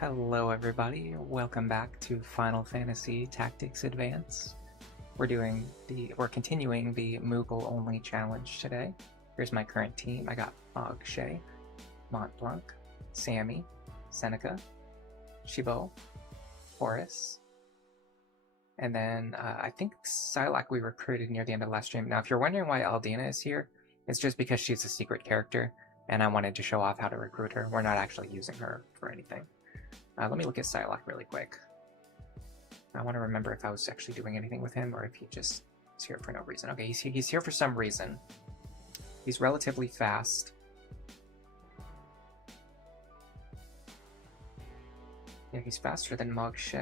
Hello everybody, welcome back to Final Fantasy Tactics Advance. We're continuing the Moogle Only challenge today. Here's my current team. I got Marche, Montblanc, Sammy, Seneca, Shibo, Horace, and then I think Psylocke we recruited near the end of last stream. Now if you're wondering why Aldina is here, it's just because she's a secret character and I wanted to show off how to recruit her. We're not actually using her for anything. Let me look at Psylocke really quick. I want to remember if I was actually doing anything with him or if he just is here for no reason. Okay, he's here for some reason. He's relatively fast. Yeah, he's faster than Marche.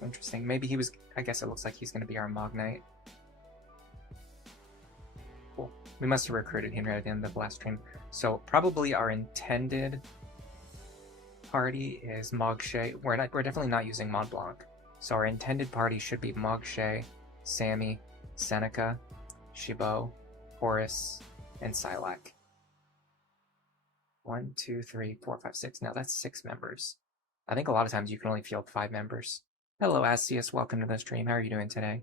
Interesting. Maybe he was... I guess it looks like he's going to be our Mog Knight. Cool. We must have recruited him right at the end of the last stream. So probably our intended party is Marche. We're definitely not using Montblanc. So our intended party should be Marche, Sammy, Seneca, Shibo, Horace, and Psylocke. 1, 2, 3, 4, 5, 6. Now that's 6 members. I think a lot of times you can only field 5 members. Hello, Asius. Welcome to the stream. How are you doing today?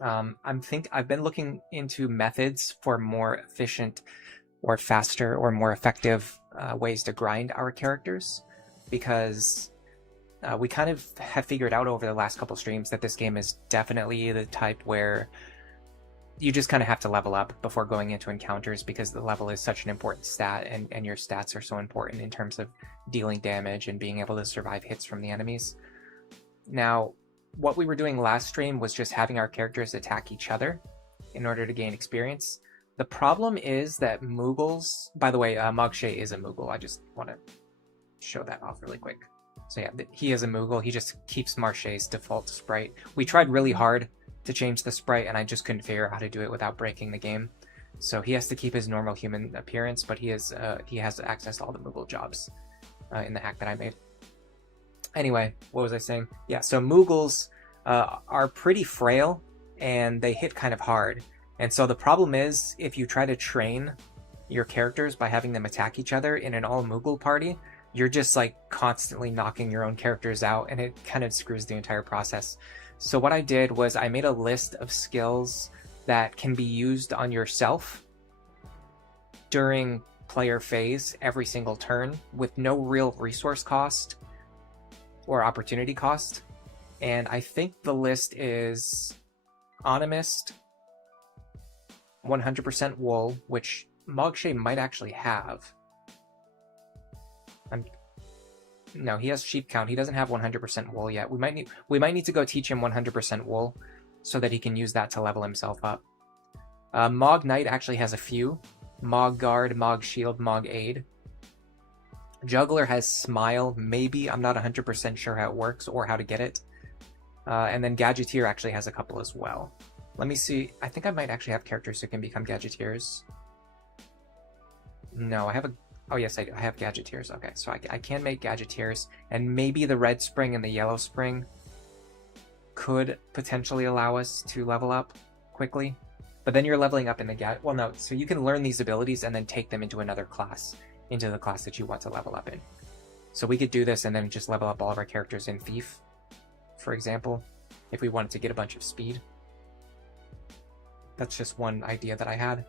I've been looking into methods for more efficient or faster or more effective ways to grind our characters, because we kind of have figured out over the last couple streams that this game is definitely the type where you just kind of have to level up before going into encounters, because the level is such an important stat, and your stats are so important in terms of dealing damage and being able to survive hits from the enemies. Now, what we were doing last stream was just having our characters attack each other in order to gain experience. The problem is that Moogles... By the way, Marche is a Moogle. I just want to show that off really quick. So yeah, he is a Moogle. He just keeps Marche's default sprite. We tried really hard to change the sprite, and I just couldn't figure out how to do it without breaking the game. So he has to keep his normal human appearance, but he has access to all the Moogle jobs in the hack that I made. Anyway, what was I saying? Yeah, so Moogles are pretty frail, and they hit kind of hard. And so the problem is, if you try to train your characters by having them attack each other in an all-Moogle party, you're just like constantly knocking your own characters out, and it kind of screws the entire process. So what I did was I made a list of skills that can be used on yourself during player phase every single turn with no real resource cost or opportunity cost. And I think the list is Onomist, 100% wool, which Marche might actually have. No, he has sheep count. He doesn't have 100% wool yet. We might need to go teach him 100% wool so that he can use that to level himself up. Mog Knight actually has a few. Mog Guard, Mog Shield, Mog Aid. Juggler has Smile, maybe. I'm not 100% sure how it works or how to get it. And then Gadgeteer actually has a couple as well. Let me see. I think I might actually have characters who can become Gadgeteers. No, I have a... Oh yes, I do. I have Gadgeteers. Okay, so I can make Gadgeteers, and maybe the Red Spring and the Yellow Spring could potentially allow us to level up quickly. But then you're leveling up in the well, no, so you can learn these abilities and then take them into another class, into the class that you want to level up in. So we could do this and then just level up all of our characters in Thief, for example, if we wanted to get a bunch of speed. That's just one idea that I had.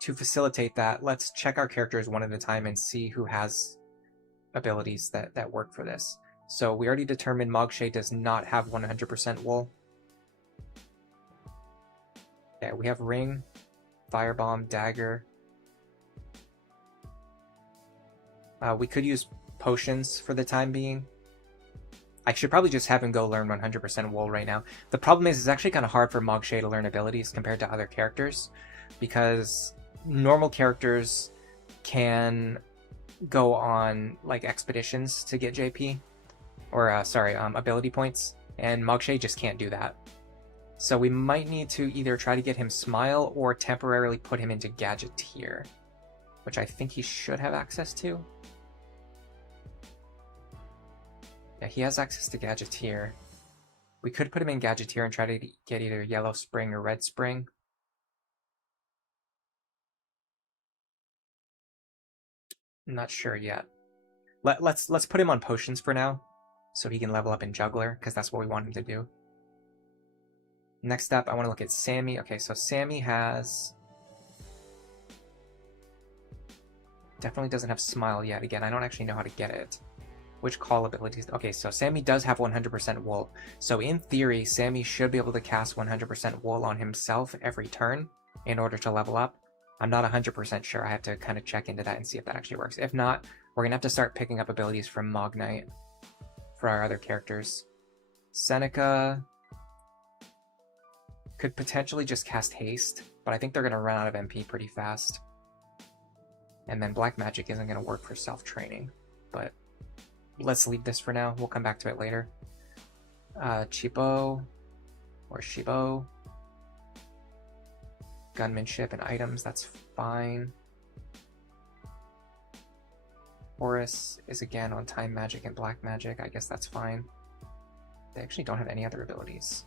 To facilitate that, let's check our characters one at a time and see who has abilities that work for this. So we already determined Marche does not have 100% wool. Yeah, we have Ring, Firebomb, Dagger. We could use potions for the time being. I should probably just have him go learn 100% wool right now. The problem is, it's actually kind of hard for Marche to learn abilities compared to other characters, because normal characters can go on like expeditions to get JP, or ability points, and Marche just can't do that. So we might need to either try to get him Smile or temporarily put him into Gadgeteer, which I think he should have access to. Yeah, he has access to Gadgeteer. We could put him in Gadgeteer and try to get either Yellow Spring or Red Spring. I'm not sure yet. Let's put him on potions for now, so he can level up in Juggler, because that's what we want him to do. Next up, I want to look at Sammy. Okay, so Sammy has... Definitely doesn't have Smile yet. Again, I don't actually know how to get it. Which call abilities? Okay, so Sammy does have 100% Wool. So in theory, Sammy should be able to cast 100% Wool on himself every turn in order to level up. I'm not 100% sure. I have to kind of check into that and see if that actually works. If not, we're going to have to start picking up abilities from Mognite for our other characters. Seneca could potentially just cast Haste, but I think they're going to run out of MP pretty fast. And then Black Magic isn't going to work for self-training, but let's leave this for now. We'll come back to it later. Chipo or Shibo. Gunmanship and items, that's fine. Horus is again on Time Magic and Black Magic. I guess that's fine. They actually don't have any other abilities.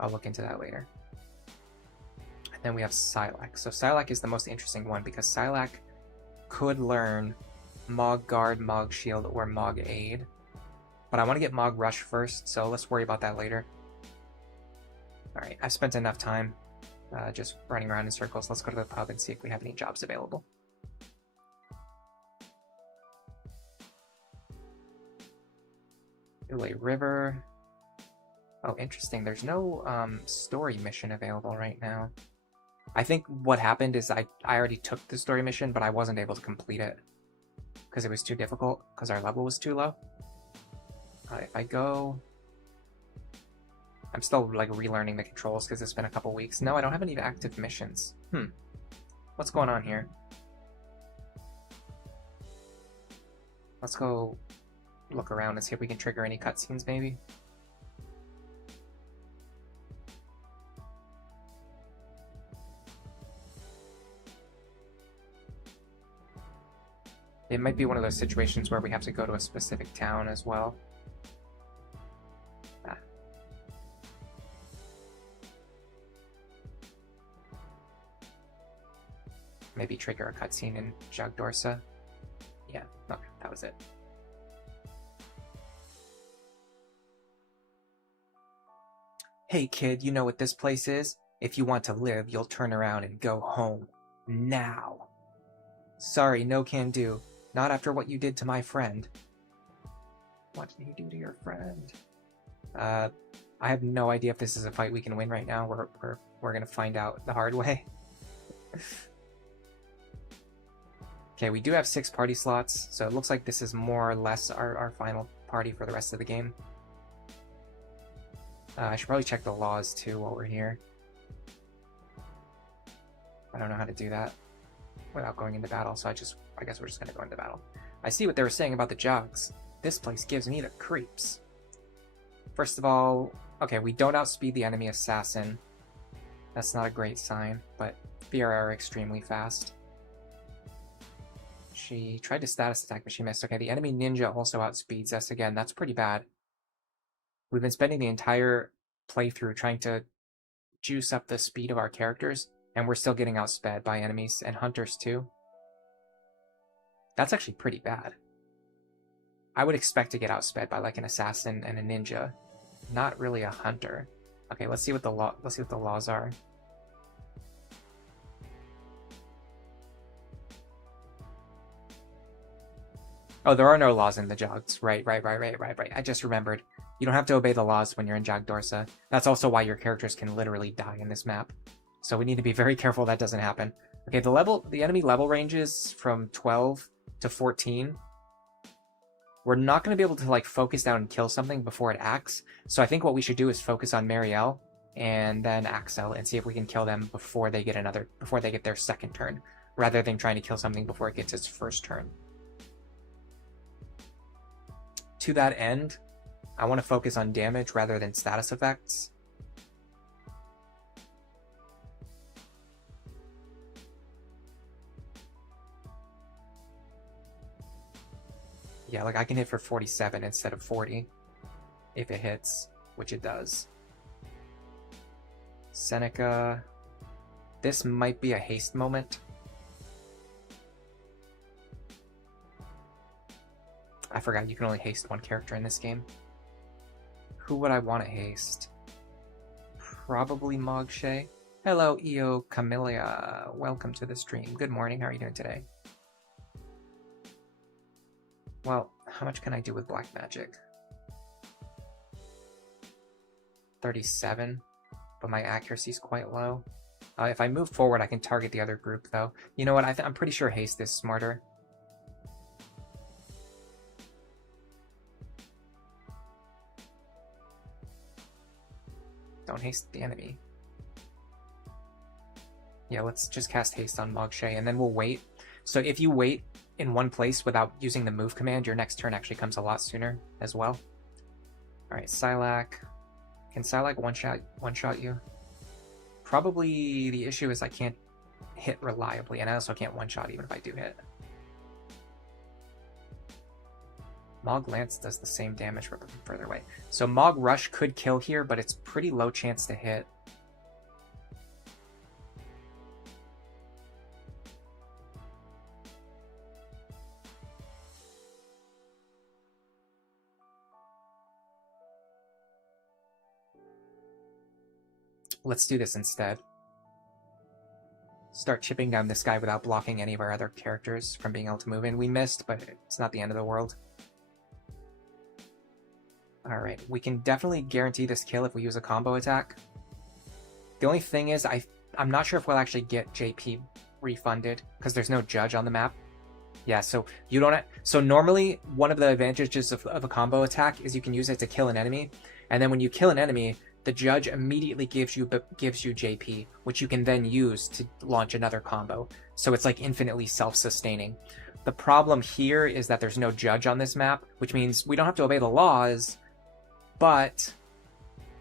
I'll look into that later. And then we have Silac. So Silac is the most interesting one because Silac could learn Mog Guard, Mog Shield, or Mog Aid. But I want to get Mog Rush first, so let's worry about that later. Alright, I've spent enough time just running around in circles. Let's go to the pub and see if we have any jobs available. Ulay River. Oh, interesting. There's no story mission available right now. I think what happened is I already took the story mission, but I wasn't able to complete it because it was too difficult because our level was too low. If I go... I'm still like relearning the controls because it's been a couple weeks. No, I don't have any active missions. What's going on here? Let's go look around and see if we can trigger any cutscenes maybe. It might be one of those situations where we have to go to a specific town as well. Maybe trigger a cutscene in Jagdorsa. Yeah, okay, that was it. Hey kid, you know what this place is? If you want to live, you'll turn around and go home. Now. Sorry, no can do. Not after what you did to my friend. What did you do to your friend? I have no idea if this is a fight we can win right now. We're gonna find out the hard way. Okay, we do have 6 party slots, so it looks like this is more or less our final party for the rest of the game. I should probably check the laws too while we're here. I don't know how to do that without going into battle, so I guess we're just gonna go into battle. I see what they were saying about the jogs. This place gives me the creeps. First of all, okay, we don't outspeed the enemy assassin. That's not a great sign, but BRR are extremely fast. She tried to status attack, but she missed. Okay, the enemy ninja also outspeeds us again. That's pretty bad. We've been spending the entire playthrough trying to juice up the speed of our characters, and we're still getting outsped by enemies, and hunters too. That's actually pretty bad. I would expect to get outsped by like an assassin and a ninja, not really a hunter. Okay, let's see what the laws are. Oh, there are no laws in the jogs. Right. I just remembered. You don't have to obey the laws when you're in Jagdorsa. That's also why your characters can literally die in this map. So we need to be very careful that doesn't happen. Okay, the enemy level ranges from 12 to 14. We're not going to be able to like focus down and kill something before it acts. So I think what we should do is focus on Marielle and then Axel and see if we can kill them before they get their second turn, rather than trying to kill something before it gets its first turn. To that end, I want to focus on damage rather than status effects. Yeah, like I can hit for 47 instead of 40 if it hits, which it does. Seneca. This might be a haste moment. I forgot you can only haste one character in this game. Who would I want to haste? Probably Marche. Hello, Io Camellia. Welcome to the stream. Good morning. How are you doing today? Well, how much can I do with black magic? 37, but my accuracy is quite low. If I move forward, I can target the other group, though. You know what? I'm pretty sure haste is smarter. Don't haste the enemy. Yeah, let's just cast haste on Marche, and then we'll wait. So if you wait in one place without using the move command, your next turn actually comes a lot sooner as well. Alright, Psylocke. Can Psylocke one-shot you? Probably the issue is I can't hit reliably, and I also can't one-shot even if I do hit. Mog Lance does the same damage from further away. So Mog Rush could kill here, but it's pretty low chance to hit. Let's do this instead. Start chipping down this guy without blocking any of our other characters from being able to move in. We missed, but it's not the end of the world. Alright, we can definitely guarantee this kill if we use a combo attack. The only thing is, I'm not sure if we'll actually get JP refunded, because there's no judge on the map. Yeah, so you don't. So normally, one of the advantages of a combo attack is you can use it to kill an enemy, and then when you kill an enemy, the judge immediately gives you JP, which you can then use to launch another combo. So it's like infinitely self-sustaining. The problem here is that there's no judge on this map, which means we don't have to obey the laws, but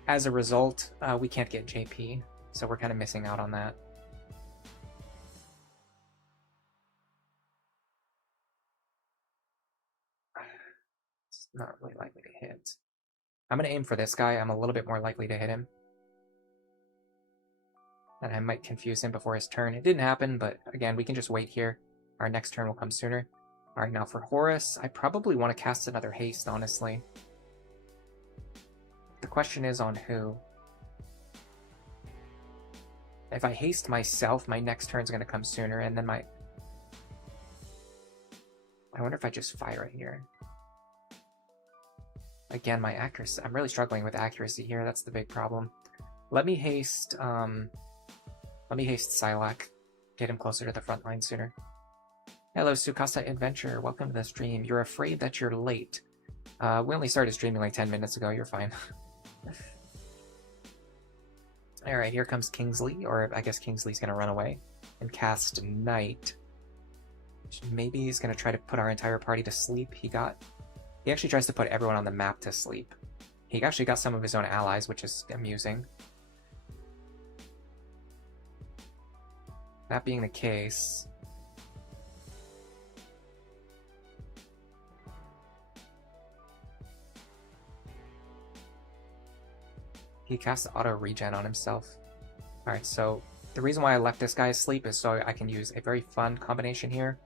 as a result, we can't get JP. So we're kind of missing out on that. It's not really likely to hit. I'm going to aim for this guy. I'm a little bit more likely to hit him. And I might confuse him before his turn. It didn't happen, but again, we can just wait here. Our next turn will come sooner. All right, now for Horus, I probably want to cast another haste, honestly. The question is on who. If I haste myself, my next turn's going to come sooner, and then I wonder if I just fire it here. Again, my accuracy. I'm really struggling with accuracy here. That's the big problem. Let me haste Psylocke. Get him closer to the front line sooner. Hello, Sukasa Adventure. Welcome to the stream. You're afraid that you're late. We only started streaming like 10 minutes ago. You're fine. Alright, here comes Kingsley. Or I guess Kingsley's going to run away and cast Night. Maybe he's going to try to put our entire party to sleep. He actually tries to put everyone on the map to sleep. He actually got some of his own allies, which is amusing. That being the case, he casts auto regen on himself. Alright, so the reason why I left this guy asleep is so I can use a very fun combination here.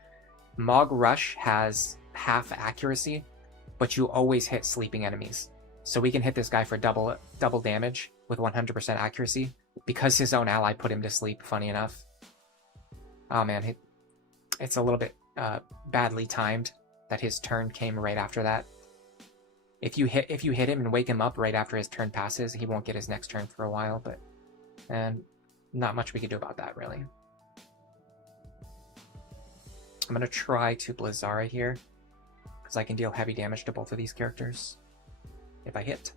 Mog Rush has half accuracy, but you always hit sleeping enemies. So we can hit this guy for double damage with 100% accuracy because his own ally put him to sleep, funny enough. Oh man, it's a little bit badly timed that his turn came right after that. If you hit him and wake him up right after his turn passes, he won't get his next turn for a while, but not much we can do about that, really. I'm going to try to Blizzara here, because I can deal heavy damage to both of these characters if I hit.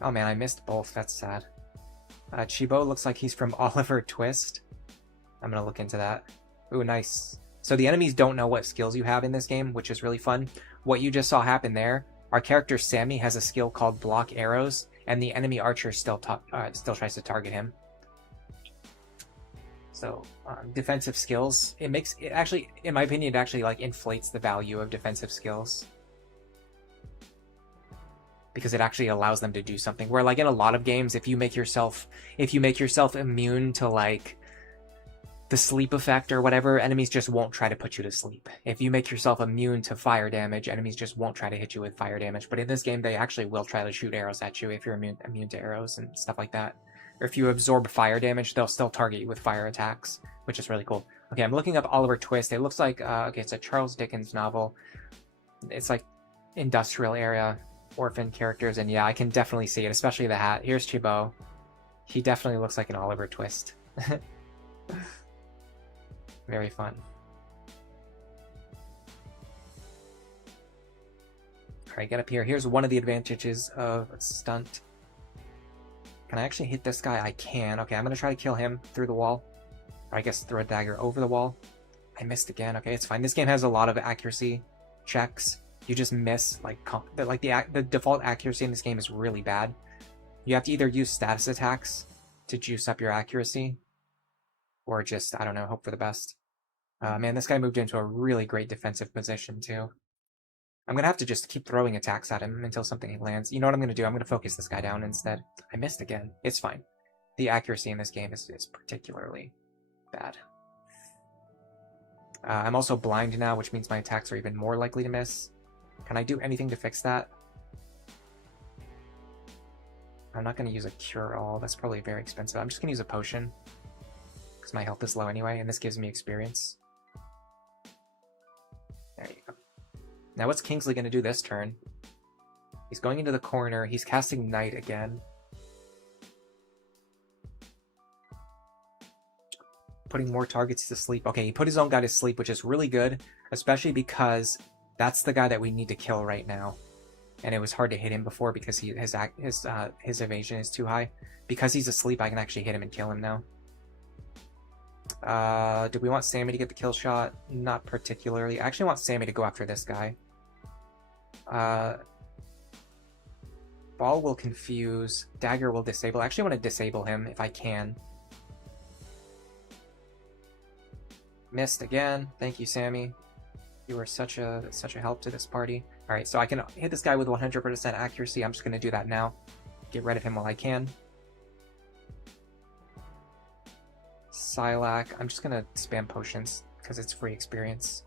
Oh man, I missed both. That's sad. Chibo looks like he's from Oliver Twist. I'm going to look into that. Ooh, nice. So the enemies don't know what skills you have in this game, which is really fun. What you just saw happen there, our character Sammy has a skill called Block Arrows, and the enemy archer still tries to target him. So defensive skills, it actually, in my opinion, it actually like inflates the value of defensive skills. because it actually allows them to do something. Where like in a lot of games, if you make yourself immune to like the sleep effect or whatever, enemies just won't try to put you to sleep. If you make yourself immune to fire damage, enemies just won't try to hit you with fire damage. But in this game, they actually will try to shoot arrows at you if you're immune to arrows and stuff like that. Or if you absorb fire damage, they'll still target you with fire attacks, which is really cool. Okay, I'm looking up Oliver Twist. It looks like, okay, it's a Charles Dickens novel. It's like industrial era, orphan characters, and yeah, I can definitely see it, especially the hat. Here's Chibo. He definitely looks like an Oliver Twist. Very fun. Alright, get up here. Here's one of the advantages of a stunt. Can I actually hit this guy? I can. Okay, I'm going to try to kill him through the wall. Or I guess throw a dagger over the wall. I missed again. Okay, it's fine. This game has a lot of accuracy checks. You just miss. The default accuracy in this game is really bad. You have to either use status attacks to juice up your accuracy, or just, I don't know, hope for the best. Man, this guy moved into a really great defensive position, too. I'm going to have to just keep throwing attacks at him until something lands. You know what I'm going to do? I'm going to focus this guy down instead. I missed again. It's fine. The accuracy in this game is particularly bad. I'm also blind now, which means my attacks are even more likely to miss. Can I do anything to fix that? I'm not going to use a cure-all. That's probably very expensive. I'm just going to use a potion, because my health is low anyway, and this gives me experience. There you go. Now what's Kingsley going to do this turn? He's going into the corner. He's casting Night again. Putting more targets to sleep. Okay, he put his own guy to sleep, which is really good, especially because that's the guy that we need to kill right now. And it was hard to hit him before because his evasion is too high. Because he's asleep, I can actually hit him and kill him now. Do we want Sammy to get the kill shot? Not particularly. I actually want Sammy to go after this guy. Ball will confuse. Dagger will disable. I actually want to disable him if I can. Missed again. Thank you, Sammy. You were such a help to this party. Alright, so I can hit this guy with 100% accuracy. I'm just going to do that now. Get rid of him while I can. Silac. I'm just going to spam potions because it's free experience.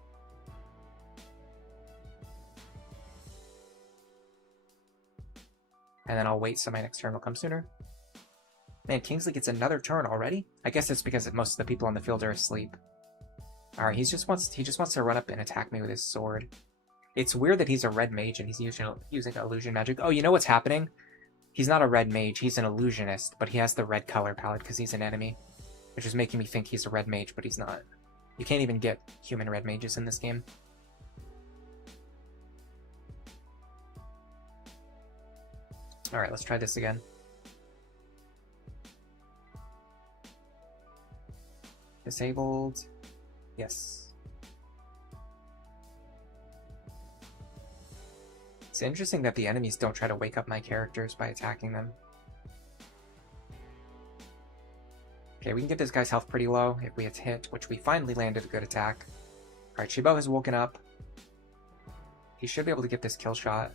And then I'll wait so my next turn will come sooner. Man, Kingsley gets another turn already? I guess it's because most of the people on the field are asleep. Alright, he just wants to run up and attack me with his sword. It's weird that he's a red mage and he's using illusion magic. Oh, you know what's happening? He's not a red mage, he's an illusionist, but he has the red color palette because he's an enemy. Which is making me think he's a red mage, but he's not. You can't even get human red mages in this game. Alright, let's try this again. Disabled. Yes. It's interesting that the enemies don't try to wake up my characters by attacking them. Okay, we can get this guy's health pretty low if we hit, which we finally landed a good attack. Alright, Chibo has woken up. He should be able to get this kill shot.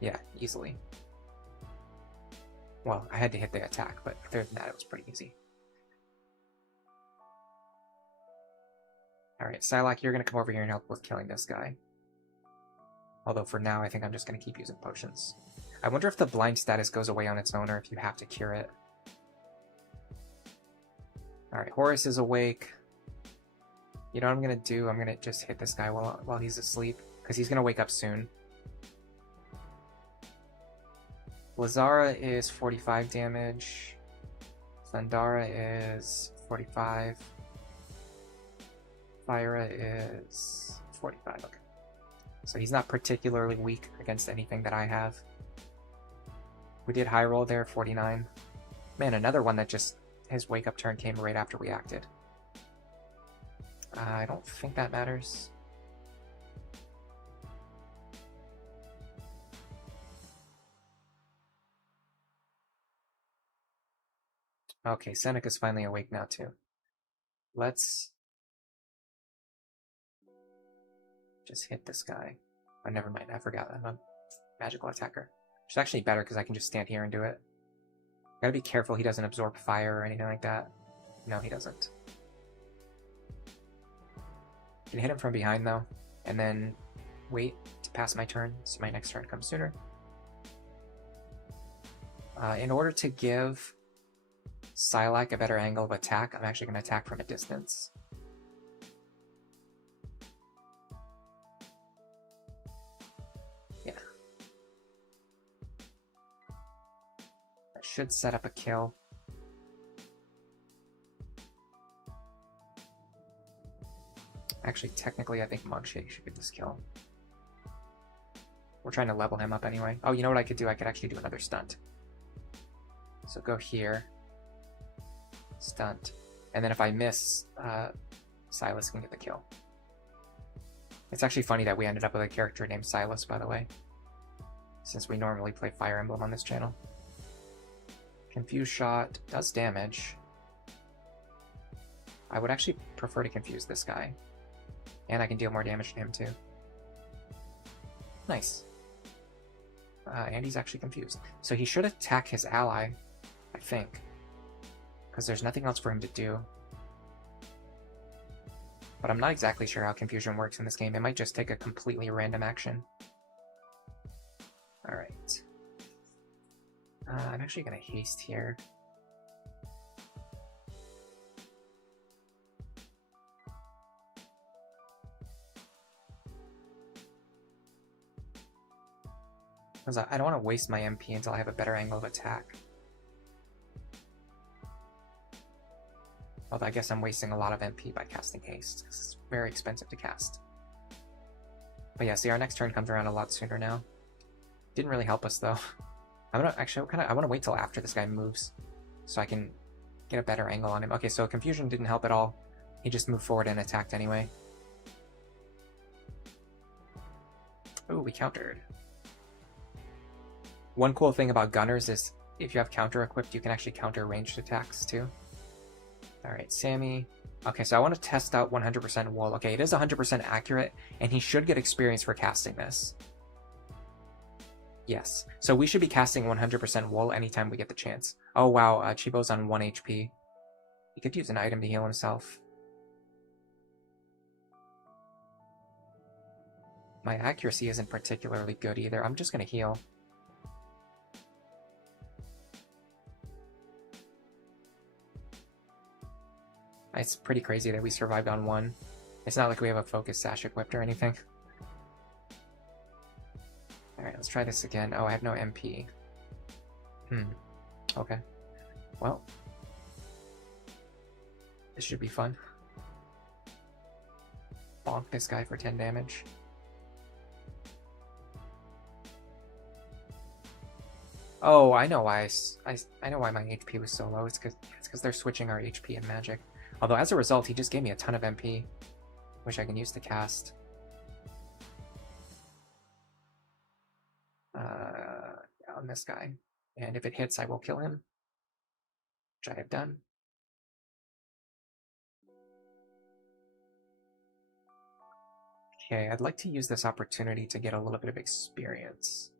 Yeah, easily. Well, I had to hit the attack, but other than that, it was pretty easy. Alright, Silac, you're going to come over here and help with killing this guy. Although for now, I think I'm just going to keep using potions. I wonder if the blind status goes away on its own or if you have to cure it. Alright, Horace is awake. You know what I'm going to do? I'm going to just hit this guy while he's asleep, because he's going to wake up soon. Lazara is 45 damage. Thundara is 45. Fyra is 45. Okay. So he's not particularly weak against anything that I have. We did high roll there, 49. Man, another one that just... his wake-up turn came right after we acted. I don't think that matters. Okay, Seneca's finally awake now, too. Let's... just hit this guy. Oh, never mind, I forgot that one. magical attacker. Which is actually better because I can just stand here and do it. Gotta be careful he doesn't absorb fire or anything like that. No, he doesn't. Can hit him from behind though, and then wait to pass my turn so my next turn comes sooner. In order to give Psylocke a better angle of attack, I'm actually going to attack from a distance. Yeah. That should set up a kill. Actually, technically, I think Marche should get this kill. We're trying to level him up anyway. Oh, you know what I could do? I could actually do another stunt. So go here, stunt, and then if I miss, Silas can get the kill. It's actually funny that we ended up with a character named Silas, by the way, since we normally play Fire Emblem on this channel. Confuse shot does damage. I would actually prefer to confuse this guy, and I can deal more damage to him too. Nice. And he's actually confused. So he should attack his ally, I think, because there's nothing else for him to do. But I'm not exactly sure how confusion works in this game. It might just take a completely random action. Alright. I'm actually going to haste here. Because I don't want to waste my MP until I have a better angle of attack. Although I guess I'm wasting a lot of MP by casting haste, because it's very expensive to cast. But yeah, see, our next turn comes around a lot sooner now. Didn't really help us though. I want to wait till after this guy moves, so I can get a better angle on him. Okay, so confusion didn't help at all. He just moved forward and attacked anyway. Oh, we countered. One cool thing about gunners is if you have counter equipped, you can actually counter ranged attacks too. Alright, Sammy. Okay, so I want to test out 100% wool. Okay, it is 100% accurate, and he should get experience for casting this. Yes, so we should be casting 100% wool anytime we get the chance. Oh wow, Chibo's on 1 HP. He could use an item to heal himself. My accuracy isn't particularly good either. I'm just going to heal. It's pretty crazy that we survived on 1. It's not like we have a focus sash equipped or anything. Alright, let's try this again. Oh, I have no MP. Okay. Well. This should be fun. Bonk this guy for 10 damage. Oh, I know why I know why my HP was so low. It's because they're switching our HP and magic. Although as a result, he just gave me a ton of MP, which I can use to cast. On this guy. And if it hits, I will kill him, which I have done. Okay, I'd like to use this opportunity to get a little bit of experience.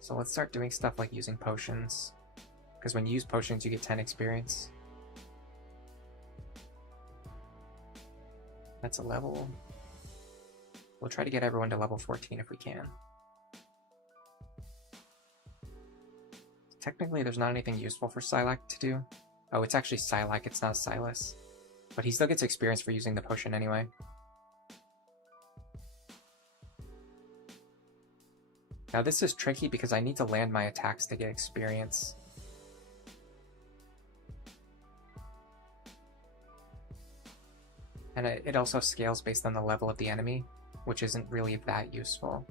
So let's start doing stuff like using potions. Because when you use potions, you get 10 experience. That's a level. We'll try to get everyone to level 14 if we can. Technically, there's not anything useful for Psylocke to do. Oh, it's actually Psylocke, it's not Silas. But he still gets experience for using the potion anyway. Now this is tricky because I need to land my attacks to get experience. And it also scales based on the level of the enemy, which isn't really that useful.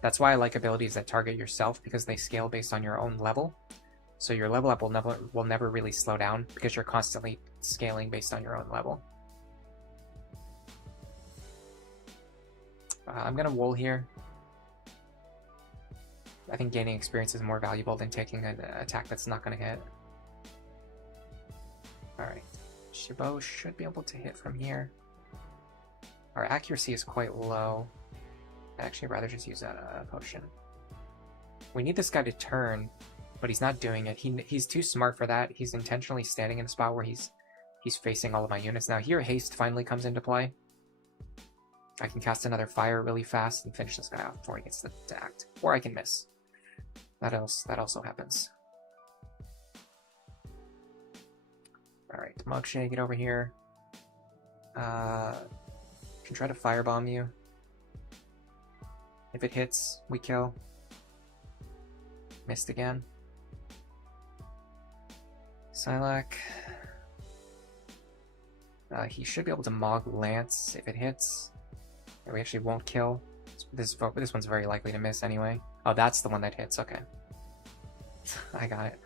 That's why I like abilities that target yourself, because they scale based on your own level. So your level up will never really slow down, because you're constantly scaling based on your own level. I'm gonna wool here. I think gaining experience is more valuable than taking an attack that's not gonna hit. Alright. Chibo should be able to hit from here. Our accuracy is quite low. I'd actually rather just use that potion. We need this guy to turn, but he's not doing it. He's too smart for that. He's intentionally standing in a spot where he's facing all of my units. Now here, haste finally comes into play. I can cast another fire really fast and finish this guy off before he gets to act. Or I can miss. That also happens. Alright, Marche, get over here. Can try to firebomb you. If it hits, we kill. Missed again. Silac. He should be able to Mog Lance if it hits. We actually won't kill. This one's very likely to miss anyway. Oh, that's the one that hits. Okay. I got it.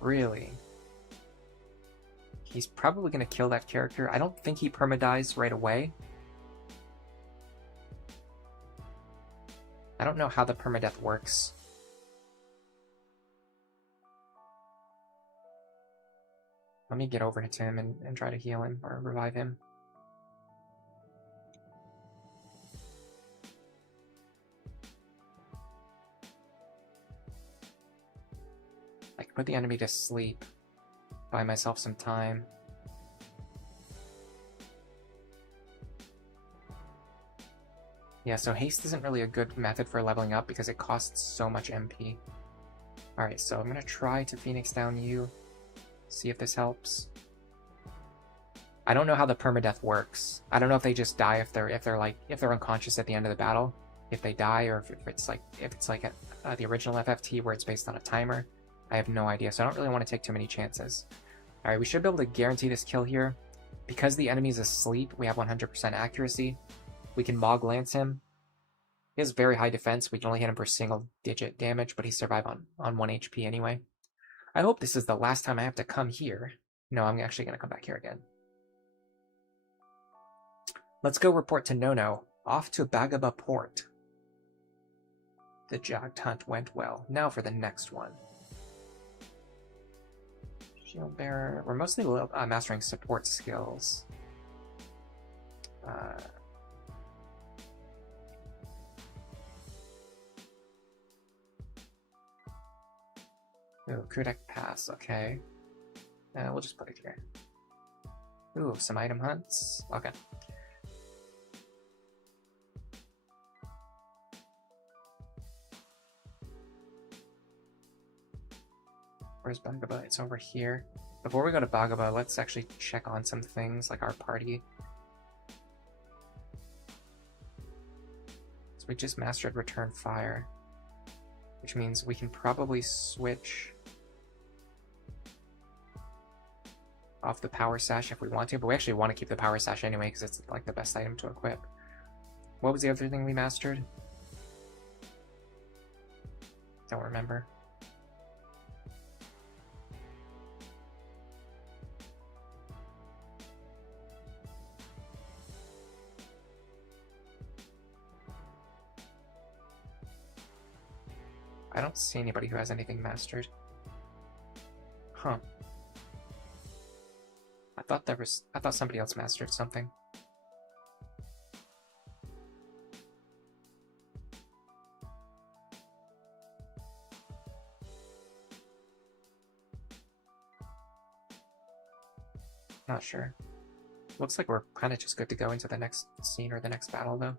Really? He's probably going to kill that character. I don't think he permadies right away. I don't know how the permadeath works. Let me get over to him and try to heal him or revive him. I can put the enemy to sleep. Buy myself some time. Yeah, so haste isn't really a good method for leveling up because it costs so much MP. Alright, so I'm gonna try to Phoenix down you. See if this helps. I don't know how the permadeath works. I don't know if they just die if they're unconscious at the end of the battle. If they die, or if it's like the original FFT where it's based on a timer. I have no idea, so I don't really want to take too many chances. Alright, we should be able to guarantee this kill here. Because the enemy's asleep, we have 100% accuracy. We can Mog Lance him. He has very high defense. We can only hit him for single-digit damage, but he survived on 1 HP anyway. I hope this is the last time I have to come here. No, I'm actually going to come back here again. Let's go report to Nono. Off to Bagaba Port. The Jagged Hunt went well. Now for the next one. Shield Bearer. We're mostly mastering support skills. Ooh, Kudak Pass, okay. We'll just put it here. Ooh, some item hunts. Okay. Where's Bagaba? It's over here. Before we go to Bagaba, let's actually check on some things like our party. So we just mastered Return Fire, which means we can probably switch off the Power Sash if we want to, but we actually want to keep the Power Sash anyway because it's like the best item to equip. What was the other thing we mastered? Don't remember. I don't see anybody who has anything mastered. Huh. I thought somebody else mastered something. Not sure. Looks like we're kind of just good to go into the next scene or the next battle, though.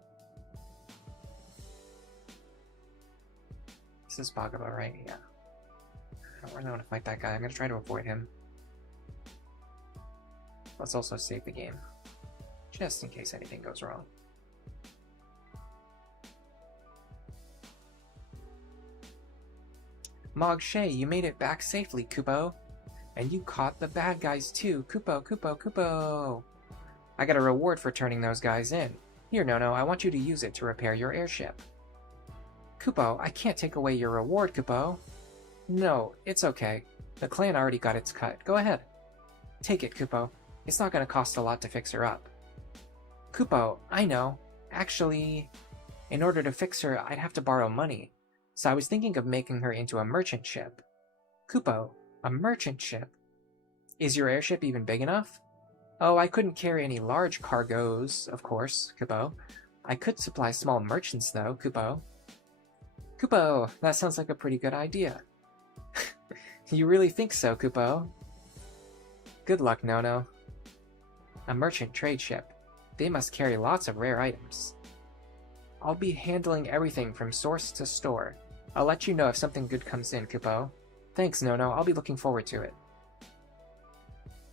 This is Bagaba, right? Yeah. I don't really want to fight that guy. I'm going to try to avoid him. Let's also save the game, just in case anything goes wrong. Marche, you made it back safely, Kupo. And you caught the bad guys too. Kupo, Kupo, Kupo. I got a reward for turning those guys in. Here, Nono, I want you to use it to repair your airship. Kupo, I can't take away your reward, Kupo. No, it's okay. The clan already got its cut. Go ahead. Take it, Kupo. It's not going to cost a lot to fix her up. Kupo, I know. Actually, in order to fix her, I'd have to borrow money. So I was thinking of making her into a merchant ship. Kupo, a merchant ship? Is your airship even big enough? Oh, I couldn't carry any large cargoes, of course, Kupo. I could supply small merchants, though, Kupo. Kupo, that sounds like a pretty good idea. You really think so, Kupo? Good luck, Nono. A merchant trade ship. They must carry lots of rare items. I'll be handling everything from source to store. I'll let you know if something good comes in, Kupo. Thanks, Nono. I'll be looking forward to it.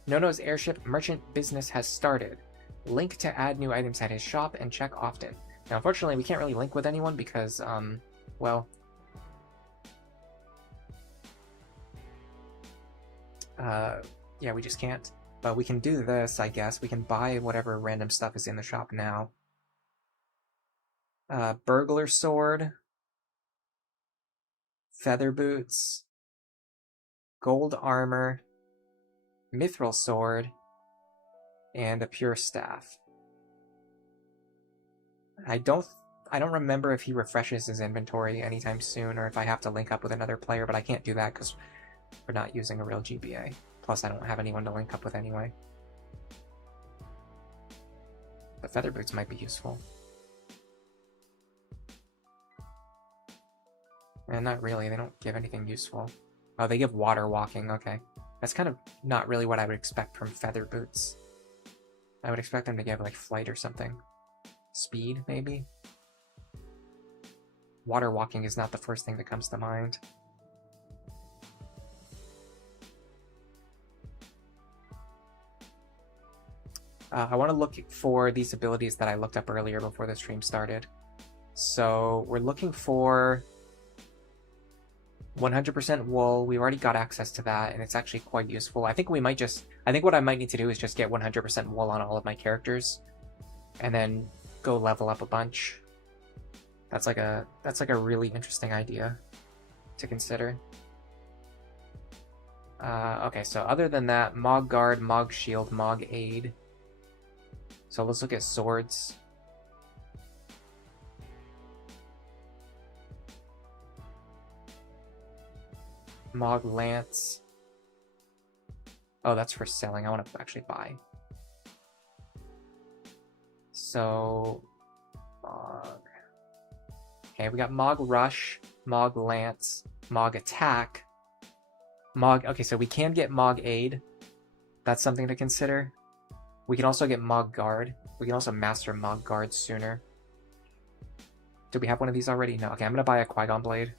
Nono's airship merchant business has started. Link to add new items at his shop and check often. Now, unfortunately, we can't really link with anyone because, well... yeah, we just can't. But we can do this, I guess. We can buy whatever random stuff is in the shop now. Burglar sword. Feather boots. Gold armor. Mithril sword. And a pure staff. I don't remember if he refreshes his inventory anytime soon or if I have to link up with another player, but I can't do that because we're not using a real GBA. Plus, I don't have anyone to link up with anyway. The feather boots might be useful. And not really, they don't give anything useful. Oh, they give water walking, okay. That's kind of not really what I would expect from feather boots. I would expect them to give like flight or something. Speed, maybe? Water walking is not the first thing that comes to mind. I want to look for these abilities that I looked up earlier before the stream started. So we're looking for 100% wool. We've already got access to that, and it's actually quite useful. I think what I might need to do is just get 100% wool on all of my characters, and then go level up a bunch. That's like a really interesting idea to consider. Okay, so other than that, Mog Guard, Mog Shield, Mog Aid. So let's look at swords. Mog Lance. Oh, that's for selling. I want to actually buy. So, Mog. Okay, we got Mog Rush, Mog Lance, Mog Attack, Mog... Okay, so we can get Mog Aid. That's something to consider. We can also get Mog Guard. We can also master Mog Guard sooner. Do we have one of these already? No. Okay, I'm going to buy a Qui-Gon Blade.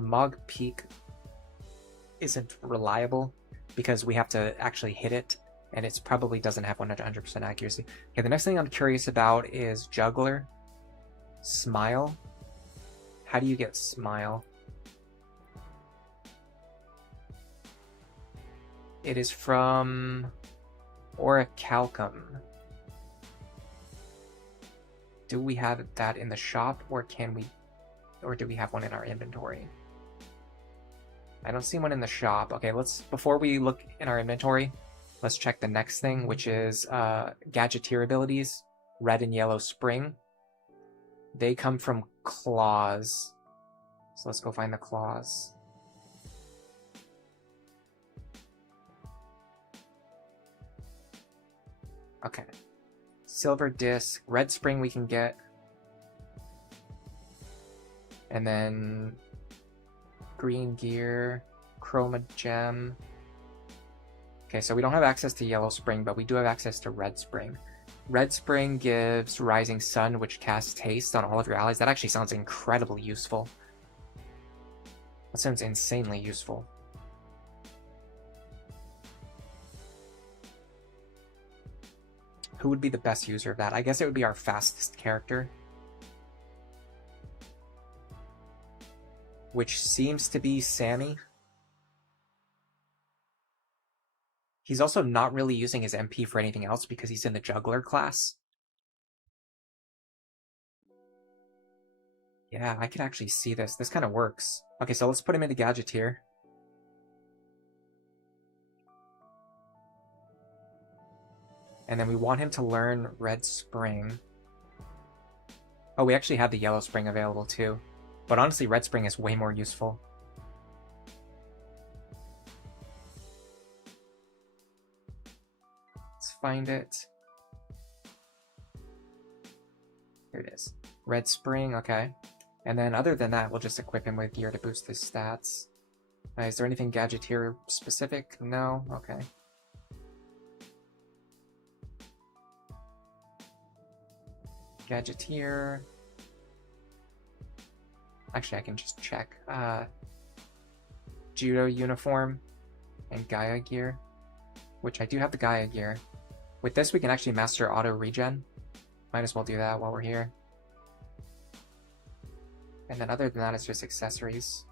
Mog Peak isn't reliable because we have to actually hit it, and it probably doesn't have 100% accuracy. Okay, the next thing I'm curious about is Juggler. Smile. How do you get Smile? It is from Orichalcum. Do we have that in the shop, or do we have one in our inventory? I don't see one in the shop. Okay, before we look in our inventory, let's check the next thing, which is Gadgeteer abilities, Red and Yellow Spring. They come from claws. So let's go find the claws. Okay. Silver Disc, Red Spring we can get. And then Green Gear, Chroma Gem. Okay, so we don't have access to Yellow Spring, but we do have access to Red Spring. Red Spring gives Rising Sun, which casts haste on all of your allies. That actually sounds incredibly useful. That sounds insanely useful. Who would be the best user of that? I guess it would be our fastest character. Which seems to be Sammy. He's also not really using his MP for anything else because he's in the Juggler class. Yeah, I can actually see this. This kind of works. Okay, so let's put him into Gadgeteer. And then we want him to learn Red Spring. Oh, we actually have the yellow spring available too. But honestly, red spring is way more useful. Let's find it. Here it is. Red spring, okay. And then other than that, we'll just equip him with gear to boost his stats. Is there anything Gadgeteer specific? No? Okay. Gadgeteer. Actually, I can just check. Judo uniform and Gaia gear, which I do have the Gaia gear. With this, we can actually master auto regen. Might as well do that while we're here. And then other than that, it's just accessories.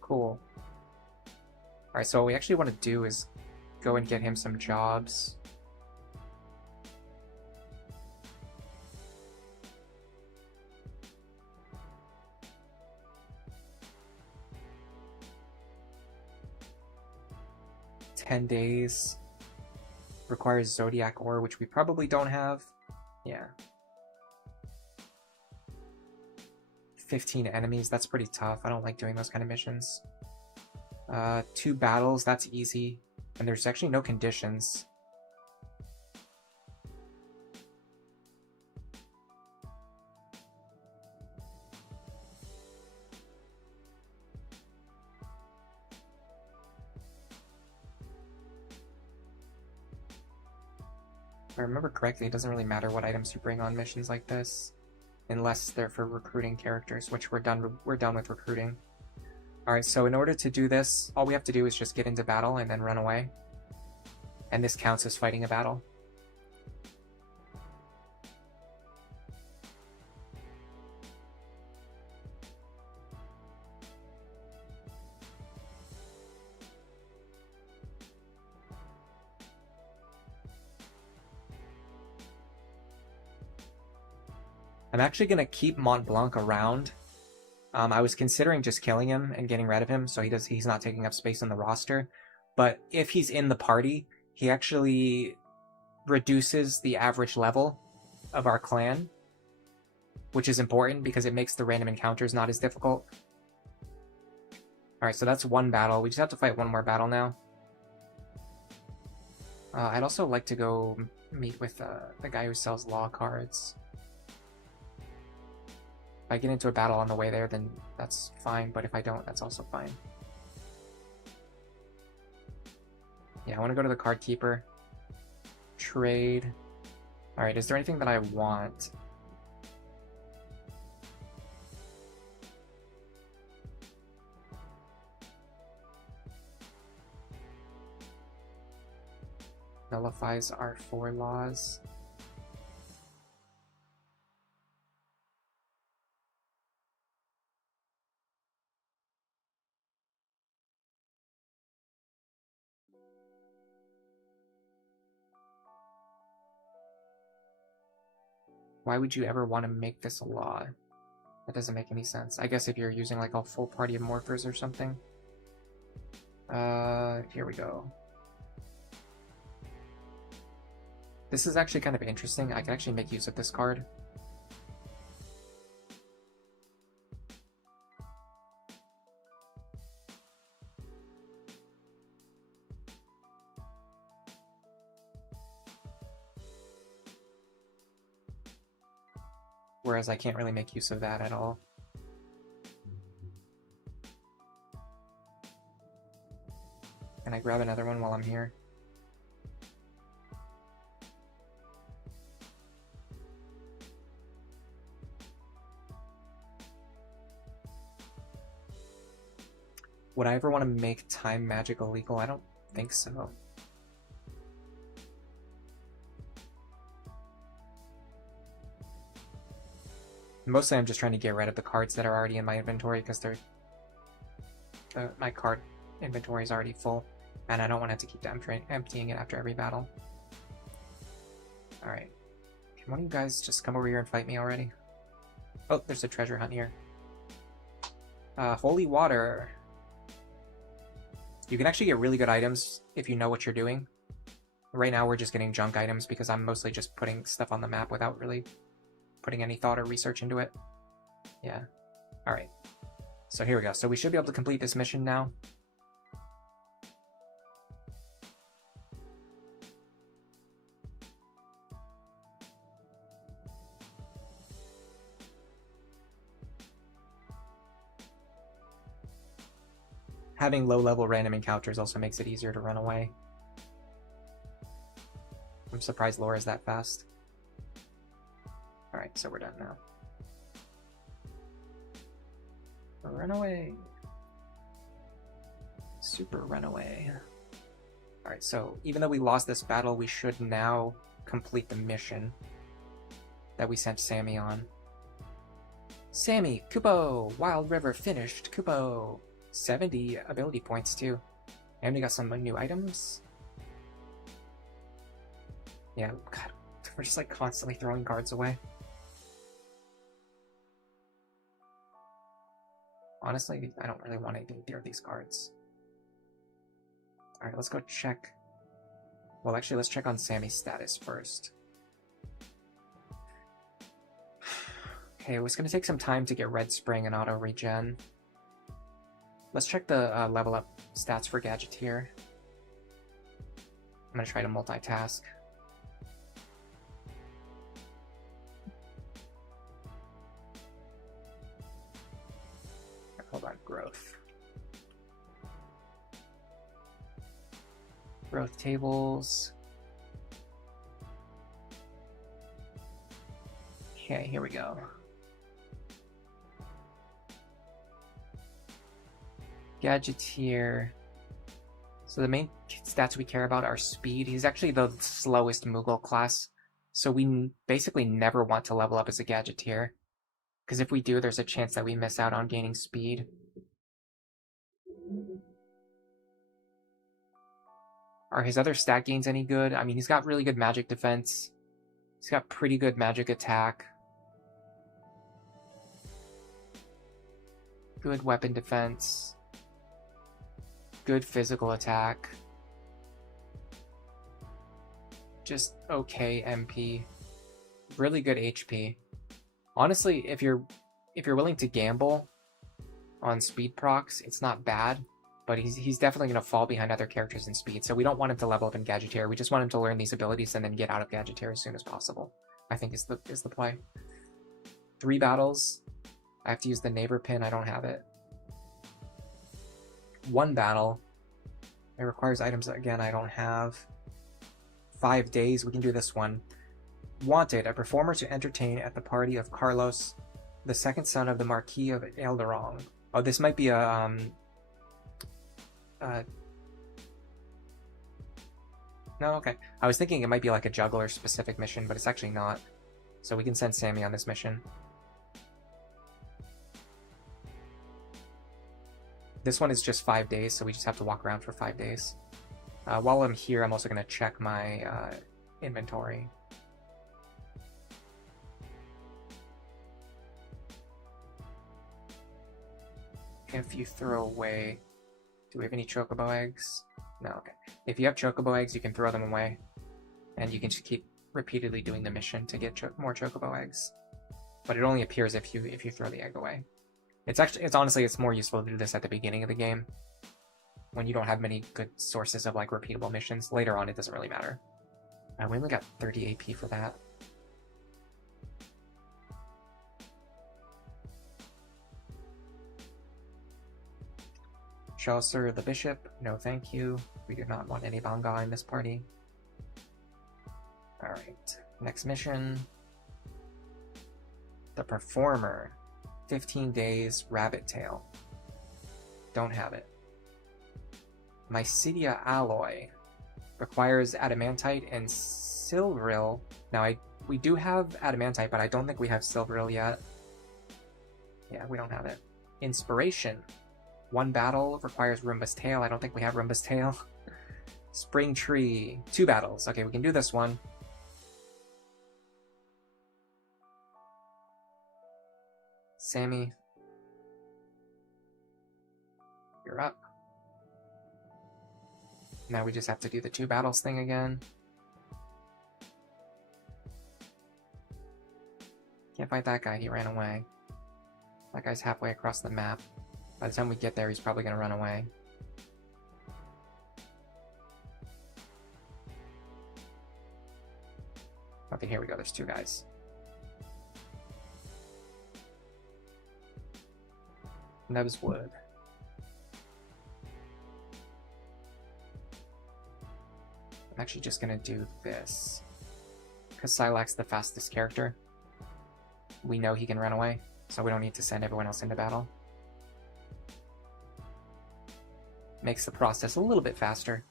Cool. Alright, so what we actually want to do is go and get him some jobs. $10 requires Zodiac ore, which we probably don't have. Yeah. 15 enemies, that's pretty tough. I don't like doing those kind of missions. 2 battles, that's easy. And there's actually no conditions. If I remember correctly, it doesn't really matter what items you bring on missions like this, unless they're for recruiting characters, which we're done with recruiting. Alright, so in order to do this, all we have to do is just get into battle and then run away. And this counts as fighting a battle. I'm actually going to keep Mont Blanc around. I was considering just killing him and getting rid of him so he's not taking up space on the roster. But if he's in the party, he actually reduces the average level of our clan, which is important because it makes the random encounters not as difficult. Alright, so that's one battle. We just have to fight one more battle now. I'd also like to go meet with the guy who sells law cards. If I get into a battle on the way there, then that's fine, but if I don't, that's also fine. Yeah, I want to go to the card keeper. Trade. Alright, is there anything that I want? Nullifies our 4 laws. Why would you ever want to make this a law? That doesn't make any sense. I guess if you're using like a full party of morphers or something. Here we go. This is actually kind of interesting. I can actually make use of this card. Whereas I can't really make use of that at all. Can I grab another one while I'm here? Would I ever want to make time magic illegal? I don't think so. Mostly I'm just trying to get rid of the cards that are already in my inventory because they're my card inventory is already full and I don't want to have to keep emptying it after every battle. Alright. Can one of you guys just come over here and fight me already? Oh, there's a treasure hunt here. Holy water. You can actually get really good items if you know what you're doing. Right now we're just getting junk items because I'm mostly just putting stuff on the map without really putting any thought or research into it. Yeah. Alright. So here we go. So we should be able to complete this mission now. Having low-level random encounters also makes it easier to run away. I'm surprised Laura's that fast. Alright, so we're done now. Run away. Super run away. Alright, so even though we lost this battle, we should now complete the mission that we sent Sammy on. Sammy, Kupo! Wild River finished, Kupo! 70 ability points too. And we got some new items. Yeah, God, we're just like constantly throwing cards away. Honestly, I don't really want either of these cards. Alright, let's go check. Well, actually, let's check on Sammy's status first. Okay, it was going to take some time to get Red Spring and auto regen. Let's check the level up stats for Gadgeteer. I'm going to try to multitask. Hold on, growth. Growth tables. Okay, here we go. Gadgeteer. So the main stats we care about are speed. He's actually the slowest Moogle class, so we basically never want to level up as a Gadgeteer. Because if we do, there's a chance that we miss out on gaining speed. Are his other stat gains any good? I mean, he's got really good magic defense. He's got pretty good magic attack. Good weapon defense. Good physical attack. Just okay MP. Really good HP. Honestly, if you're willing to gamble on speed procs, it's not bad, but he's definitely going to fall behind other characters in speed, so we don't want him to level up in Gadgeteer. We just want him to learn these abilities and then get out of Gadgeteer as soon as possible, I think is the play. 3 battles. I have to use the neighbor pin. I don't have it. 1 battle. It requires items that, again, I don't have. 5 days. We can do this one. Wanted, a performer to entertain at the party of Carlos, the second son of the Marquis of Elderong. Oh, this might be a, no, okay. I was thinking it might be like a juggler-specific mission, but it's actually not. So we can send Sammy on this mission. This one is just 5 days, so we just have to walk around for 5 days. While I'm here, I'm also going to check my inventory. If you throw away... Do we have any chocobo eggs? No, okay. If you have chocobo eggs, you can throw them away. And you can just keep repeatedly doing the mission to get more chocobo eggs. But it only appears if you throw the egg away. It's honestly, it's more useful to do this at the beginning of the game, when you don't have many good sources of like repeatable missions. Later on, it doesn't really matter. We only got 30 AP for that. Chaucer the Bishop, no thank you. We do not want any Banga in this party. Alright, next mission. The Performer. 15 days, Rabbit Tail. Don't have it. Mycidia Alloy. Requires Adamantite and Silvril. Now, we do have Adamantite, but I don't think we have Silvril yet. Yeah, we don't have it. Inspiration. 1 battle requires Roomba's Tail. I don't think we have Roomba's Tail. Spring Tree. 2 battles. Okay, we can do this one. Sammy. You're up. Now we just have to do the 2 battles thing again. Can't fight that guy, he ran away. That guy's halfway across the map. By the time we get there, he's probably gonna run away. Okay, here we go, there's two guys. Neb's wood. I'm actually just gonna do this. Because Silac's the fastest character. We know he can run away, so we don't need to send everyone else into battle. Makes the process a little bit faster.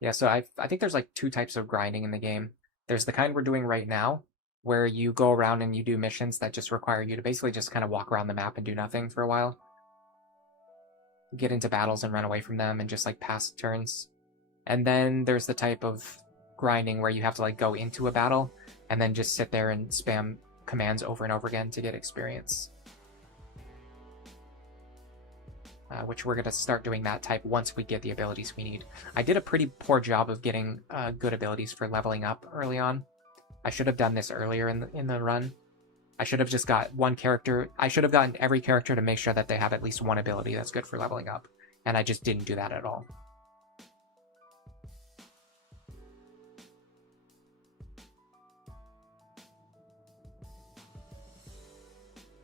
Yeah, so I think there's like two types of grinding in the game. There's the kind we're doing right now, where you go around and you do missions that just require you to basically just kind of walk around the map and do nothing for a while. Get into battles and run away from them and just like pass turns. And then there's the type of grinding where you have to like go into a battle and then just sit there and spam commands over and over again to get experience. Which we're going to start doing that type once we get the abilities we need. I did a pretty poor job of getting good abilities for leveling up early on. I should have done this earlier in the run. I should have just got one character. I should have gotten every character to make sure that they have at least one ability that's good for leveling up. And I just didn't do that at all.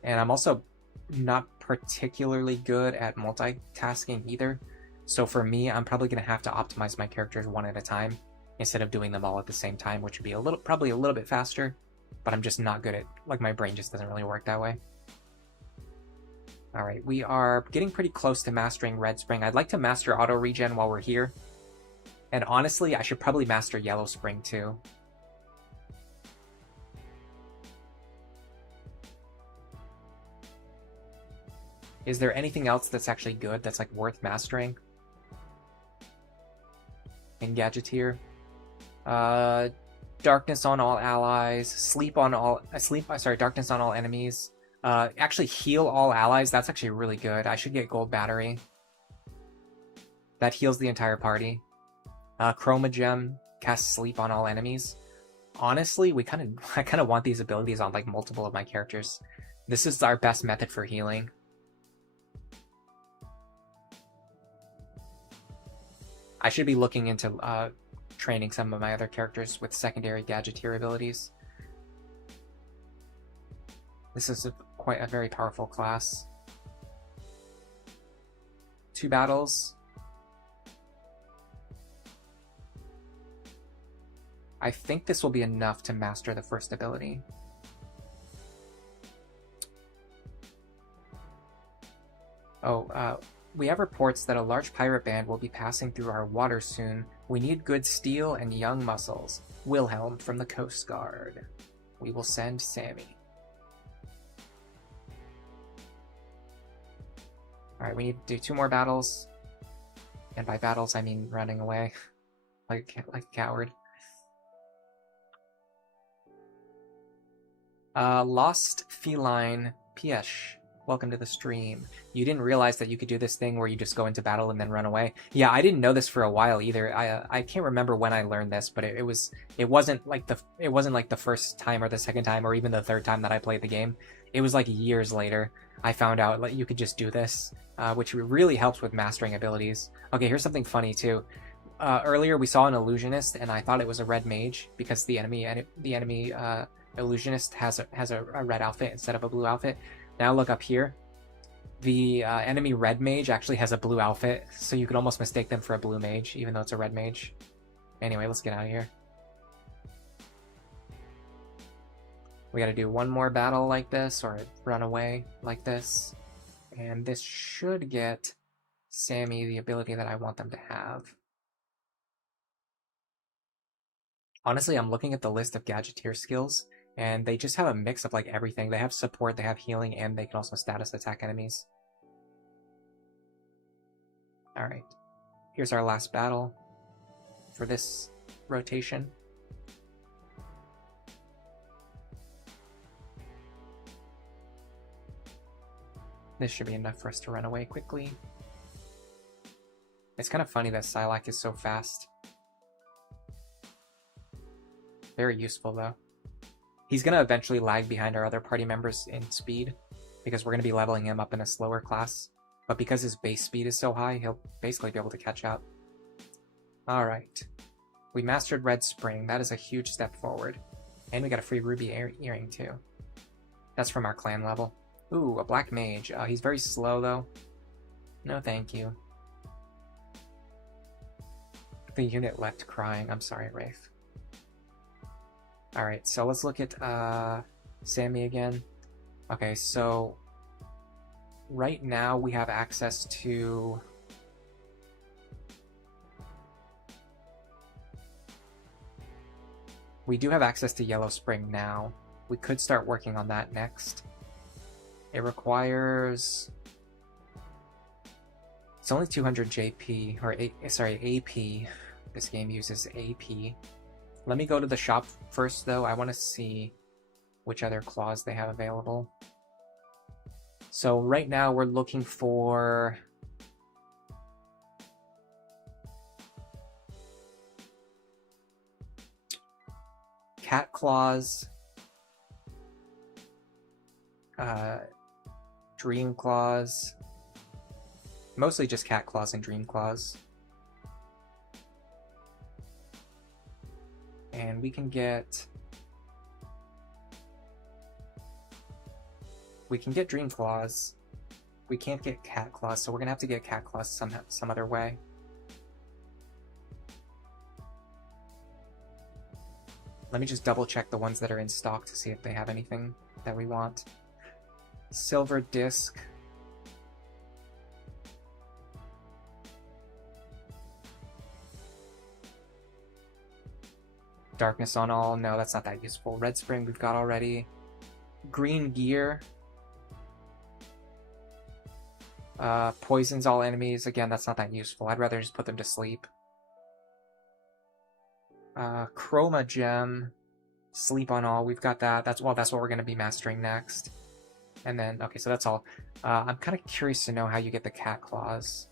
And I'm also not particularly good at multitasking either. So for me, I'm probably going to have to optimize my characters one at a time instead of doing them all at the same time, which would be probably a little bit faster, but I'm just not good at, like, my brain just doesn't really work that way. All right, we are getting pretty close to mastering Red Spring. I'd like to master auto regen while we're here. And honestly, I should probably master Yellow Spring too. Is there anything else that's actually good that's like worth mastering? In Gadgeteer? Darkness on all allies, darkness on all enemies. Actually heal all allies, that's actually really good. I should get Gold Battery. That heals the entire party. Chroma Gem, cast sleep on all enemies. Honestly, I kind of want these abilities on like multiple of my characters. This is our best method for healing. I should be looking into training some of my other characters with secondary Gadgeteer abilities. This is quite a very powerful class. 2 battles. I think this will be enough to master the first ability. We have reports that a large pirate band will be passing through our waters soon. We need good steel and young muscles. Wilhelm from the Coast Guard. We will send Sammy. Alright, we need to do 2 more battles. And by battles, I mean running away. like a coward. Lost Feline Piesh. Welcome to the stream. You didn't realize that you could do this thing where you just go into battle and then run away? Yeah, I didn't know this for a while either. I can't remember when I learned this, but it wasn't like the first time or the second time or even the third time that I played the game. It was like years later I found out like you could just do this, which really helps with mastering abilities. Okay, here's something funny too. Earlier we saw an illusionist and I thought it was a red mage because the enemy illusionist has a red outfit instead of a blue outfit. Now look up here. The enemy red mage actually has a blue outfit, so you could almost mistake them for a blue mage, even though it's a red mage. Anyway, let's get out of here. We gotta do 1 more battle like this, or run away like this. And this should get Sammy the ability that I want them to have. Honestly, I'm looking at the list of Gadgeteer skills, and they just have a mix of like everything. They have support, they have healing, and they can also status attack enemies. Alright, here's our last battle for this rotation. This should be enough for us to run away quickly. It's kind of funny that Silac is so fast. Very useful though. He's going to eventually lag behind our other party members in speed because we're going to be leveling him up in a slower class. But because his base speed is so high, he'll basically be able to catch up. Alright. We mastered Red Spring. That is a huge step forward. And we got a free ruby earring too. That's from our clan level. Ooh, a black mage. He's very slow though. No thank you. The unit left crying. I'm sorry, Rafe. Alright, so let's look at Sammy again. Okay, so right now we have access to Yellow Spring now. We could start working on that next. It requires... It's only 200 JP, or AP. This game uses AP. Let me go to the shop first, though. I want to see which other claws they have available. So right now we're looking for... cat claws, dream claws, mostly just cat claws and dream claws. And we can get dream claws. We can't get cat claws, so we're gonna have to get cat claws some other way. Let me just double check the ones that are in stock to see if they have anything that we want. Silver disc. Darkness on all. No, that's not that useful. Red Spring we've got already. Green gear. Poisons all enemies. Again, that's not that useful. I'd rather just put them to sleep. Chroma gem, sleep on all. We've got that. That's what we're going to be mastering next. And then, okay, so that's all. I'm kind of curious to know how you get the cat claws.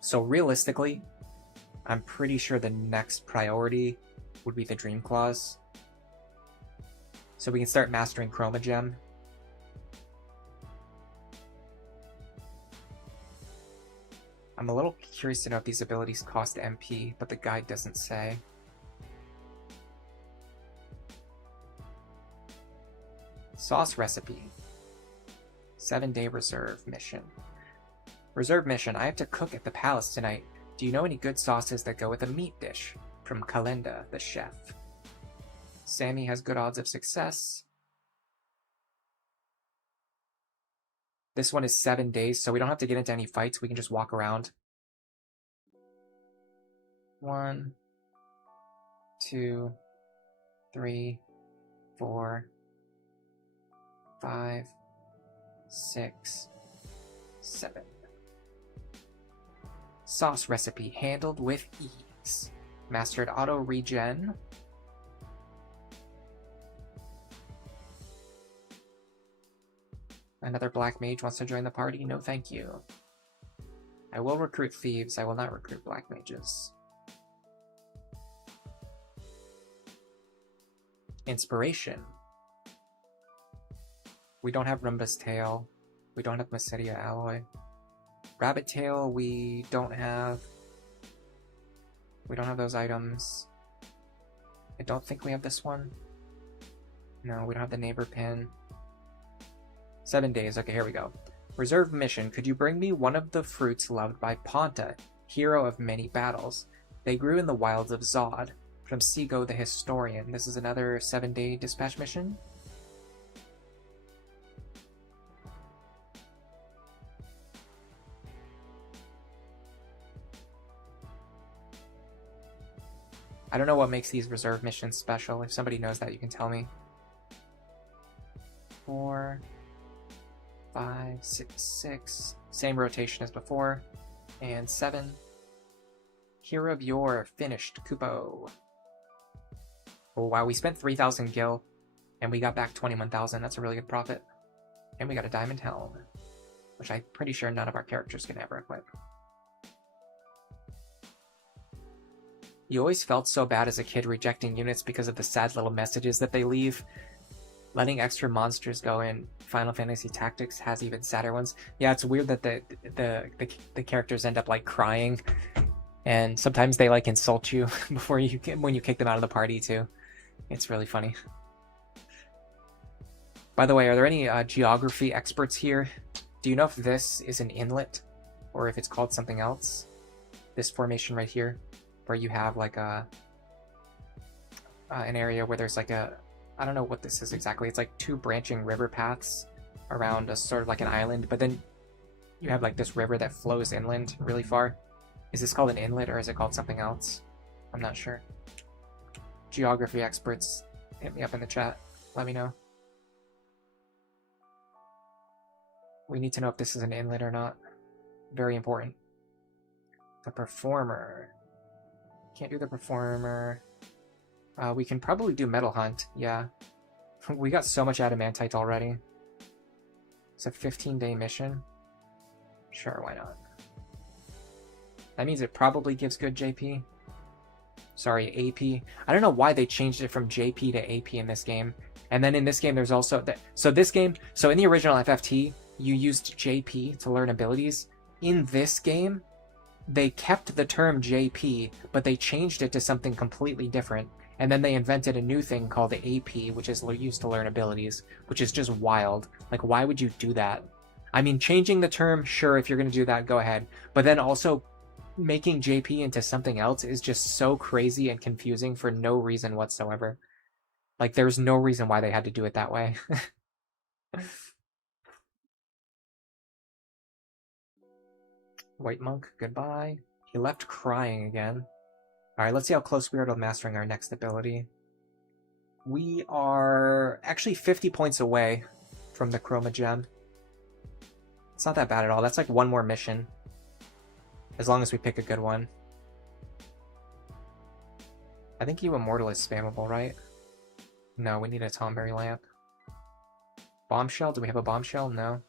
So realistically, I'm pretty sure the next priority would be the dream claws. So we can start mastering Chroma gem. I'm a little curious to know if these abilities cost MP, but the guide doesn't say. Sauce recipe. 7-day reserve mission. Reserve mission. I have to cook at the palace tonight. Do you know any good sauces that go with a meat dish? From Kalenda, the chef. Sammy has good odds of success. This one is 7 days, so we don't have to get into any fights. We can just walk around. 1, 2, 3, 4, 5, 6, 7. Sauce recipe handled with ease. Mastered auto regen. Another black mage wants to join the party? No thank you. I will recruit thieves, I will not recruit black mages. Inspiration. We don't have Rumba's Tail. We don't have Macedia Alloy. Rabbit Tail we don't have. We don't have those items. I don't think we have this one. No, we don't have the neighbor pin. 7 days. Okay, here we go. Reserve mission. Could you bring me one of the fruits loved by Ponta, hero of many battles? They grew in the wilds of Zod. From Seago the Historian. This is another 7-day dispatch mission. I don't know what makes these reserve missions special. If somebody knows that, you can tell me. 4, 5, 6. Same rotation as before. And 7. Hero of Yore, finished. Kupo. Oh wow, we spent 3,000 gil, and we got back 21,000. That's a really good profit. And we got a diamond helm, which I'm pretty sure none of our characters can ever equip. You always felt so bad as a kid rejecting units because of the sad little messages that they leave. Letting extra monsters go in Final Fantasy Tactics has even sadder ones. Yeah, it's weird that the characters end up like crying, and sometimes they like insult you before when you kick them out of the party too. It's really funny. By the way, are there any geography experts here? Do you know if this is an inlet or if it's called something else? This formation right here, where you have like an area where there's like I don't know what this is exactly. It's like two branching river paths around a sort of like an island, but then you have like this river that flows inland really far. Is this called an inlet or is it called something else? I'm not sure. Geography experts, hit me up in the chat. Let me know. We need to know if this is an inlet or not. Very important. The performer. Can't do the performer. We can probably do Metal Hunt, yeah. We got so much adamantite already. It's a 15-day mission. Sure, why not? That means it probably gives good JP. Sorry, AP. I don't know why they changed it from JP to AP in this game. And then in this game, there's also... So in the original FFT, you used JP to learn abilities. In this game, they kept the term JP, but they changed it to something completely different. And then they invented a new thing called the AP, which is used to learn abilities, which is just wild. Like, why would you do that? I mean, changing the term, sure, if you're going to do that, go ahead. But then also making JP into something else is just so crazy and confusing for no reason whatsoever. Like, there's no reason why they had to do it that way. White monk, goodbye. He left crying again. Alright, let's see how close we are to mastering our next ability. We are actually 50 points away from the Chroma Gem. It's not that bad at all. That's like one more mission. As long as we pick a good one. I think you Immortal is spammable, right? No, we need a Tomberry Lamp. Bombshell? Do we have a Bombshell? No.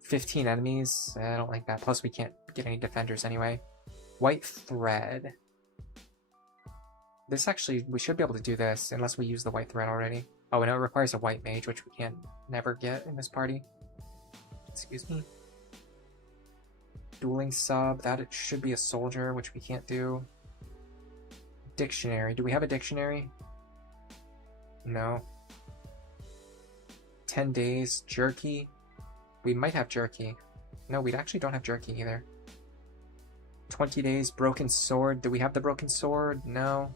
15 enemies? I don't like that. Plus we can't get any defenders anyway. White thread. This actually, we should be able to do this unless we use the white thread already. Oh, and it requires a white mage, which we can never get in this party. Excuse me. Dueling sub, that it should be a soldier, which we can't do. Dictionary, do we have a dictionary? No. 10 days, jerky. We might have jerky. No, we actually don't have jerky either. 20 days, broken sword. Do we have the broken sword? No.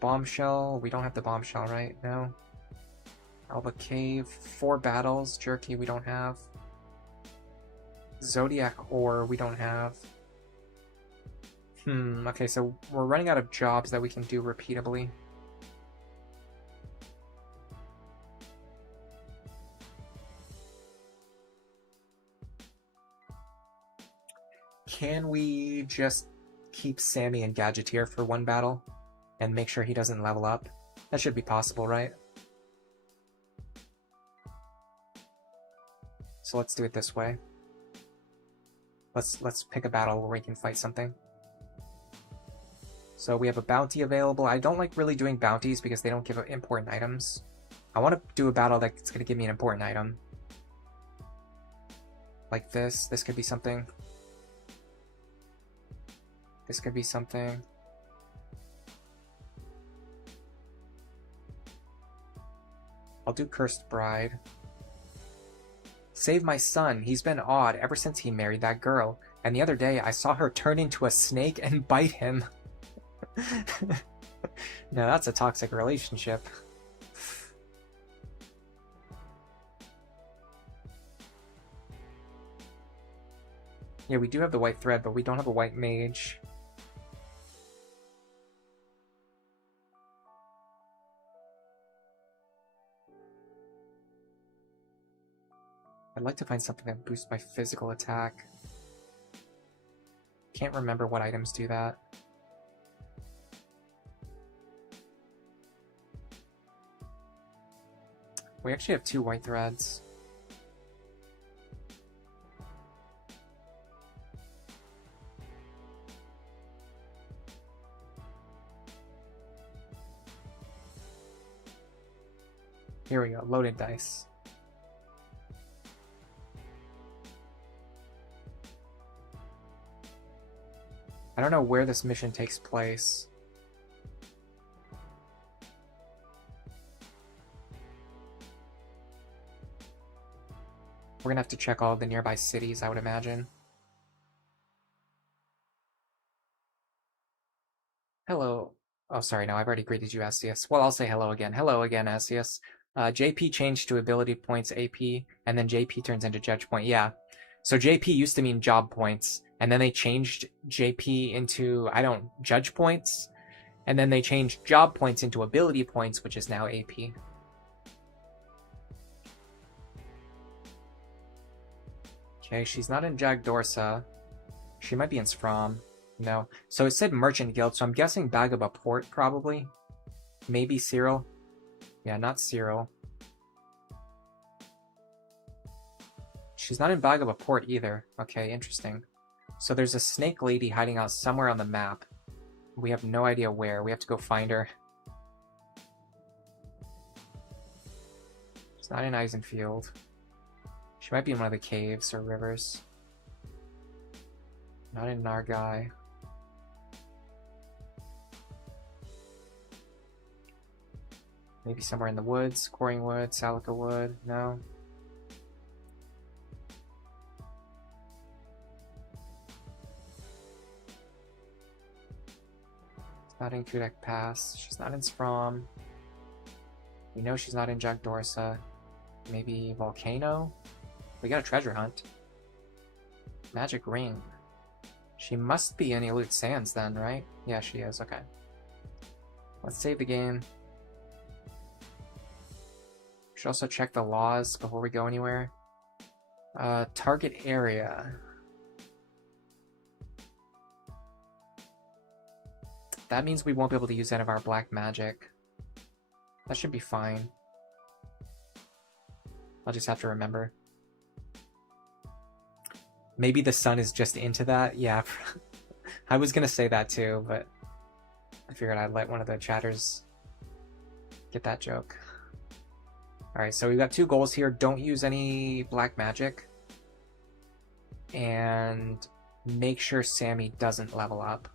Bombshell. We don't have the bombshell, right? No. Alba Cave. 4 battles. Jerky we don't have. Zodiac Ore we don't have. Okay, so we're running out of jobs that we can do repeatably. Can we just keep Sammy and Gadgeteer for one battle and make sure he doesn't level up? That should be possible, right? So let's do it this way. Let's pick a battle where we can fight something. So we have a bounty available. I don't like really doing bounties because they don't give important items. I want to do a battle that's going to give me an important item. Like this. This could be something. This could be something. I'll do Cursed Bride. Save my son. He's been odd ever since he married that girl. And the other day I saw her turn into a snake and bite him. No, that's a toxic relationship. Yeah, we do have the white thread, but we don't have a white mage. I'd like to find something that boosts my physical attack. Can't remember what items do that. We actually have 2 white threads. Here we go, loaded dice. I don't know where this mission takes place. We're gonna have to check all of the nearby cities, I would imagine. Hello. Oh, sorry, no, I've already greeted you, Asius. Well, I'll say hello again. Hello again, Asius. JP changed to ability points AP, and then JP turns into judge point. Yeah. So JP used to mean job points, and then they changed JP into, judge points, and then they changed job points into ability points, which is now AP. Okay, she's not in Jagdorsa. She might be in Skrom. No. So it said Merchant Guild, so I'm guessing Bagaba Port, probably. Maybe Cyril. Yeah, not Cyril. She's not in Bagaba Port either. Okay, interesting. So there's a snake lady hiding out somewhere on the map. We have no idea where. We have to go find her. She's not in Eisenfield. She might be in one of the caves or rivers. Not in Nargai. Maybe somewhere in the woods. Coring Wood, Salika Wood. No. She's not in Kudak Pass. She's not in Skrom. We know she's not in Jagdorsa. Maybe Volcano? We got a treasure hunt. Magic Ring. She must be in Elude Sands then, right? Yeah, she is. Okay. Let's save the game. We should also check the laws before we go anywhere. Target area. That means we won't be able to use any of our black magic. That should be fine. I'll just have to remember. Maybe the sun is just into that. Yeah, I was gonna say that too, but I figured I'd let one of the chatters get that joke. Alright, so we've got 2 goals here. Don't use any black magic. And make sure Sammy doesn't level up.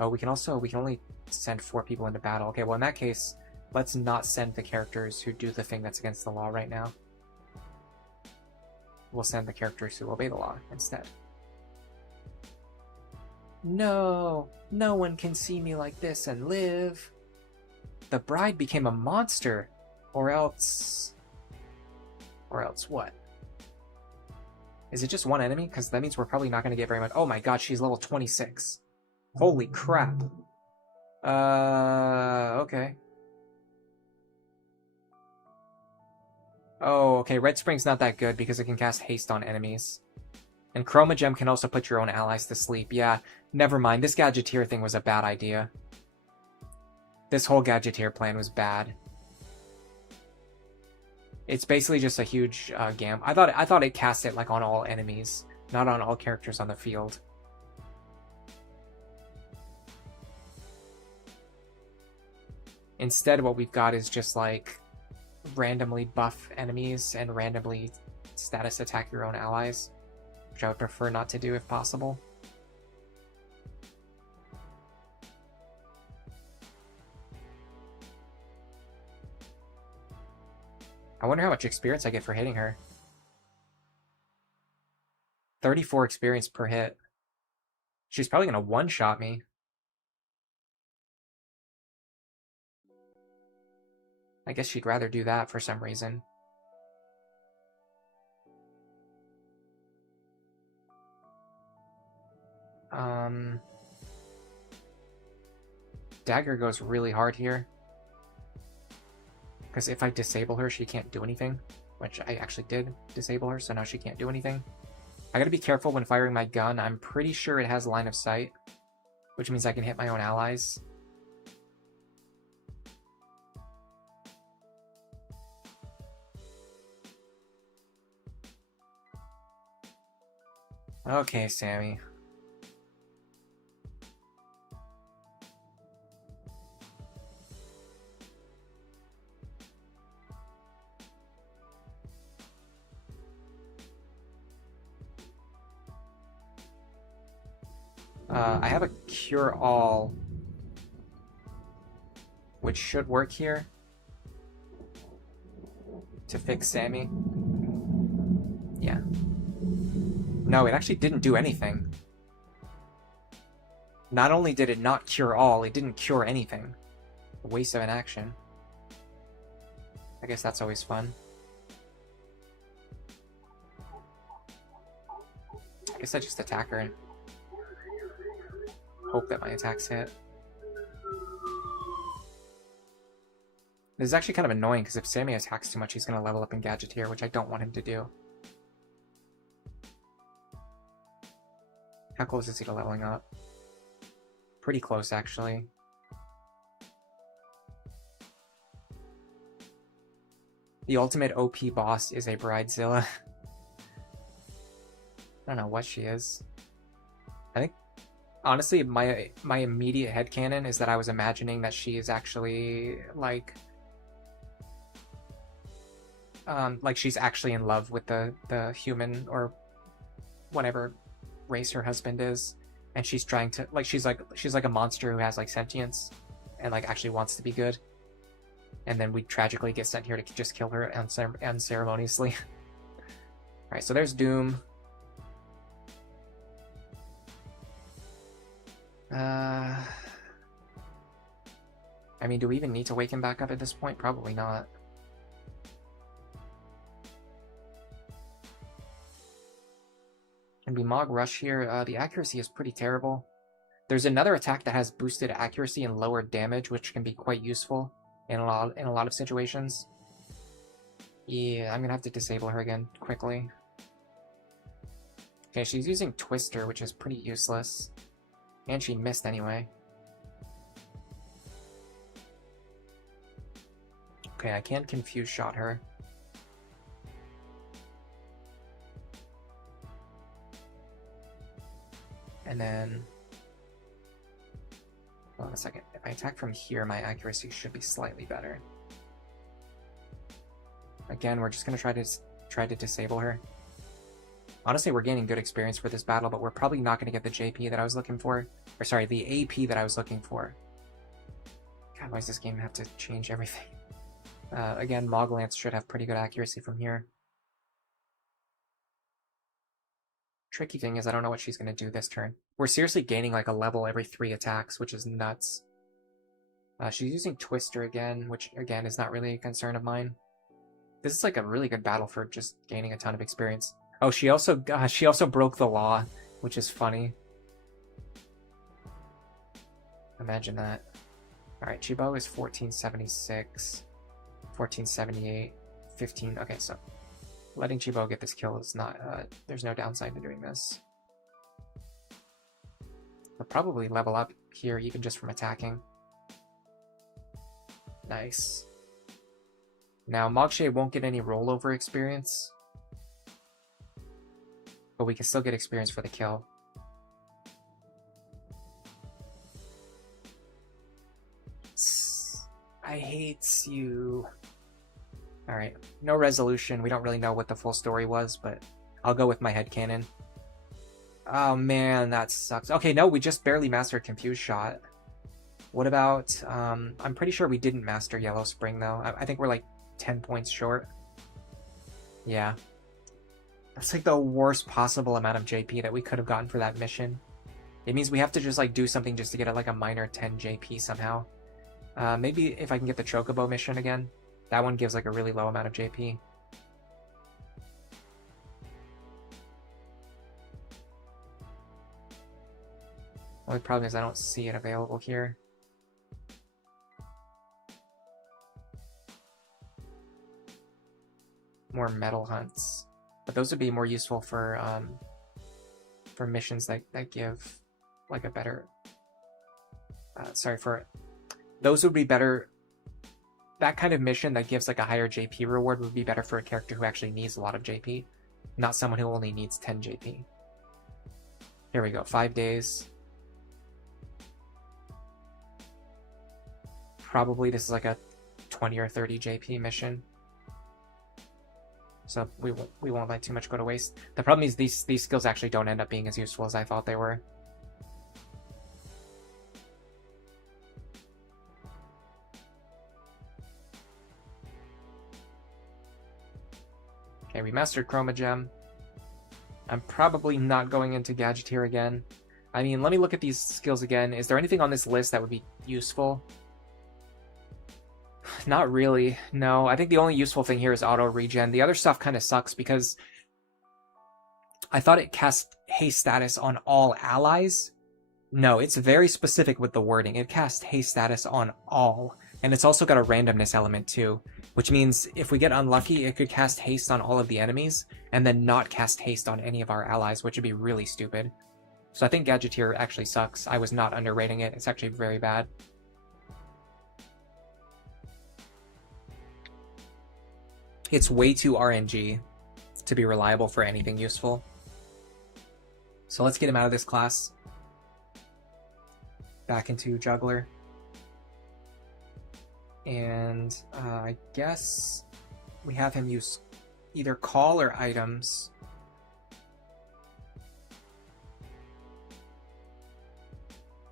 Oh, we can only send 4 people into battle. Okay, well in that case, let's not send the characters who do the thing that's against the law right now. We'll send the characters who obey the law instead. No! No one can see me like this and live! The bride became a monster! Or else... Or else what? Is it just one enemy? Because that means we're probably not going to get very much... Oh my god, she's level 26. Holy crap. Okay. Oh, okay, Red Spring's not that good because it can cast haste on enemies. And Chroma Gem can also put your own allies to sleep. Yeah, never mind. This Gadgeteer thing was a bad idea. This whole Gadgeteer plan was bad. It's basically just a huge gam. I thought it cast it like on all enemies, not on all characters on the field. Instead, what we've got is just like randomly buff enemies and randomly status attack your own allies, which I would prefer not to do if possible. I wonder how much experience I get for hitting her. 34 experience per hit. She's probably going to one-shot me. I guess she'd rather do that for some reason. Dagger goes really hard here. Because if I disable her, she can't do anything. Which I actually did disable her, so now she can't do anything. I gotta be careful when firing my gun. I'm pretty sure it has line of sight, which means I can hit my own allies. Okay, Sammy. I have a Cure All, which should work here to fix Sammy. Yeah. No, it actually didn't do anything. Not only did it not cure all, it didn't cure anything. A waste of an action. I guess that's always fun. I guess I just attack her and hope that my attacks hit. This is actually kind of annoying, because if Sammy attacks too much, he's going to level up in Gadgeteer, which I don't want him to do. How close is he to leveling up? Pretty close, actually. The ultimate OP boss is a Bridezilla. I don't know what she is. I think, honestly, my immediate headcanon is that I was imagining that she is actually, like she's actually in love with the human or whatever race her husband is, and she's trying to, like, she's like a monster who has, like, sentience and, like, actually wants to be good. And then we tragically get sent here to just kill her unceremoniously. Alright, so there's Doom. I mean, do we even need to wake him back up at this point? Probably not. Can we Mog Rush here? The accuracy is pretty terrible. There's another attack that has boosted accuracy and lowered damage, which can be quite useful in a lot of situations. Yeah, I'm gonna have to disable her again quickly. Okay, she's using Twister, which is pretty useless. And she missed anyway. Okay, I can Confuse Shot her. And then... hold on a second. If I attack from here, my accuracy should be slightly better. Again, we're just going to try to disable her. Honestly, we're gaining good experience for this battle, but we're probably not going to get the JP that I was looking for. Or sorry, the AP that I was looking for. God, why does this game have to change everything? Again, Moglance should have pretty good accuracy from here. Tricky thing is I don't know what she's going to do this turn. We're seriously gaining like a level every 3 attacks, which is nuts. She's using Twister again, which again is not really a concern of mine. This is like a really good battle for just gaining a ton of experience. Oh, she also broke the law, which is funny. Imagine that. Alright, Chibo is 1476, 1478, 15. Okay, so letting Chibo get this kill is not, there's no downside to doing this. We'll probably level up here even just from attacking. Nice. Now, Marche won't get any rollover experience, but we can still get experience for the kill. I hate you. Alright, no resolution. We don't really know what the full story was, but I'll go with my headcanon. Oh man, that sucks. Okay, no, we just barely mastered Confuse Shot. What about, I'm pretty sure we didn't master Yellow Spring though. I think we're like 10 points short. Yeah. That's like the worst possible amount of JP that we could have gotten for that mission. It means we have to just like do something just to get like a minor 10 JP somehow. Maybe if I can get the Chocobo mission again. That one gives like a really low amount of JP. Only problem is I don't see it available here. More metal hunts. But those would be more useful for missions that give like a better those would be better. That kind of mission that gives like a higher JP reward would be better for a character who actually needs a lot of JP, not someone who only needs 10 JP. Here we go, 5 days. Probably this is like a 20 or 30 JP mission. So we won't let too much go to waste. The problem is these skills actually don't end up being as useful as I thought they were. Okay, we mastered Chroma Gem. I'm probably not going into Gadgeteer again. I mean, let me look at these skills again. Is there anything on this list that would be useful? Not really. No, I think the only useful thing here is auto regen. The other stuff kind of sucks because I thought it cast haste status on all allies. No, it's very specific with the wording. It casts haste status on all. And it's also got a randomness element too, which means if we get unlucky, it could cast haste on all of the enemies and then not cast haste on any of our allies, which would be really stupid. So I think Gadgeteer actually sucks. I was not underrating it. It's actually very bad. It's way too RNG to be reliable for anything useful. So let's get him out of this class. Back into Juggler. And I guess we have him use either call or items.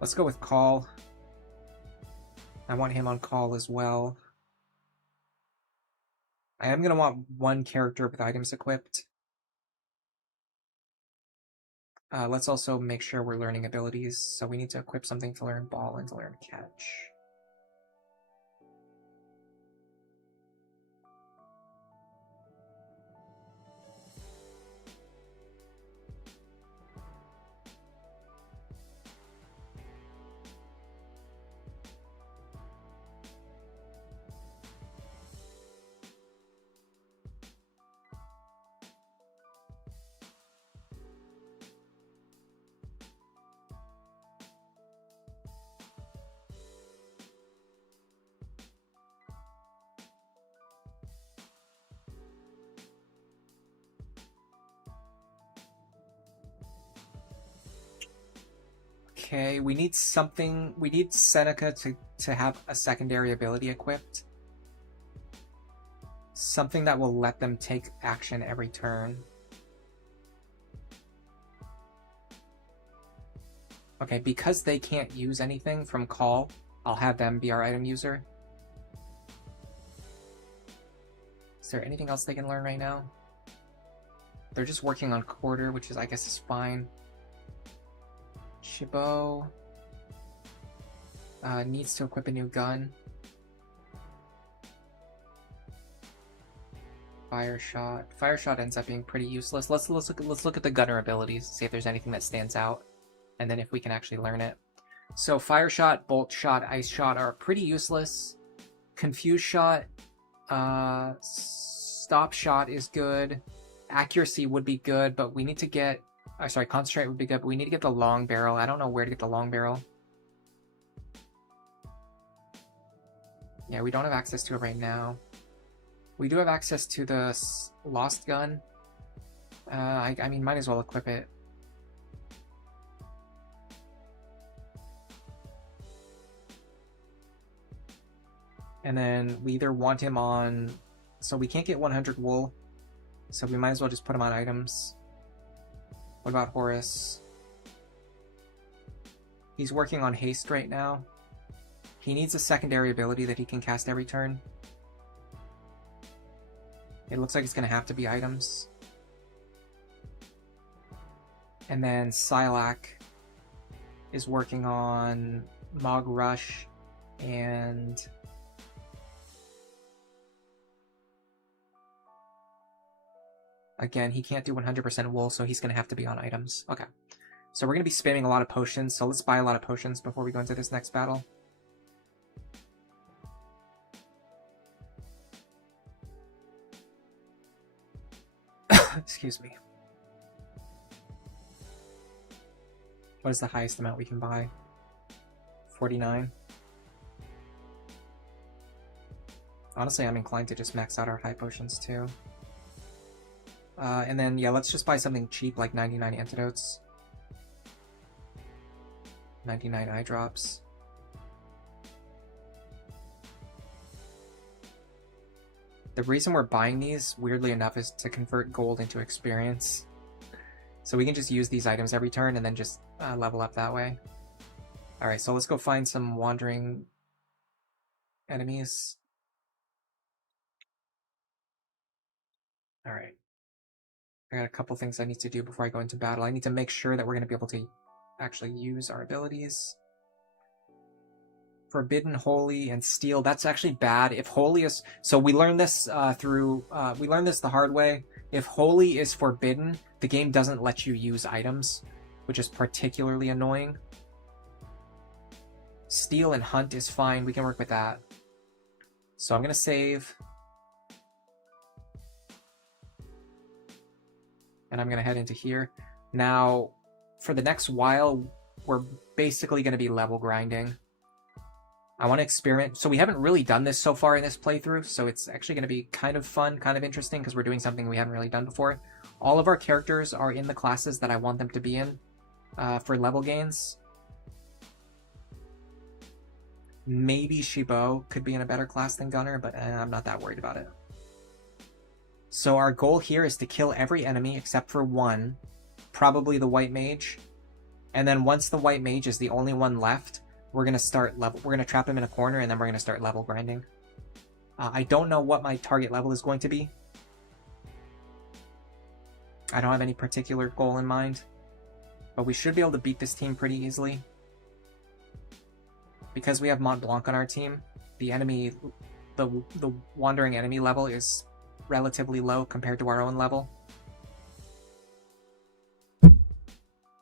Let's go with call. I want him on call as well. I am going to want one character with items equipped. Let's also make sure we're learning abilities. So we need to equip something to learn ball and to learn catch. Okay, we need something. We need Seneca to have a secondary ability equipped. Something that will let them take action every turn. Okay, because they can't use anything from call, I'll have them be our item user. Is there anything else they can learn right now? They're just working on quarter, which is, I guess, is fine. Chabot needs to equip a new gun. Fire shot. Fire shot ends up being pretty useless. Let's look at the gunner abilities, see if there's anything that stands out, and then if we can actually learn it. So fire shot, bolt shot, ice shot are pretty useless. Confuse shot, stop shot is good. Accuracy would be good, but we need to get. Sorry, concentrate would be good, but we need to get the long barrel. I don't know where to get the long barrel. Yeah, we don't have access to it right now. We do have access to the lost gun. I mean, might as well equip it. And then we either want him on... So we can't get 100 wool, so we might as well just put him on items. What about Horus? He's working on haste right now. He needs a secondary ability that he can cast every turn. It looks like it's going to have to be items. And then Silac is working on Mog Rush and... Again, he can't do 100% wool, so he's going to have to be on items. Okay. So we're going to be spamming a lot of potions, so let's buy a lot of potions before we go into this next battle. Excuse me. What is the highest amount we can buy? 49. Honestly, I'm inclined to just max out our high potions too. And then, yeah, let's just buy something cheap like 99 antidotes. 99 eye drops. The reason we're buying these, weirdly enough, is to convert gold into experience. So we can just use these items every turn and then just level up that way. Alright, so let's go find some wandering enemies. Alright. I got a couple things I need to do before I go into battle. I need to make sure that we're going to be able to actually use our abilities. Forbidden, Holy, and Steel. That's actually bad. If Holy is... So we learned this we learned this the hard way. If Holy is forbidden, the game doesn't let you use items, which is particularly annoying. Steal and Hunt is fine. We can work with that. So I'm going to save. And I'm going to head into here. Now, for the next while, we're basically going to be level grinding. I want to experiment. So we haven't really done this so far in this playthrough, so it's actually going to be kind of fun, kind of interesting, because we're doing something we haven't really done before. All of our characters are in the classes that I want them to be in for level gains. Maybe Shibo could be in a better class than Gunner, but I'm not that worried about it. So our goal here is to kill every enemy except for one, probably the White Mage. And then once the White Mage is the only one left, we're going to start level. We're going to trap him in a corner, and then we're going to start level grinding. I don't know what my target level is going to be. I don't have any particular goal in mind, but we should be able to beat this team pretty easily. Because we have Mont Blanc on our team, the enemy, the wandering enemy level is relatively low compared to our own level.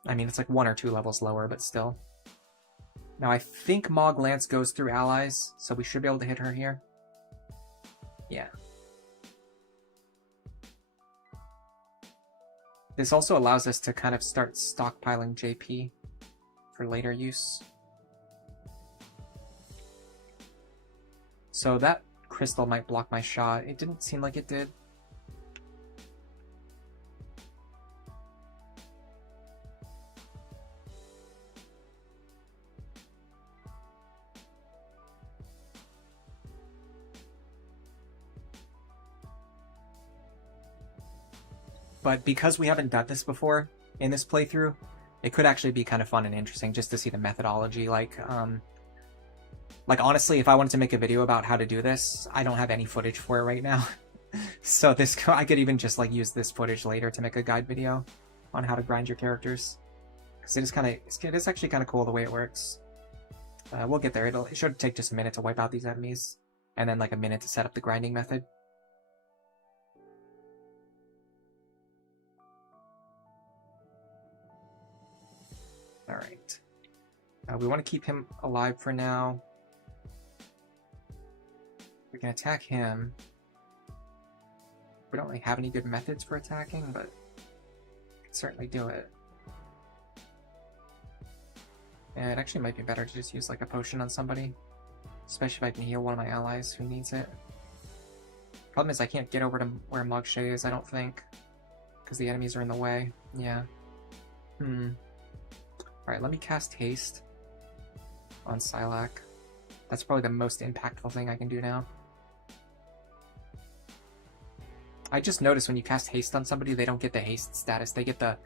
I mean, it's like 1 or 2 levels lower, but still. Now, I think Mog Lance goes through allies, so we should be able to hit her here. Yeah. This also allows us to kind of start stockpiling JP for later use. So that crystal might block my shot. It didn't seem like it did. But because we haven't done this before in this playthrough, it could actually be kind of fun and interesting just to see the methodology. Like honestly, if I wanted to make a video about how to do this, I don't have any footage for it right now. So I could even just like use this footage later to make a guide video on how to grind your characters. Because it is actually kind of cool the way it works. We'll get there. It should take just a minute to wipe out these enemies, and then like a minute to set up the grinding method. Alright. We want to keep him alive for now. We can attack him. We don't really have any good methods for attacking, but we can certainly do it. And it actually might be better to just use like a potion on somebody. Especially if I can heal one of my allies who needs it. Problem is I can't get over to where Marche is, I don't think. Because the enemies are in the way. Yeah. Alright, let me cast Haste on Silac. That's probably the most impactful thing I can do now. I just noticed when you cast Haste on somebody, they don't get the Haste status, they get the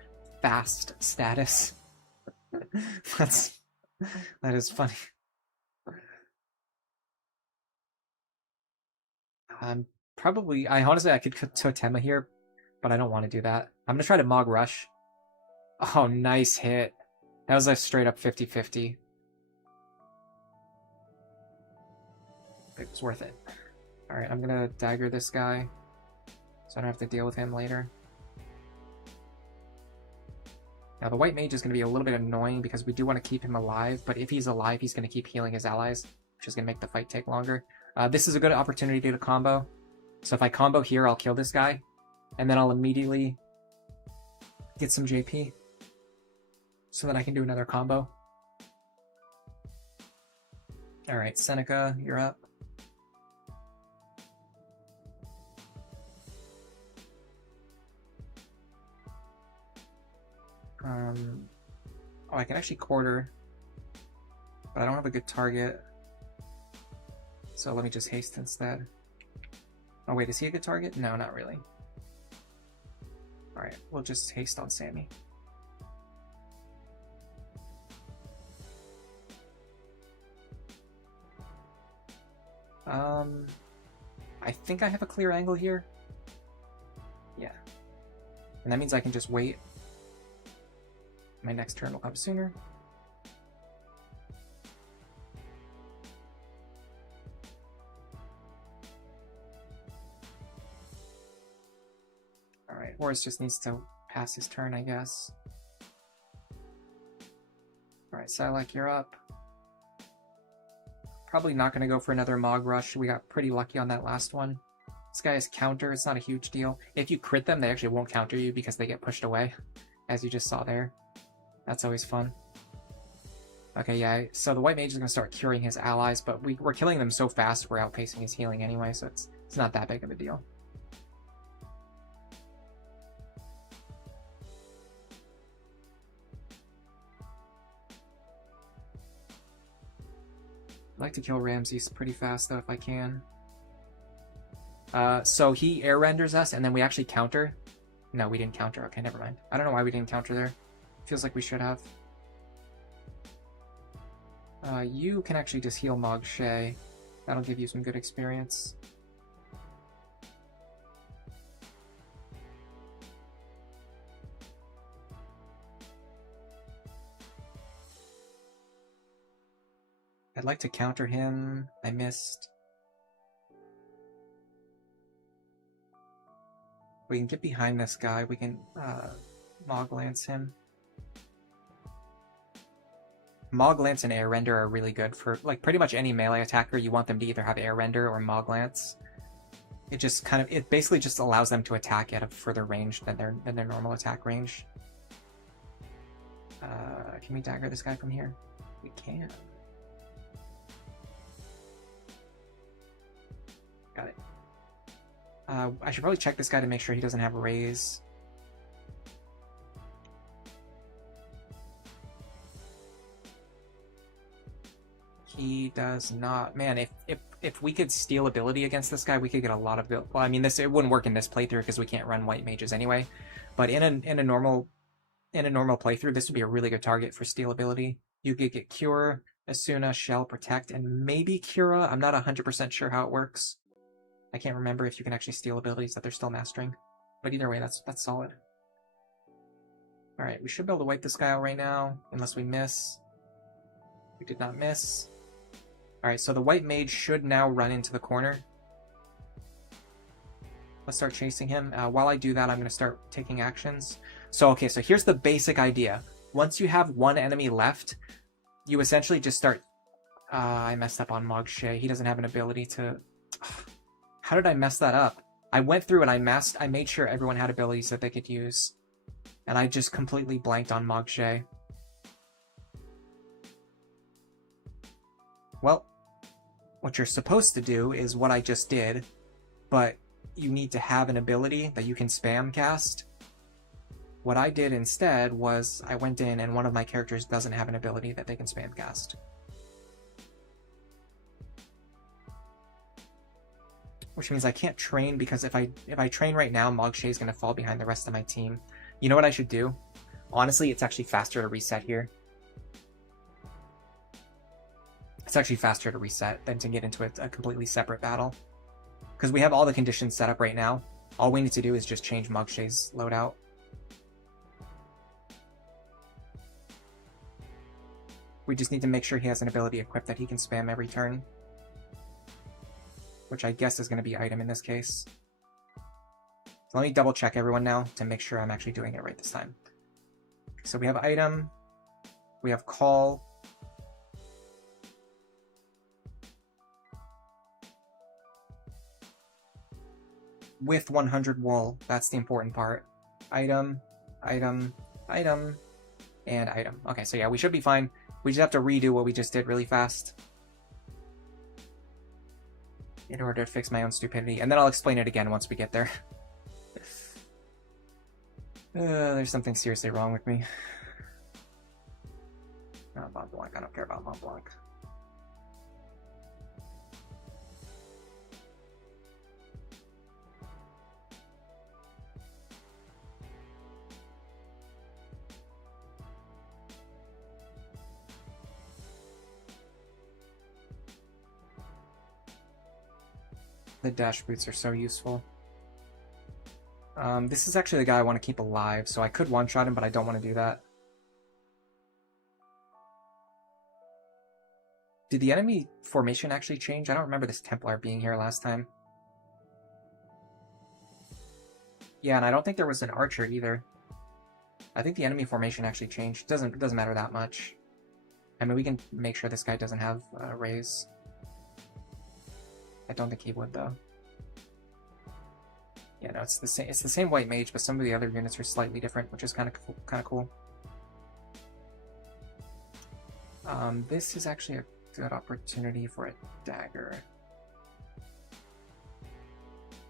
Fast status. That is funny. Honestly, I could Totema here, but I don't want to do that. I'm gonna try to Mog Rush. Oh, nice hit. That was a straight up 50-50. It was worth it. Alright, I'm gonna dagger this guy, so I don't have to deal with him later. Now the White Mage is going to be a little bit annoying because we do want to keep him alive, but if he's alive, he's going to keep healing his allies, which is going to make the fight take longer. This is a good opportunity to combo. So if I combo here, I'll kill this guy, and then I'll immediately get some JP, so that I can do another combo. Alright, Seneca, you're up. Oh, I can actually quarter, but I don't have a good target. So let me just haste instead. Oh wait, is he a good target? No, not really. Alright, we'll just haste on Sammy. I think I have a clear angle here. Yeah. And that means I can just wait. My next turn will come sooner. Alright, Horus just needs to pass his turn, I guess. Alright, Silac, you're up. Probably not going to go for another Mog Rush. We got pretty lucky on that last one. This guy has counter. It's not a huge deal. If you crit them, they actually won't counter you because they get pushed away, as you just saw there. That's always fun. Okay, yeah, so the White Mage is going to start curing his allies, but we're killing them so fast we're outpacing his healing anyway, so it's not that big of a deal. I'd like to kill Ramses pretty fast, though, if I can. So he air renders us, and then we actually counter. No, we didn't counter. Okay, never mind. I don't know why we didn't counter there. Feels like we should have. You can actually just heal Marche. That'll give you some good experience. I'd like to counter him. I missed. We can get behind this guy. We can Mog Lance him. Mog Lance and Air Render are really good for like pretty much any melee attacker. You want them to either have Air Render or Mog Lance. It just it basically just allows them to attack at a further range than their normal attack range. Can we dagger this guy from here? We can. Got it. I should probably check this guy to make sure he doesn't have a raise. He does not. Man, if we could steal ability against this guy, we could get a lot of. Well, I mean, it wouldn't work in this playthrough because we can't run White Mages anyway. But in a normal playthrough, this would be a really good target for steal ability. You could get Cure, Asuna, Shell, Protect, and maybe Cura. I'm not 100% sure how it works. I can't remember if you can actually steal abilities that they're still mastering. But either way, that's solid. Alright, we should be able to wipe this guy out right now, unless we miss. We did not miss. Alright, so the White Mage should now run into the corner. Let's start chasing him. While I do that, I'm going to start taking actions. So, okay, so here's the basic idea. Once you have one enemy left, you essentially just start... I messed up on Marche. He doesn't have an ability to... How did I mess that up? I went through and I made sure everyone had abilities that they could use. And I just completely blanked on Marche. Well, what you're supposed to do is what I just did, but you need to have an ability that you can spam cast. What I did instead was I went in and one of my characters doesn't have an ability that they can spam cast. Which means I can't train because if I train right now, Marche is going to fall behind the rest of my team. You know what I should do? Honestly, it's actually faster to reset here. It's actually faster to reset than to get into a completely separate battle. Because we have all the conditions set up right now. All we need to do is just change Marche's loadout. We just need to make sure he has an ability equipped that he can spam every turn. Which I guess is going to be item in this case. So let me double check everyone now to make sure I'm actually doing it right this time. So we have item, we have call, with 100 wool, that's the important part. Item, item, item, and item. Okay, so yeah, we should be fine. We just have to redo what we just did really fast in order to fix my own stupidity, and then I'll explain it again once we get there. There's something seriously wrong with me. Not Mont Blanc, I don't care about Mont Blanc. The dash boots are so useful. This is actually the guy I want to keep alive, so I could one-shot him, but I don't want to do that. Did the enemy formation actually change? I don't remember this Templar being here last time. Yeah, and I don't think there was an archer either. I think the enemy formation actually changed. Doesn't matter that much. I mean, we can make sure this guy doesn't have raise. I don't think he would though. Yeah, no, it's the same. It's the same white mage, but some of the other units are slightly different, which is kind of cool. This is actually a good opportunity for a dagger.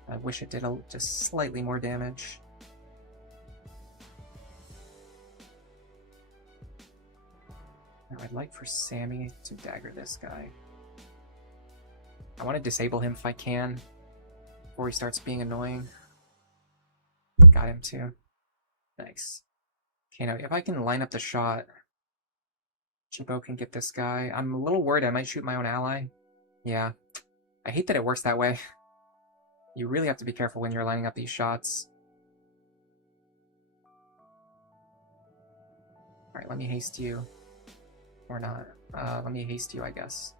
I wish it did just slightly more damage. Now I'd like for Sammy to dagger this guy. I want to disable him if I can before he starts being annoying. Got him too. Nice. Okay, now if I can line up the shot, Chibo can get this guy. I'm a little worried I might shoot my own ally. Yeah. I hate that it works that way. You really have to be careful when you're lining up these shots. Alright, let me haste you. Or not. Let me haste you, I guess.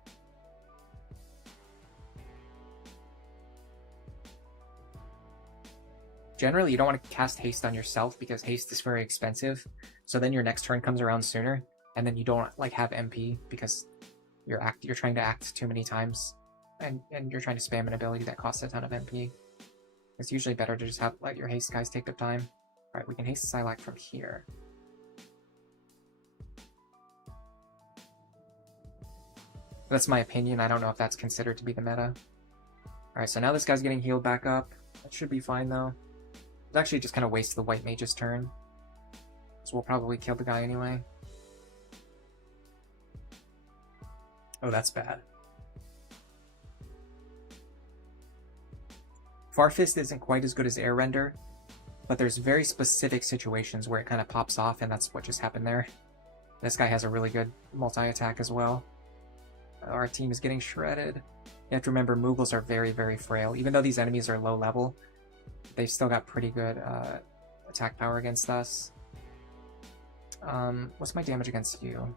Generally, you don't want to cast haste on yourself because haste is very expensive. So then your next turn comes around sooner, and then you don't like have MP because you're trying to act too many times, and you're trying to spam an ability that costs a ton of MP. It's usually better to just let your haste guys take their time. All right, we can haste Silac from here. That's my opinion. I don't know if that's considered to be the meta. All right, so now this guy's getting healed back up. That should be fine though. It actually just kind of wastes the white mage's turn. So we'll probably kill the guy anyway. Oh, that's bad. Farfist isn't quite as good as Air Render, but there's very specific situations where it kind of pops off, and that's what just happened there. This guy has a really good multi-attack as well. Our team is getting shredded. You have to remember, Moogles are very, very frail. Even though these enemies are low level, they've still got pretty good attack power against us. What's my damage against you?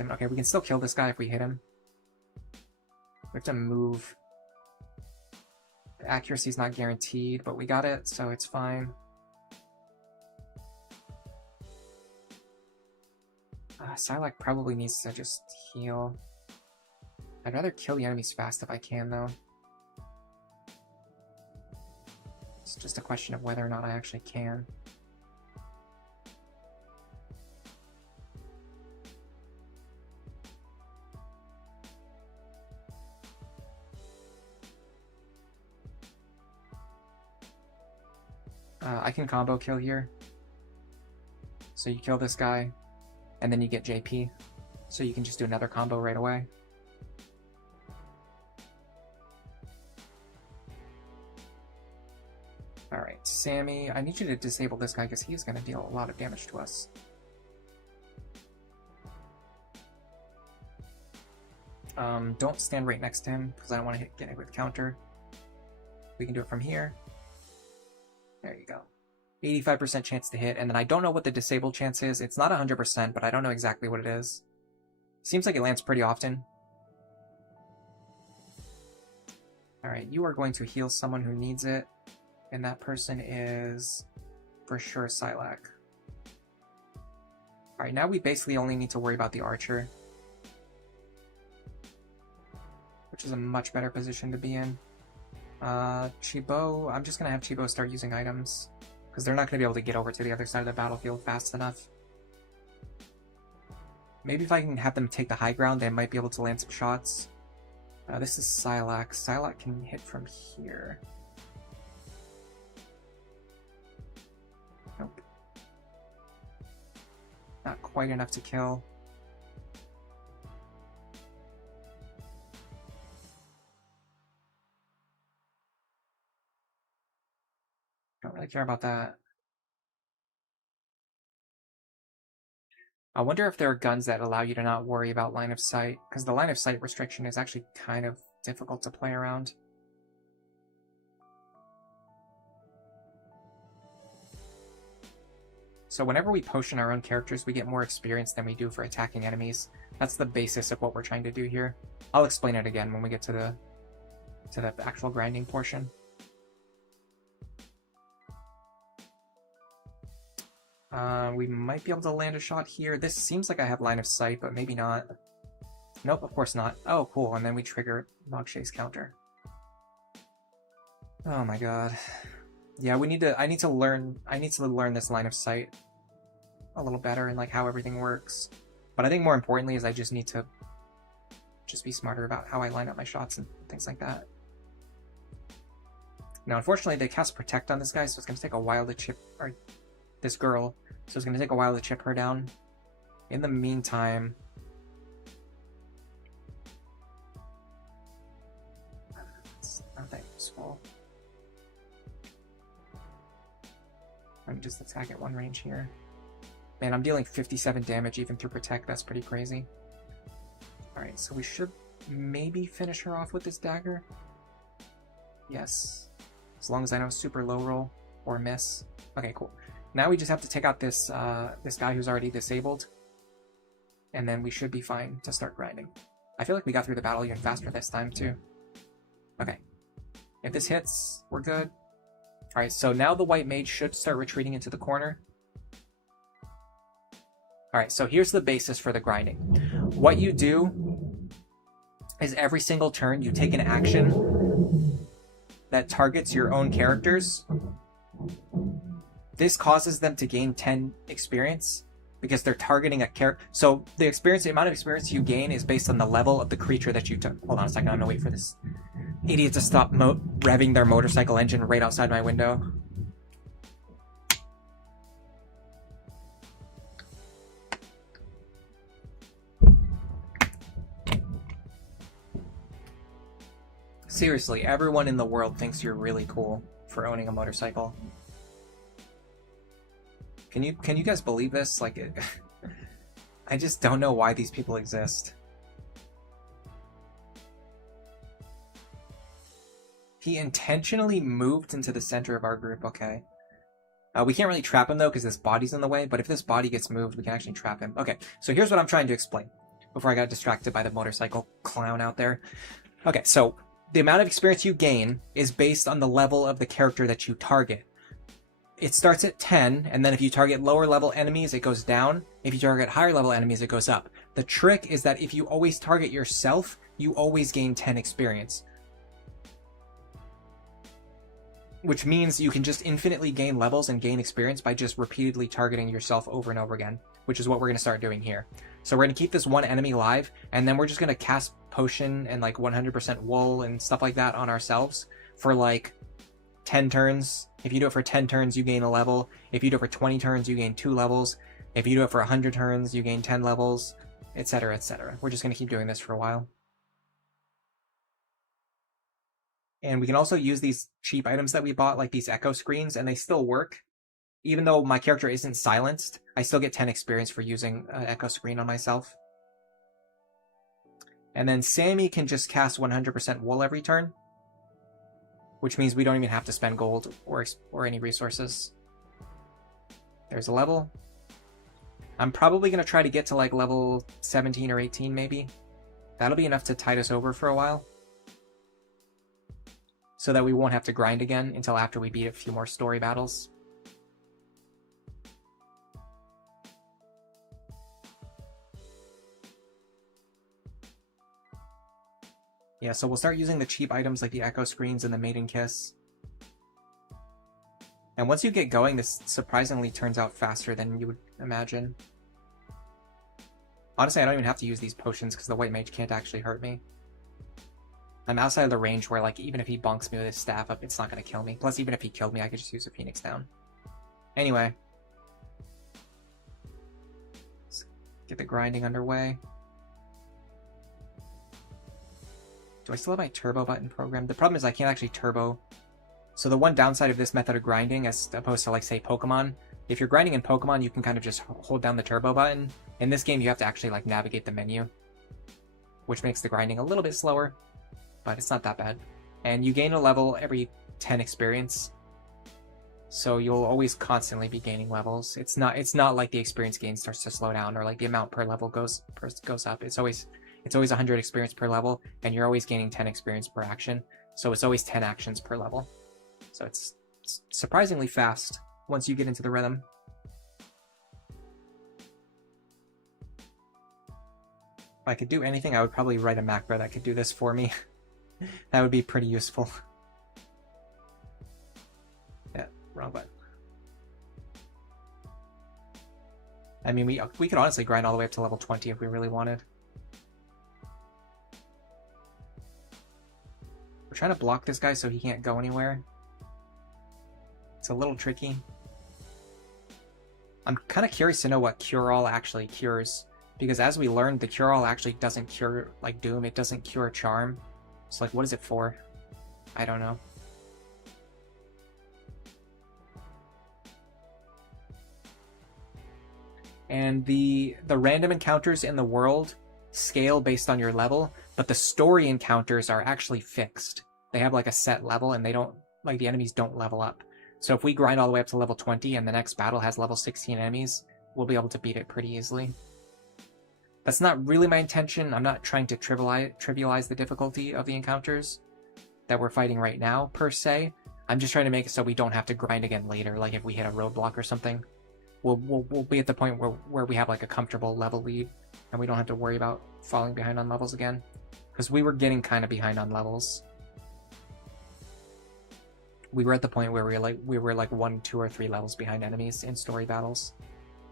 Okay, we can still kill this guy if we hit him. We have to move. The accuracy is not guaranteed, but we got it, so it's fine. Silac probably needs to just heal. I'd rather kill the enemies fast if I can, though. It's just a question of whether or not I actually can. I can combo kill here. So you kill this guy, and then you get JP. So you can just do another combo right away. Alright, Sammy, I need you to disable this guy because he's going to deal a lot of damage to us. Don't stand right next to him because I don't want to get hit with counter. We can do it from here. There you go. 85% chance to hit, and then I don't know what the disabled chance is. It's not 100%, but I don't know exactly what it is. Seems like it lands pretty often. Alright, you are going to heal someone who needs it, and that person is, for sure, Silac. Alright, now we basically only need to worry about the archer, which is a much better position to be in. Chibo, I'm just going to have Chibo start using items, because they're not going to be able to get over to the other side of the battlefield fast enough. Maybe if I can have them take the high ground, they might be able to land some shots. This is Silac. Silac can hit from here. Nope. Not quite enough to kill. Don't really care about that. I wonder if there are guns that allow you to not worry about line of sight, because the line of sight restriction is actually kind of difficult to play around. So whenever we potion our own characters, we get more experience than we do for attacking enemies. That's the basis of what we're trying to do here. I'll explain it again when we get to the actual grinding portion. We might be able to land a shot here. This seems like I have line of sight, but maybe not. Nope, of course not. Oh, cool. And then we trigger Marche's counter. Oh my god. Yeah, I need to learn this line of sight a little better and like how everything works. But I think more importantly is I just need to be smarter about how I line up my shots and things like that. Now, unfortunately, they cast Protect on this guy, so it's going to take a while to chip this girl. So it's going to take a while to chip her down. In the meantime, it's not that useful. Let me just attack at one range here. Man, I'm dealing 57 damage even through Protect. That's pretty crazy. Alright, so we should maybe finish her off with this dagger. Yes. As long as I know super low roll or miss. Okay, cool. Now we just have to take out this this guy who's already disabled. And then we should be fine to start grinding. I feel like we got through the battle even faster this time too. Okay. If this hits, we're good. Alright, so now the white mage should start retreating into the corner. Alright, so here's the basis for the grinding. What you do is every single turn you take an action that targets your own characters. This causes them to gain 10 experience because they're targeting a character. So the amount of experience you gain is based on the level of the creature that you took. Hold on a second, I'm gonna wait for this idiot to stop revving their motorcycle engine right outside my window. Seriously, everyone in the world thinks you're really cool for owning a motorcycle. Can you guys believe this? Like, I just don't know why these people exist. He intentionally moved into the center of our group, okay. We can't really trap him though because this body's in the way, but if this body gets moved, we can actually trap him. Okay, so here's what I'm trying to explain before I got distracted by the motorcycle clown out there. Okay, so the amount of experience you gain is based on the level of the character that you target. It starts at 10, and then if you target lower level enemies, it goes down. If you target higher level enemies, it goes up. The trick is that if you always target yourself, you always gain 10 experience. Which means you can just infinitely gain levels and gain experience by just repeatedly targeting yourself over and over again, which is what we're going to start doing here. So we're going to keep this one enemy live, and then we're just going to cast potion and like 100% wool and stuff like that on ourselves for like 10 turns. If you do it for 10 turns, you gain a level. If you do it for 20 turns, you gain 2 levels. If you do it for 100 turns, you gain 10 levels, etc., etc. We're just going to keep doing this for a while. And we can also use these cheap items that we bought, like these echo screens, and they still work. Even though my character isn't silenced, I still get 10 experience for using an echo screen on myself. And then Sammy can just cast 100% wool every turn, which means we don't even have to spend gold or any resources. There's a level. I'm probably going to try to get to like level 17 or 18 maybe. That'll be enough to tide us over for a while, so that we won't have to grind again until after we beat a few more story battles. Yeah, so we'll start using the cheap items like the echo screens and the maiden kiss. And once you get going, this surprisingly turns out faster than you would imagine. Honestly, I don't even have to use these potions because the white mage can't actually hurt me. I'm outside of the range where, like, even if he bonks me with his staff up, it's not going to kill me. Plus, even if he killed me, I could just use a Phoenix down. Anyway. Let's get the grinding underway. Do I still have my turbo button programmed? The problem is I can't actually turbo. So the one downside of this method of grinding, as opposed to, like, say, Pokemon, if you're grinding in Pokemon, you can kind of just hold down the turbo button. In this game, you have to actually, like, navigate the menu, which makes the grinding a little bit slower, but it's not that bad. And you gain a level every 10 experience. So you'll always constantly be gaining levels. It's not like the experience gain starts to slow down or like the amount per level goes up. It's always 100 experience per level, and you're always gaining 10 experience per action. So it's always 10 actions per level. So it's surprisingly fast once you get into the rhythm. If I could do anything, I would probably write a macro that could do this for me. That would be pretty useful. Yeah, wrong button. I mean, we could honestly grind all the way up to level 20 if we really wanted. We're trying to block this guy so he can't go anywhere. It's a little tricky. I'm kind of curious to know what Cure-All actually cures, because as we learned, the Cure-All actually doesn't cure like Doom. It doesn't cure Charm. So like, what is it for? I don't know. And the random encounters in the world scale based on your level, but the story encounters are actually fixed. They have like a set level, and they don't, like, the enemies don't level up. So if we grind all the way up to level 20 and the next battle has level 16 enemies, we'll be able to beat it pretty easily. That's not really my intention. I'm not trying to trivialize the difficulty of the encounters that we're fighting right now, per se. I'm just trying to make it so we don't have to grind again later, like if we hit a roadblock or something. We'll be at the point where we have like a comfortable level lead, and we don't have to worry about falling behind on levels again. Because we were getting kind of behind on levels. We were at the point where we were like 1, 2, or 3 levels behind enemies in story battles.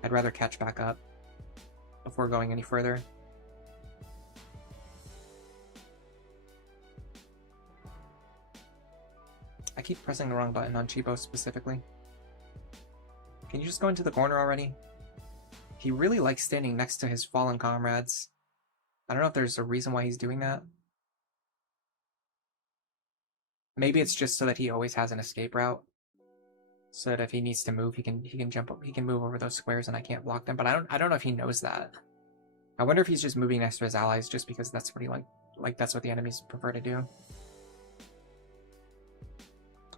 I'd rather catch back up before going any further. I keep pressing the wrong button on Chibo specifically. Can you just go into the corner already? He really likes standing next to his fallen comrades. I don't know if there's a reason why he's doing that. Maybe it's just so that he always has an escape route, so that if he needs to move, he can jump up, he can move over those squares, and I can't block them. But I don't know if he knows that. I wonder if he's just moving next to his allies just because that's what he like that's what the enemies prefer to do.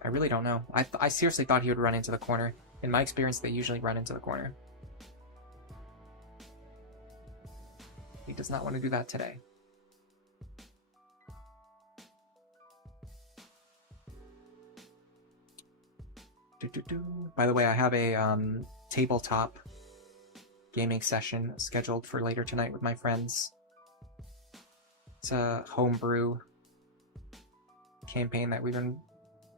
I really don't know. I seriously thought he would run into the corner. In my experience, they usually run into the corner. He does not want to do that today. By the way, I have a tabletop gaming session scheduled for later tonight with my friends. It's a homebrew campaign that we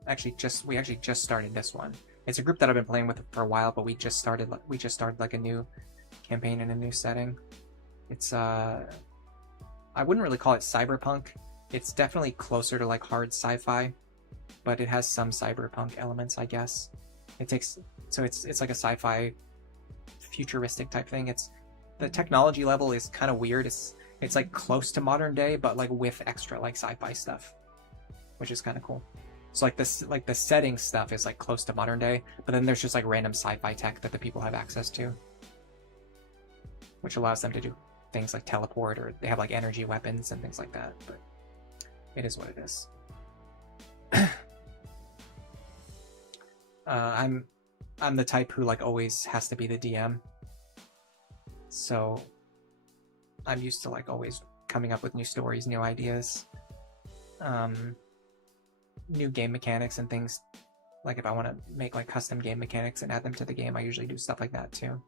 actually just started this one. It's a group that I've been playing with for a while, but we just started like a new campaign in a new setting. It's I wouldn't really call it cyberpunk. It's definitely closer to like hard sci-fi, but it has some cyberpunk elements, I guess. It's like a sci-fi futuristic type thing. The technology level is kind of weird. It's like close to modern day, but like with extra like sci-fi stuff, which is kind of cool. So like the setting stuff is like close to modern day, but then there's just like random sci-fi tech that the people have access to, which allows them to do things like teleport, or they have like energy weapons and things like that. But it is what it is. I'm the type who like always has to be the DM, so I'm used to like always coming up with new stories, new ideas, new game mechanics and things. Like if I want to make like custom game mechanics and add them to the game, I usually do stuff like that too.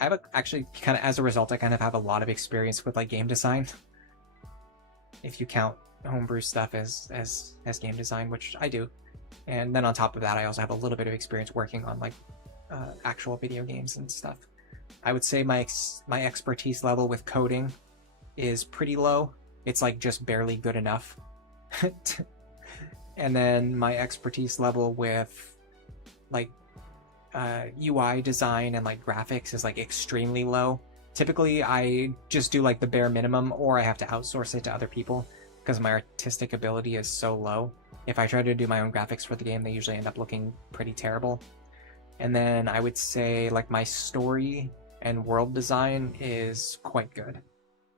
I have actually kind of, as a result, I kind of have a lot of experience with like game design. If you count homebrew stuff as game design, which I do. And then on top of that, I also have a little bit of experience working on like actual video games and stuff. I would say my expertise level with coding is pretty low. It's like just barely good enough. And then my expertise level with like UI design and like graphics is like extremely low. Typically, I just do like the bare minimum, or I have to outsource it to other people because my artistic ability is so low. If I try to do my own graphics for the game, they usually end up looking pretty terrible. And then I would say like my story and world design is quite good.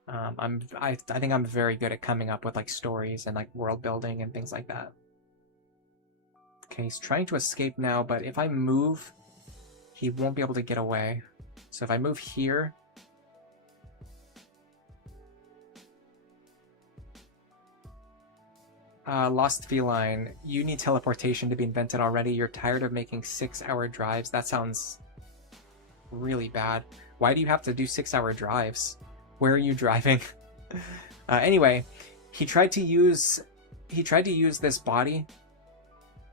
I think I'm very good at coming up with like stories and like world building and things like that. Okay, he's trying to escape now, but if I move, he won't be able to get away. So if I move here... Lost Feline, you need teleportation to be invented already. You're tired of making 6-hour drives. That sounds really bad. Why do you have to do 6-hour drives? Where are you driving? Anyway, he tried to use this body.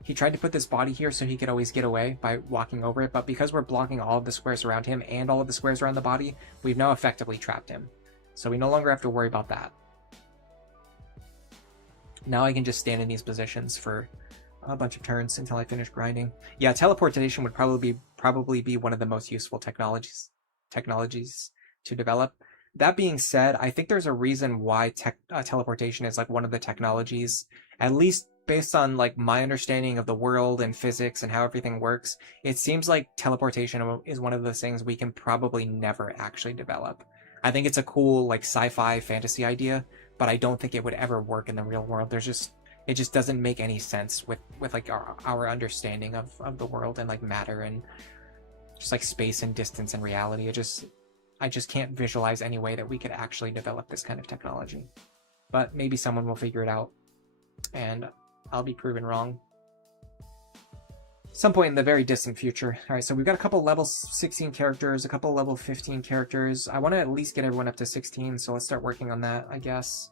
He tried to put this body here so he could always get away by walking over it, but because we're blocking all of the squares around him and all of the squares around the body, we've now effectively trapped him. So we no longer have to worry about that. Now I can just stand in these positions for a bunch of turns until I finish grinding. Yeah, teleportation would probably be one of the most useful technologies to develop. That being said, I think there's a reason why teleportation is like one of the technologies, at least based on like my understanding of the world and physics and how everything works. It seems like teleportation is one of those things we can probably never actually develop. I think it's a cool like sci-fi fantasy idea, but I don't think it would ever work in the real world. It just doesn't make any sense with like our understanding of the world and like matter and just like space and distance and reality. I just can't visualize any way that we could actually develop this kind of technology. But maybe someone will figure it out and I'll be proven wrong. Some point in the very distant future. Alright, so we've got a couple level 16 characters, a couple level 15 characters. I want to at least get everyone up to 16, so let's start working on that, I guess.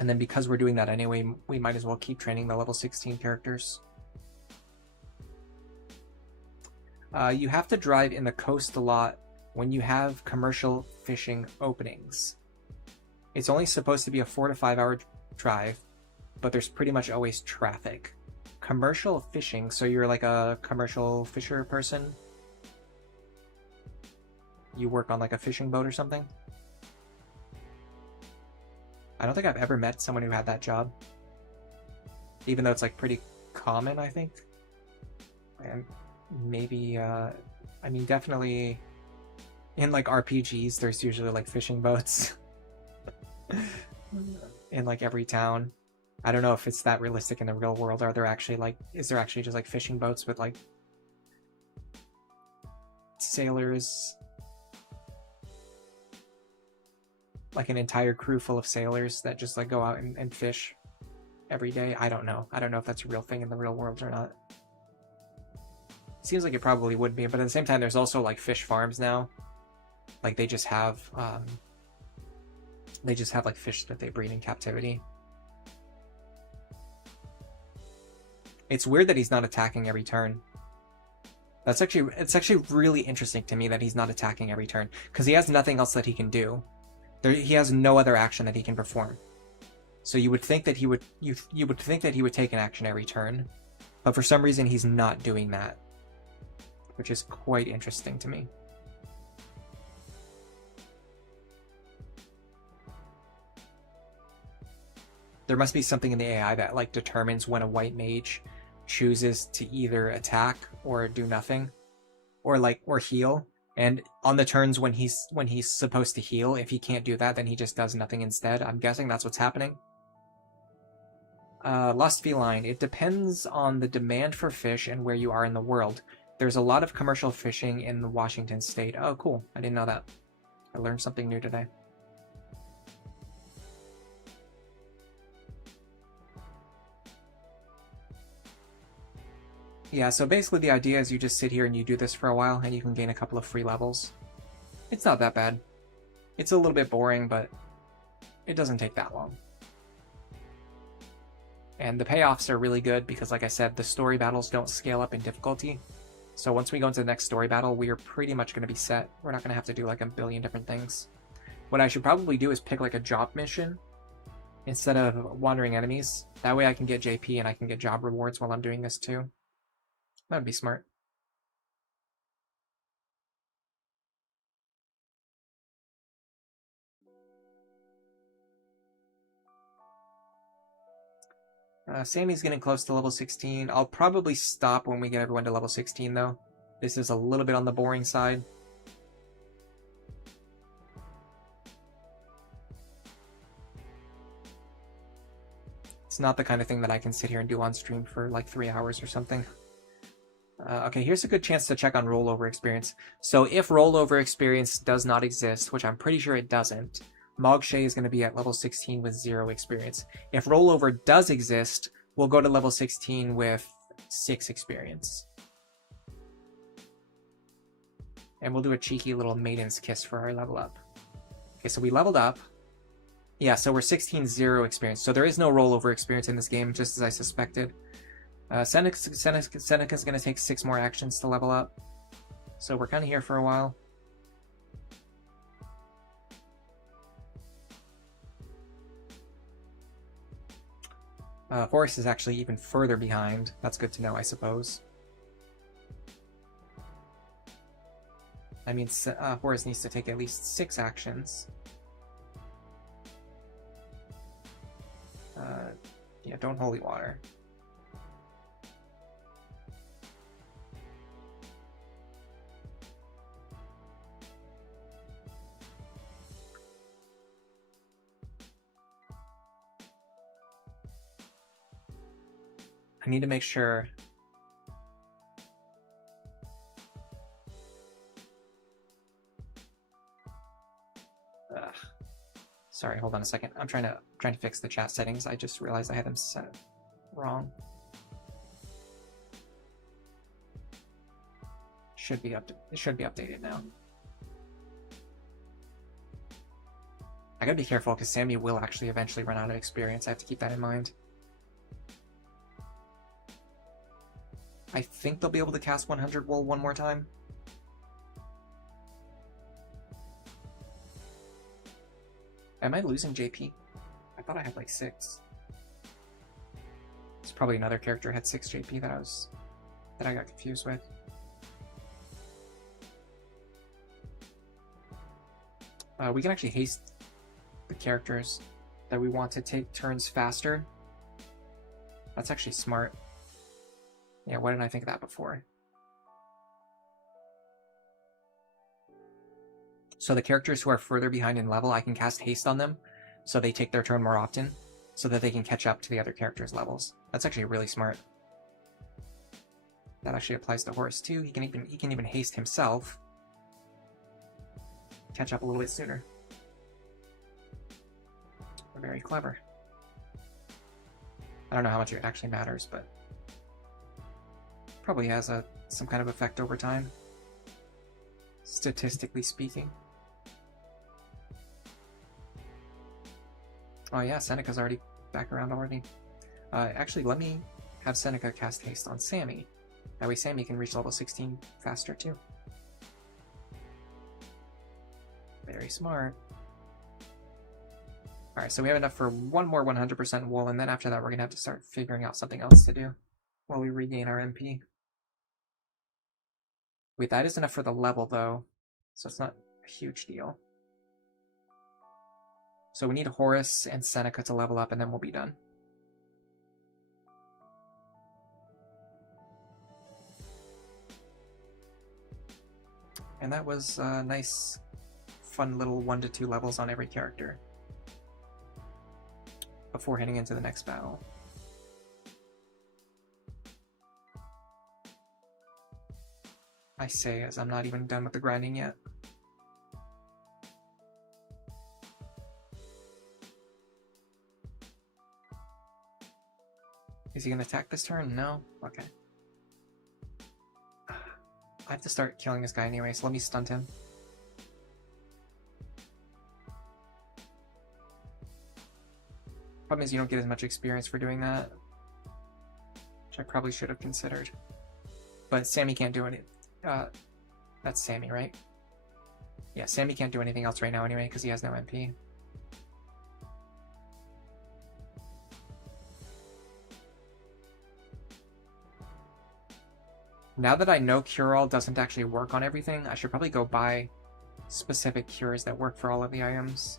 And then because we're doing that anyway, we might as well keep training the level 16 characters. You have to drive in the coast a lot when you have commercial fishing openings. It's only supposed to be a 4 to 5 hour drive, but there's pretty much always traffic. Commercial fishing, so you're like a commercial fisher person? You work on like a fishing boat or something? I don't think I've ever met someone who had that job. Even though it's like pretty common, I think. And maybe, I mean, definitely in like RPGs, there's usually like fishing boats in like every town. I don't know if it's that realistic in the real world. Are there actually like, is there actually just like fishing boats with like sailors? Like an entire crew full of sailors that just like go out and fish every day? I don't know. I don't know if that's a real thing in the real world or not. Seems like it probably would be, but at the same time, there's also like fish farms now. Like they just have like fish that they breed in captivity. It's weird that he's not attacking every turn. It's actually really interesting to me that he's not attacking every turn, because he has nothing else that he can do. He has no other action that he can perform. So you would think that he would you would think that he would take an action every turn, but for some reason he's not doing that, which is quite interesting to me. There must be something in the AI that like determines when a white mage chooses to either attack or do nothing, or heal. And on the turns when he's supposed to heal, if he can't do that, then he just does nothing instead. I'm guessing that's what's happening. Lost Feline. It depends on the demand for fish and where you are in the world. There's a lot of commercial fishing in Washington State. Oh, cool. I didn't know that. I learned something new today. Yeah, so basically the idea is you just sit here and you do this for a while and you can gain a couple of free levels. It's not that bad. It's a little bit boring, but it doesn't take that long. And the payoffs are really good because, like I said, the story battles don't scale up in difficulty. So once we go into the next story battle, we are pretty much going to be set. We're not going to have to do like a billion different things. What I should probably do is pick like a job mission instead of wandering enemies. That way I can get JP and I can get job rewards while I'm doing this too. That would be smart. Sammy's getting close to level 16. I'll probably stop when we get everyone to level 16 though. This is a little bit on the boring side. It's not the kind of thing that I can sit here and do on stream for like 3 hours or something. Okay, here's a good chance to check on rollover experience. So if rollover experience does not exist, which I'm pretty sure it doesn't, Marche is going to be at level 16 with 0 experience. If rollover does exist, we'll go to level 16 with 6 experience. And we'll do a cheeky little maiden's kiss for our level up. Okay, so we leveled up. Yeah, so we're 16 0 experience. So there is no rollover experience in this game, just as I suspected. Seneca's going to take 6 more actions to level up. So we're kind of here for a while. Horace is actually even further behind. That's good to know, I suppose. I mean, Horace needs to take at least 6 actions. Yeah, don't holy water. I need to make sure. Sorry, hold on a second. I'm trying to fix the chat settings. I just realized I had them set wrong. It should be updated now. I gotta be careful because Sammy will actually eventually run out of experience. I have to keep that in mind. I think they'll be able to cast 100 wool one more time. Am I losing JP? I thought I had like 6. It's probably another character had 6 JP that I got confused with. We can actually haste the characters that we want to take turns faster. That's actually smart. Yeah, why didn't I think of that before? So the characters who are further behind in level, I can cast haste on them, so they take their turn more often, so that they can catch up to the other characters' levels. That's actually really smart. That actually applies to Horace too. He can even haste himself, catch up a little bit sooner. Very clever. I don't know how much it actually matters, but probably has some kind of effect over time, statistically speaking. Oh yeah, Seneca's already back around already. Actually, let me have Seneca cast haste on Sammy. That way Sammy can reach level 16 faster too. Very smart. Alright, so we have enough for one more 100% wool, and then after that we're going to have to start figuring out something else to do while we regain our MP. Wait, that is enough for the level though, so it's not a huge deal. So we need Horace and Seneca to level up, and then we'll be done. And that was a nice, fun little 1 to 2 levels on every character before heading into the next battle. I say as I'm not even done with the grinding yet. Is he going to attack this turn? No? Okay. I have to start killing this guy anyway, so let me stunt him. Problem is you don't get as much experience for doing that, which I probably should have considered. But Sammy can't do any. That's Sammy, right? Yeah, Sammy can't do anything else right now anyway because he has no MP. Now that I know Cure-All doesn't actually work on everything, I should probably go buy specific cures that work for all of the items.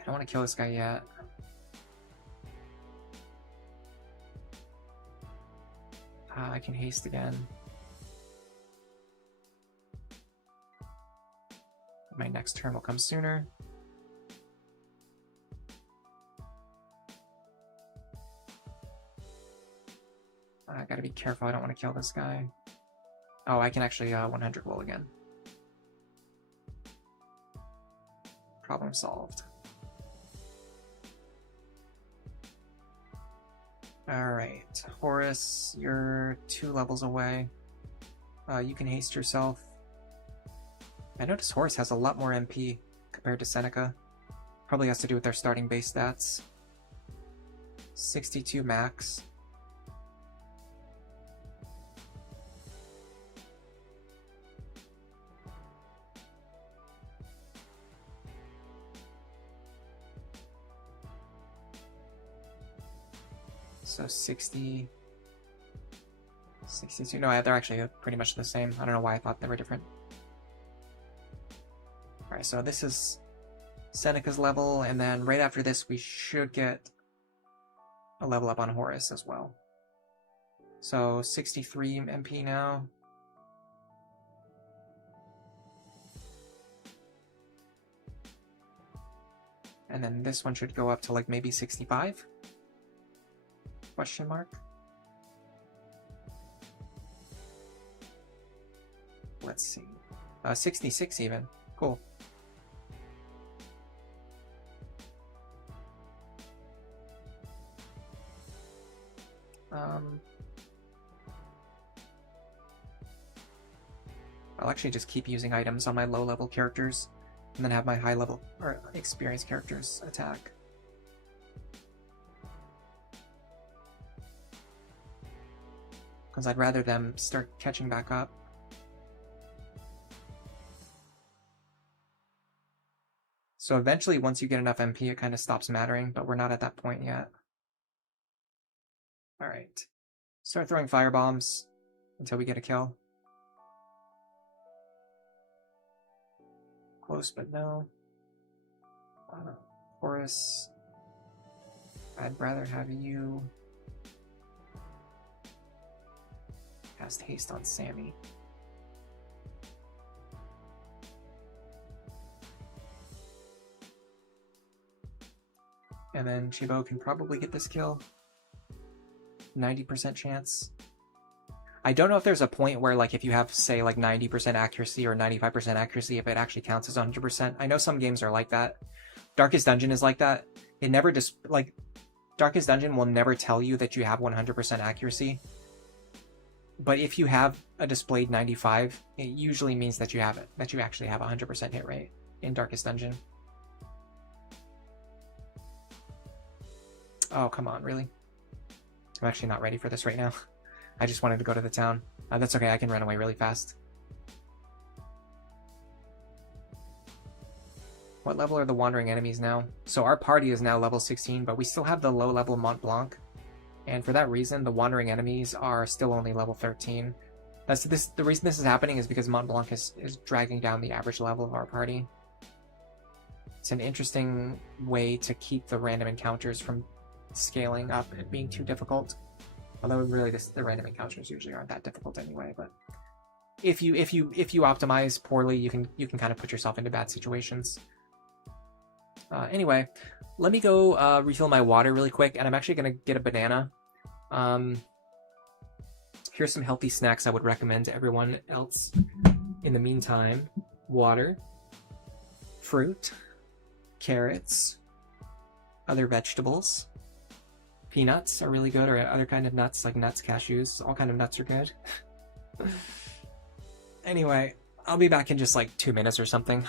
I don't want to kill this guy yet. I can haste again. My next turn will come sooner. gotta be careful. I don't want to kill this guy. Oh, I can actually 100 wool again. Problem solved. Alright, Horus, you're 2 levels away. You can haste yourself. I notice Horus has a lot more MP compared to Seneca. Probably has to do with their starting base stats. 62 max. So 60, 62. No, they're actually pretty much the same. I don't know why I thought they were different. Alright, so this is Seneca's level, and then right after this we should get a level up on Horus as well. So 63 MP now. And then this one should go up to like maybe 65? Question mark? Let's see. 66 even. Cool. I'll actually just keep using items on my low-level characters, and then have my high-level or experienced characters attack. Because I'd rather them start catching back up. So eventually, once you get enough MP, it kind of stops mattering, but we're not at that point yet. Alright. Start throwing firebombs until we get a kill. Close, but no. Horus. I'd rather have you cast haste on Sammy. And then Chibo can probably get this kill. 90% chance. I don't know if there's a point where, like, if you have, say, like 90% accuracy or 95% accuracy, if it actually counts as 100%. I know some games are like that. Darkest Dungeon is like that. It never just, like, Darkest Dungeon will never tell you that you have 100% accuracy. But if you have a displayed 95, it usually means that you have it, that you actually have 100% hit rate in Darkest Dungeon. Oh, come on, really? I'm actually not ready for this right now. I just wanted to go to the town. That's okay, I can run away really fast. What level are the wandering enemies now? So our party is now level 16, but we still have the low level Mont Blanc. And for that reason, the wandering enemies are still only level 13. The reason this is happening is because Mont Blanc is dragging down the average level of our party. It's an interesting way to keep the random encounters from scaling up and being too difficult. Although really the random encounters usually aren't that difficult anyway, but if you optimize poorly, you can kind of put yourself into bad situations. Anyway, let me go refill my water really quick, and I'm actually gonna get a banana. Here's some healthy snacks I would recommend to everyone else. In the meantime, water, fruit, carrots, other vegetables. Peanuts are really good, or other kind of nuts, like nuts, cashews. All kind of nuts are good. Anyway, I'll be back in just like 2 minutes or something.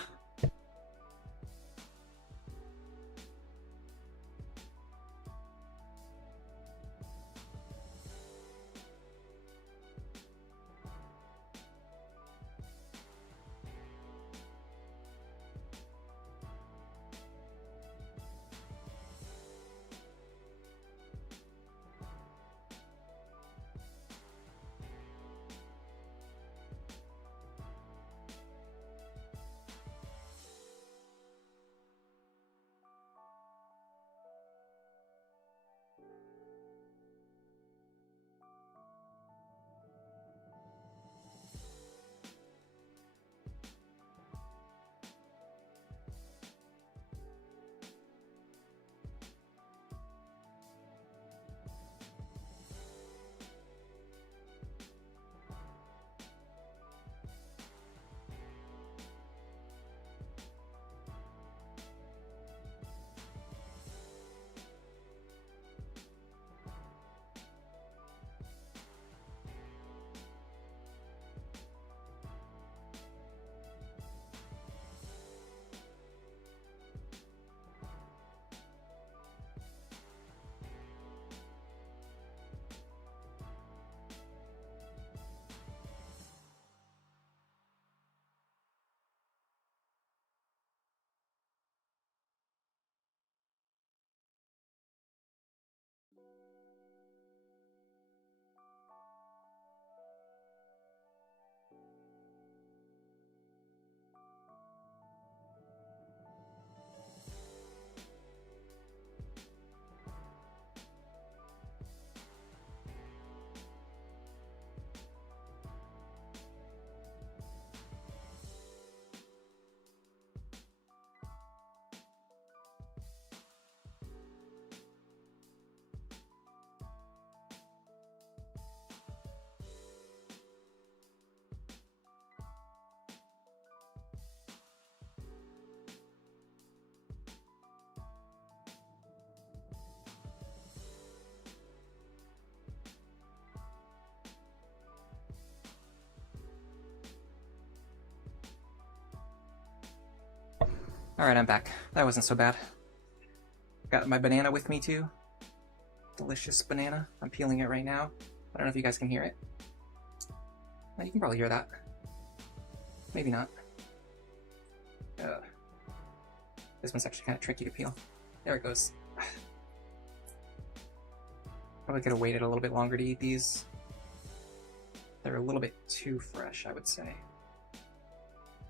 Alright, I'm back. That wasn't so bad. Got my banana with me too. Delicious banana. I'm peeling it right now. I don't know if you guys can hear it. Well, you can probably hear that. Maybe not. This one's actually kind of tricky to peel. There it goes. Probably could have waited a little bit longer to eat these. They're a little bit too fresh, I would say.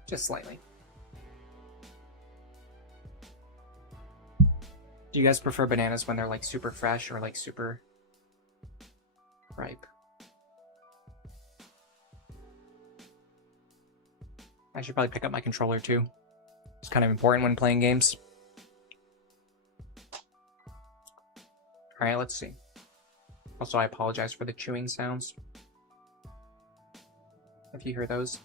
Just slightly. Do you guys prefer bananas when they're like super fresh or like super ripe? I should probably pick up my controller too. It's kind of important when playing games. Alright, let's see. Also, I apologize for the chewing sounds. If you hear those.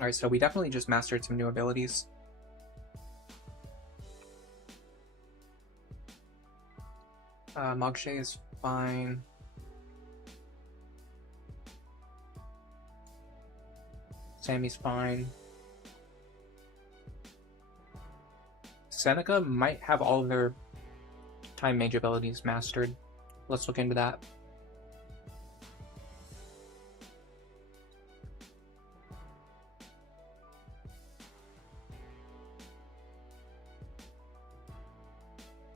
Alright, so we definitely just mastered some new abilities. Marche is fine. Sammy's fine. Seneca might have all of their time mage abilities mastered. Let's look into that.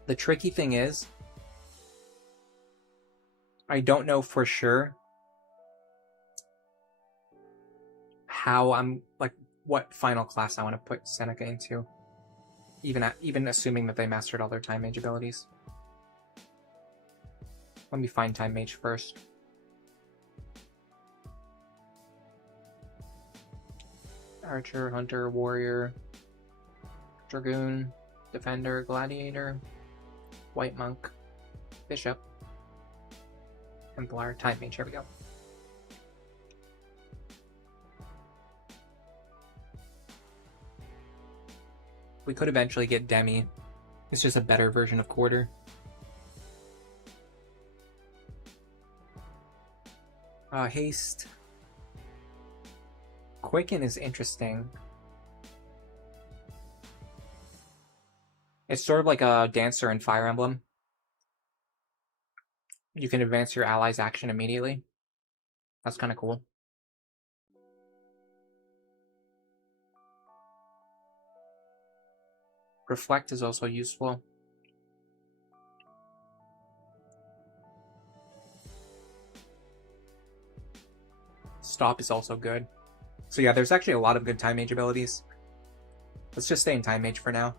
The tricky thing is, I don't know for sure how what final class I want to put Seneca into, even assuming that they mastered all their time mage abilities. Let me find time mage first. Archer, hunter, warrior, dragoon, defender, gladiator, white monk, bishop, Templar, time mage. Here we go. We could eventually get Demi. It's just a better version of Quarter. Haste. Quicken is interesting. It's sort of like a Dancer in Fire Emblem. You can advance your ally's action immediately. That's kind of cool. Reflect is also useful. Stop is also good. So yeah, there's actually a lot of good time mage abilities. Let's just stay in time mage for now.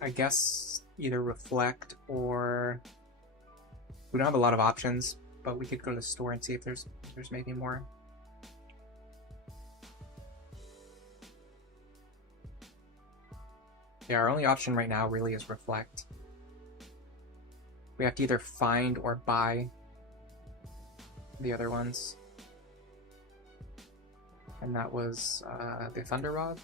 I guess either reflect or we don't have a lot of options, but we could go to the store and see if there's maybe more. Yeah, our only option right now really is reflect. We have to either find or buy the other ones. And that was the Thunder Rod.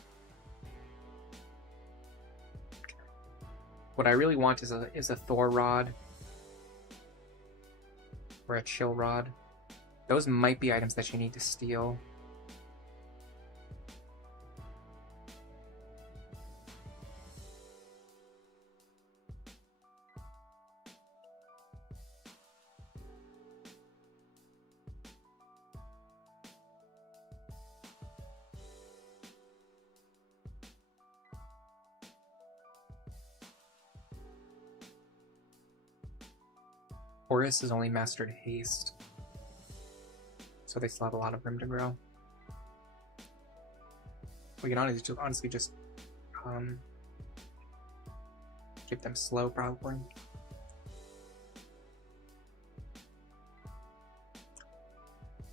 What I really want is a Thor Rod or a Chill Rod. Those might be items that you need to steal. Horus has only mastered haste, so they still have a lot of room to grow. We can honestly just give them slow, probably.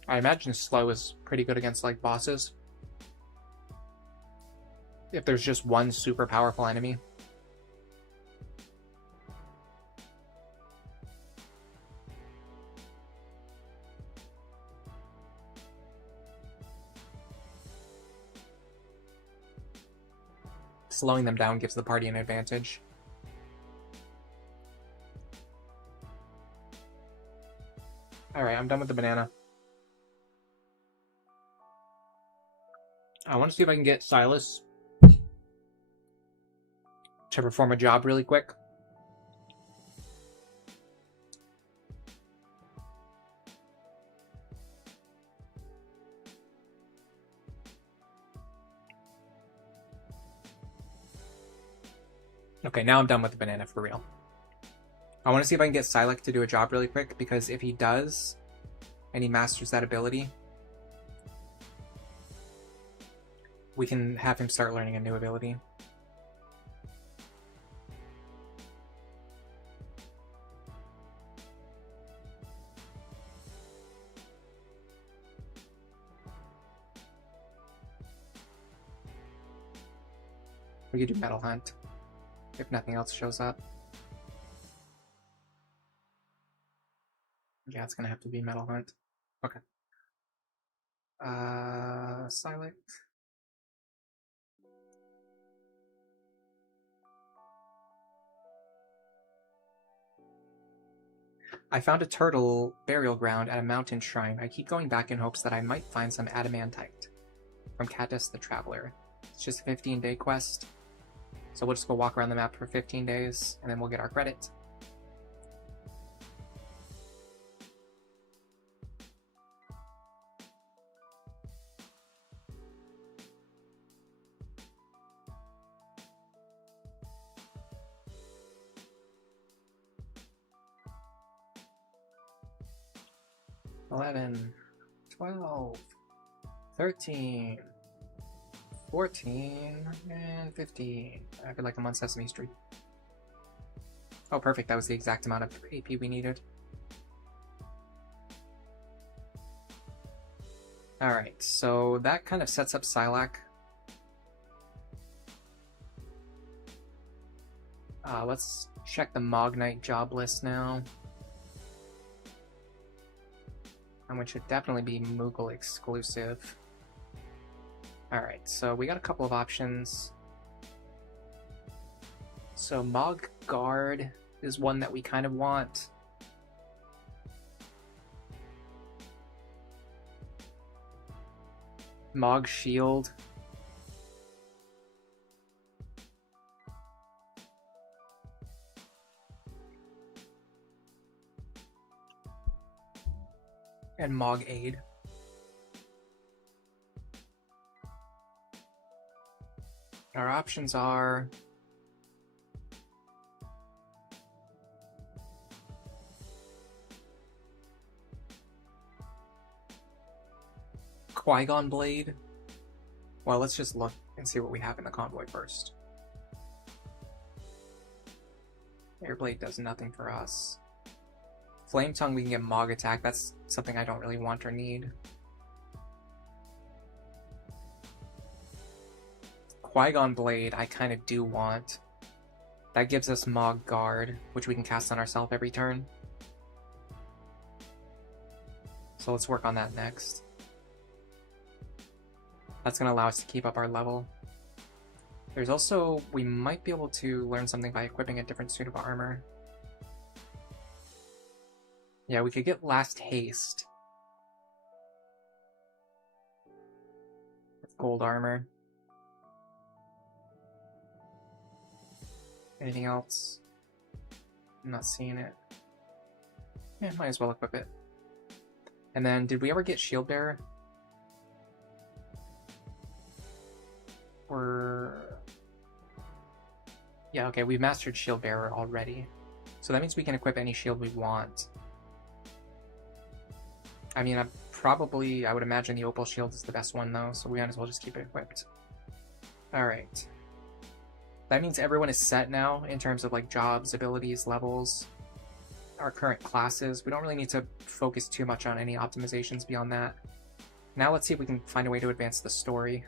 I imagine slow is pretty good against like bosses. if there's just one super powerful enemy. Slowing them down gives the party an advantage. Alright, I'm done with the banana. I want to see if I can get Silas to perform a job really quick. Okay, now I'm done with the banana for real. I want to see if I can get Silas to do a job really quick, because if he does, and he masters that ability, we can have him start learning a new ability. We could do Metal Hunt, if nothing else shows up. Yeah, it's gonna have to be Metal Hunt. Okay. Silas. I found a turtle burial ground at a mountain shrine. I keep going back in hopes that I might find some adamantite. From Catus the Traveler. It's just a 15-day quest. So we'll just go walk around the map for 15 days, and then we'll get our credit. $11, $12, $13, $14, and $15. I feel like I'm on Sesame Street. Oh, perfect. That was the exact amount of AP we needed. Alright, so that kind of sets up Silas. Let's check the Mognite job list now. And which should definitely be Moogle exclusive. Alright, so we got a couple of options. So Mog Guard is one that we kind of want. Mog Shield. And Mog Aid. Our options are Qui-Gon Blade. Well, let's just look and see what we have in the convoy first. Airblade does nothing for us. Flame Tongue, we can get Mog Attack. That's something I don't really want or need. Qui-Gon Blade, I kind of do want. That gives us Mog Guard, which we can cast on ourselves every turn. So let's work on that next. That's going to allow us to keep up our level. There's also, we might be able to learn something by equipping a different suit of armor. Yeah, we could get Last Haste. With gold armor. Anything else? I'm not seeing it. Yeah, might as well equip it. And then, did we ever get Shield Bearer? Or... yeah, okay, we've mastered Shield Bearer already. So that means we can equip any shield we want. I mean, I would imagine the Opal Shield is the best one though, so we might as well just keep it equipped. Alright. That means everyone is set now in terms of like jobs, abilities, levels, our current classes. We don't really need to focus too much on any optimizations beyond that. Now let's see if we can find a way to advance the story.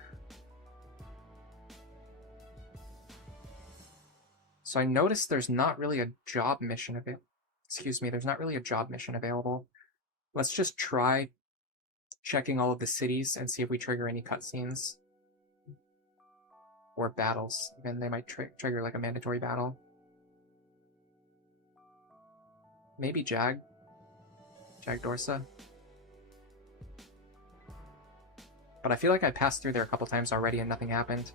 So I noticed there's not really a job mission of it. Excuse me, there's not really a job mission available. Let's just try checking all of the cities and see if we trigger any cutscenes. Or battles. Even they might trigger like a mandatory battle. Maybe Jag Dorsa. But I feel like I passed through there a couple times already and nothing happened.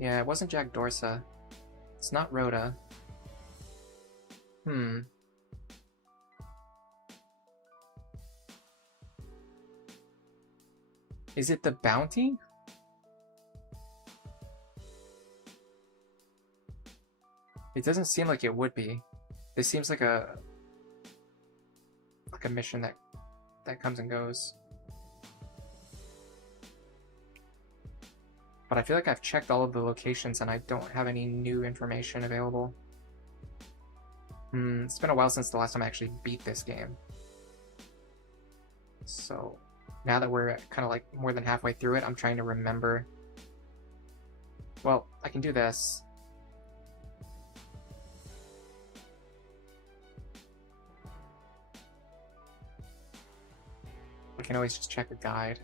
Yeah, it wasn't Jag Dorsa. It's not Rhoda. Is it the bounty? It doesn't seem like it would be. This seems like a mission that comes and goes. But I feel like I've checked all of the locations and I don't have any new information available. It's been a while since the last time I actually beat this game. So now that we're kind of like more than halfway through it, I'm trying to remember. Well, I can do this. I can always just check a guide.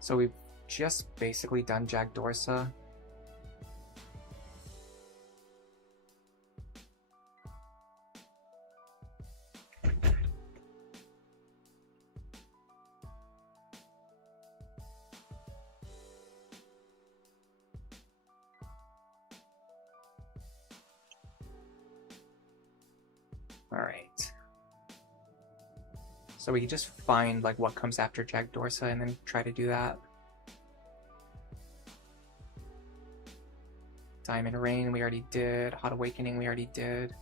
So we've just basically done Jag Dorsa. Alright. So we can just find like what comes after Jag Dorsa and then try to do that. Diamond Rain we already did. Hot Awakening we already did.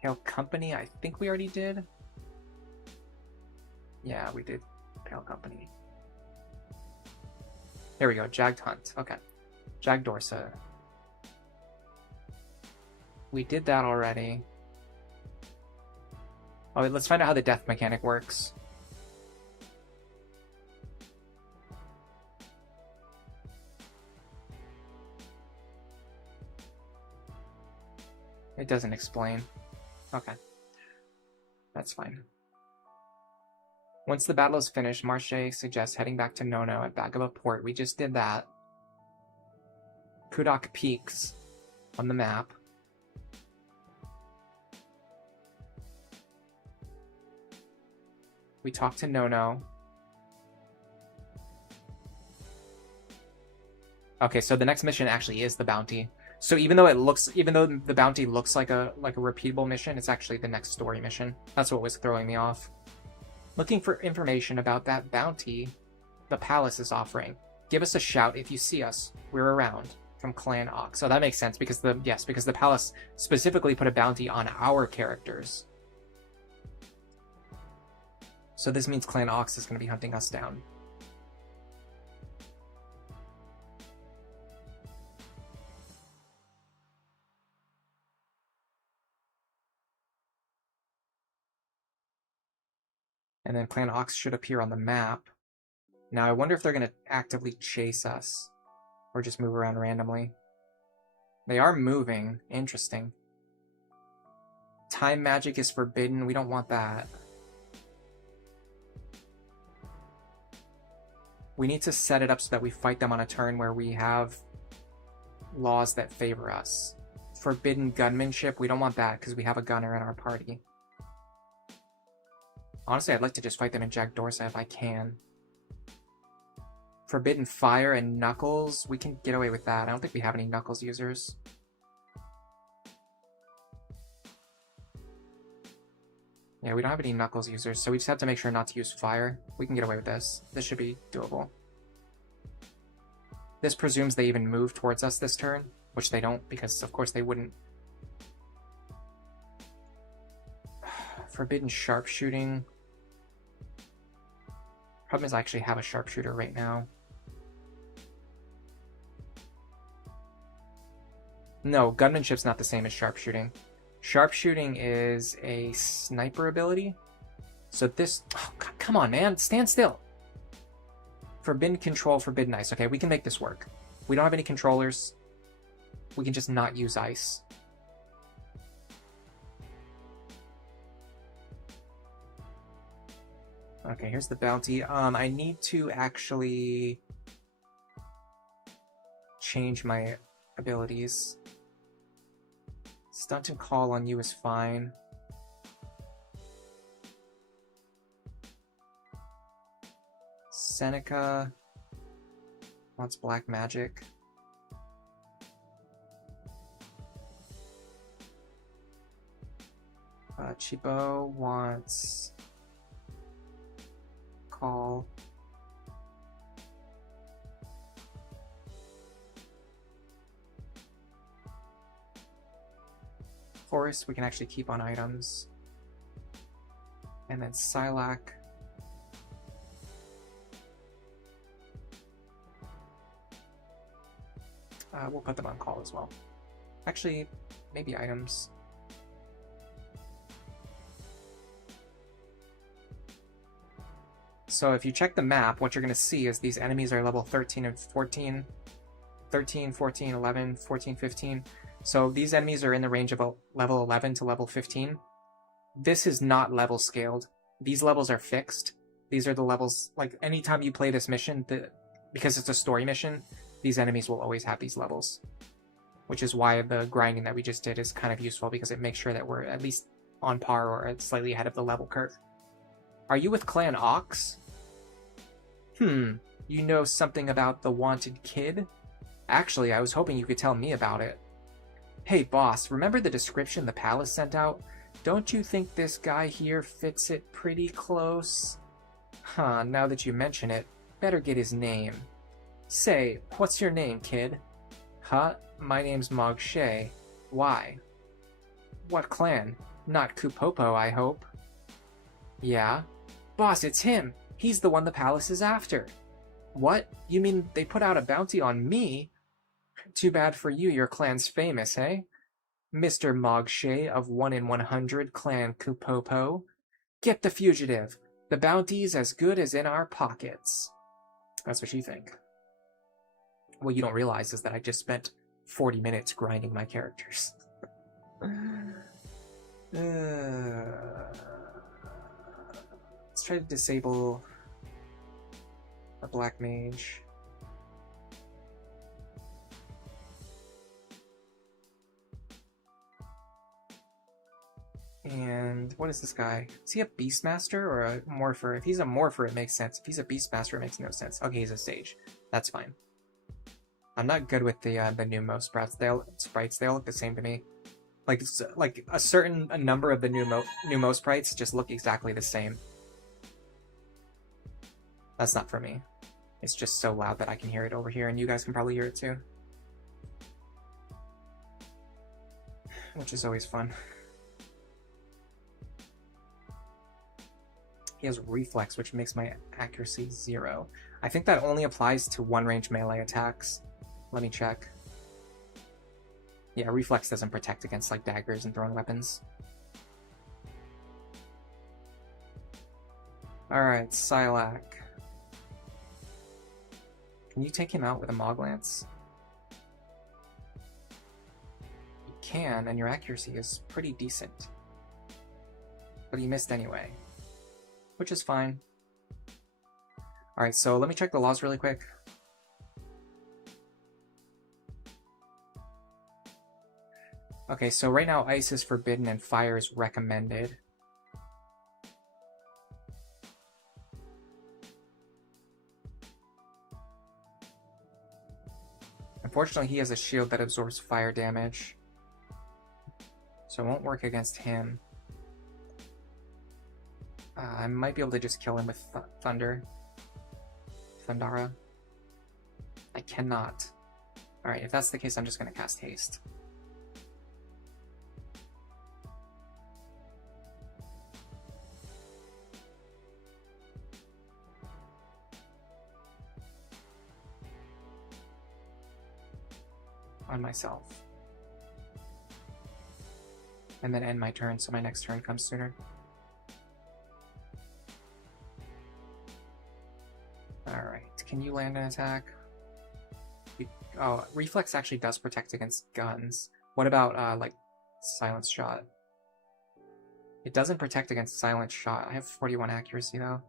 Pale Company I think we already did. Yeah, we did Pale Company. Here we go, Jagged Hunt. Okay. Jag Dorsa. We did that already. Oh, let's find out how the death mechanic works. It doesn't explain. Okay. That's fine. Once the battle is finished, Marche suggests heading back to Nono at Bagaba Port. We just did that. Kudak Peaks on the map. We talked to Nono. Okay, so the next mission actually is the bounty. So even though the bounty looks like a repeatable mission, it's actually the next story mission. That's what was throwing me off. Looking for information about that bounty the palace is offering. Give us a shout if you see us. We're around. From Clan Ox. So that makes sense because the palace specifically put a bounty on our characters. So this means Clan Ox is going to be hunting us down. And then Clan Ox should appear on the map. Now I wonder if they're going to actively chase us. Or just move around randomly. They are moving. Interesting. Time magic is forbidden. We don't want that. We need to set it up so that we fight them on a turn where we have laws that favor us. Forbidden gunmanship. We don't want that because we have a gunner in our party. Honestly, I'd like to just fight them in Jag Dorsa if I can. Forbidden Fire and Knuckles. We can get away with that. I don't think we have any Knuckles users. Yeah, we don't have any Knuckles users, so we just have to make sure not to use Fire. We can get away with this. This should be doable. This presumes they even move towards us this turn, which they don't, because of course they wouldn't. Forbidden Sharpshooting. Problem is I actually have a Sharpshooter right now. No, gunmanship's not the same as sharpshooting. Sharpshooting is a sniper ability. So this... Oh, come on, man. Stand still. Forbidden control, forbidden ice. Okay, we can make this work. We don't have any controllers. We can just not use ice. Okay, here's the bounty. I need to actually change my abilities. Stunt and call on you is fine. Seneca wants black magic. Chipo wants call. Forest we can actually keep on items. And then Silac. We'll put them on call as well. Actually, maybe items. So if you check the map, what you're going to see is these enemies are level 13 and 14. 13, 14, 11, 14, 15. So these enemies are in the range of level 11 to level 15. This is not level scaled. These levels are fixed. These are the levels, like anytime you play this mission, because it's a story mission, these enemies will always have these levels. Which is why the grinding that we just did is kind of useful, because it makes sure that we're at least on par or slightly ahead of the level curve. Are you with Clan Ox? You know something about the wanted kid? Actually, I was hoping you could tell me about it. Hey boss, remember the description the palace sent out? Don't you think this guy here fits it pretty close? Huh, now that you mention it, better get his name. Say, what's your name, kid? Huh? My name's Marche. Why? What clan? Not Kupopo, I hope. Yeah? Boss, it's him! He's the one the palace is after! What? You mean they put out a bounty on me? Too bad for you, your clan's famous, eh? Mr. Marche of 1 in 100 Clan Kupopo. Get the fugitive! The bounty's as good as in our pockets. That's what you think. What you don't realize is that I just spent 40 minutes grinding my characters. Let's try to disable a black mage. And what is this guy? Is he a Beastmaster or a Morpher? If he's a Morpher, it makes sense. If he's a Beastmaster, it makes no sense. Okay, he's a Sage. That's fine. I'm not good with the Numo sprites. They all look the same to me. Like a certain number of the Numo sprites just look exactly the same. That's not for me. It's just so loud that I can hear it over here, and you guys can probably hear it too. Which is always fun. He has Reflex, which makes my accuracy 0. I think that only applies to one-range melee attacks. Let me check. Yeah, Reflex doesn't protect against like daggers and thrown weapons. Alright, Silac. Can you take him out with a Moglance? You can, and your accuracy is pretty decent. But he missed anyway. Which is fine. Alright, so let me check the laws really quick. Okay, so right now ice is forbidden and fire is recommended. Unfortunately, he has a shield that absorbs fire damage, so it won't work against him. I might be able to just kill him with Thundara. I cannot. Alright, if that's the case, I'm just going to cast Haste. On myself. and then end my turn so my next turn comes sooner. Alright, can you land an attack? Oh, Reflex actually does protect against guns. What about, like, Silence Shot? It doesn't protect against Silent Shot. I have 41 accuracy, though.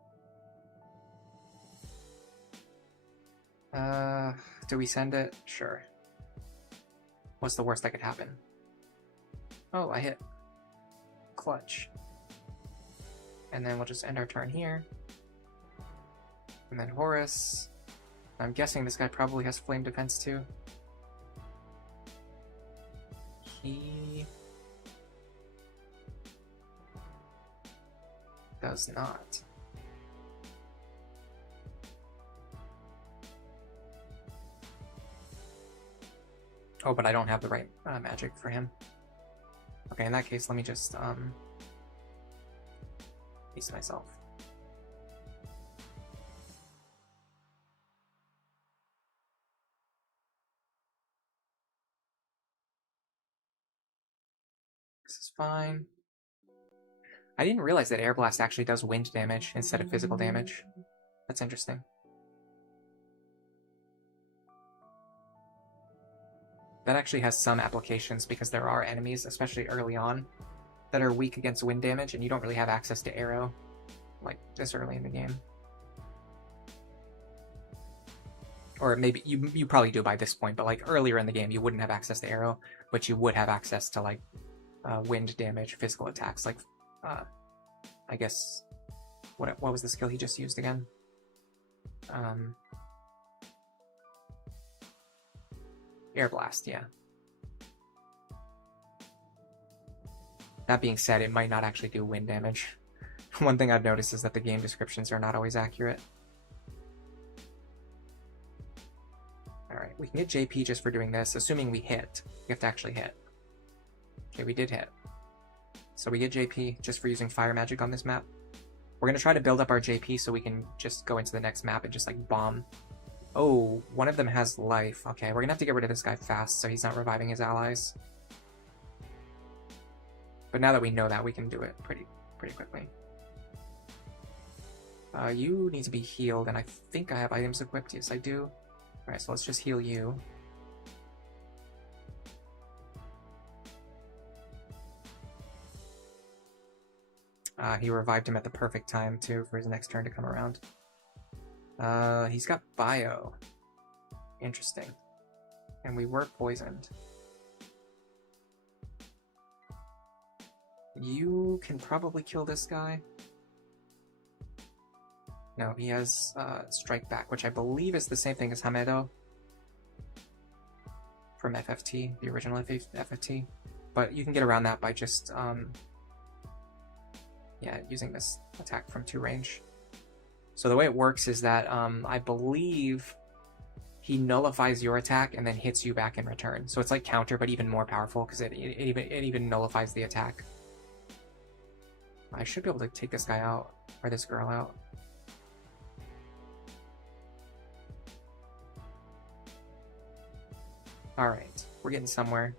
Do we send it? Sure. What's the worst that could happen? Oh, I hit. Clutch. And then we'll just end our turn here. And then Horus. I'm guessing this guy probably has Flame Defense too. He does not. Oh, but I don't have the right magic for him. Okay, in that case, let me just piece myself. This is fine. I didn't realize that Air Blast actually does wind damage instead of physical damage. That's interesting. That actually has some applications because there are enemies, especially early on, that are weak against wind damage, and you don't really have access to arrow, like, this early in the game. Or maybe, you probably do by this point, but like earlier in the game you wouldn't have access to arrow, but you would have access to like wind damage, physical attacks, like, I guess, what was the skill he just used again? Air Blast, yeah. That being said, it might not actually do wind damage. One thing I've noticed is that the game descriptions are not always accurate. Alright, we can get JP just for doing this, assuming we hit. We have to actually hit. Okay, we did hit. So we get JP just for using fire magic on this map. We're going to try to build up our JP so we can just go into the next map and just like bomb. Oh, one of them has life. Okay, we're going to have to get rid of this guy fast so he's not reviving his allies. But now that we know that, we can do it pretty quickly. You need to be healed, and I think I have items equipped. Yes, I do. Alright, so let's just heal you. He revived him at the perfect time, too, for his next turn to come around. He's got bio. Interesting. And we were poisoned. You can probably kill this guy. No, he has Strike Back, which I believe is the same thing as Hamedo from FFT, the original FFT. But you can get around that by just yeah, using this attack from 2 range. So the way it works is that I believe he nullifies your attack and then hits you back in return. So it's like counter, but even more powerful because it even nullifies the attack. I should be able to take this guy out, or this girl out. Alright, we're getting somewhere.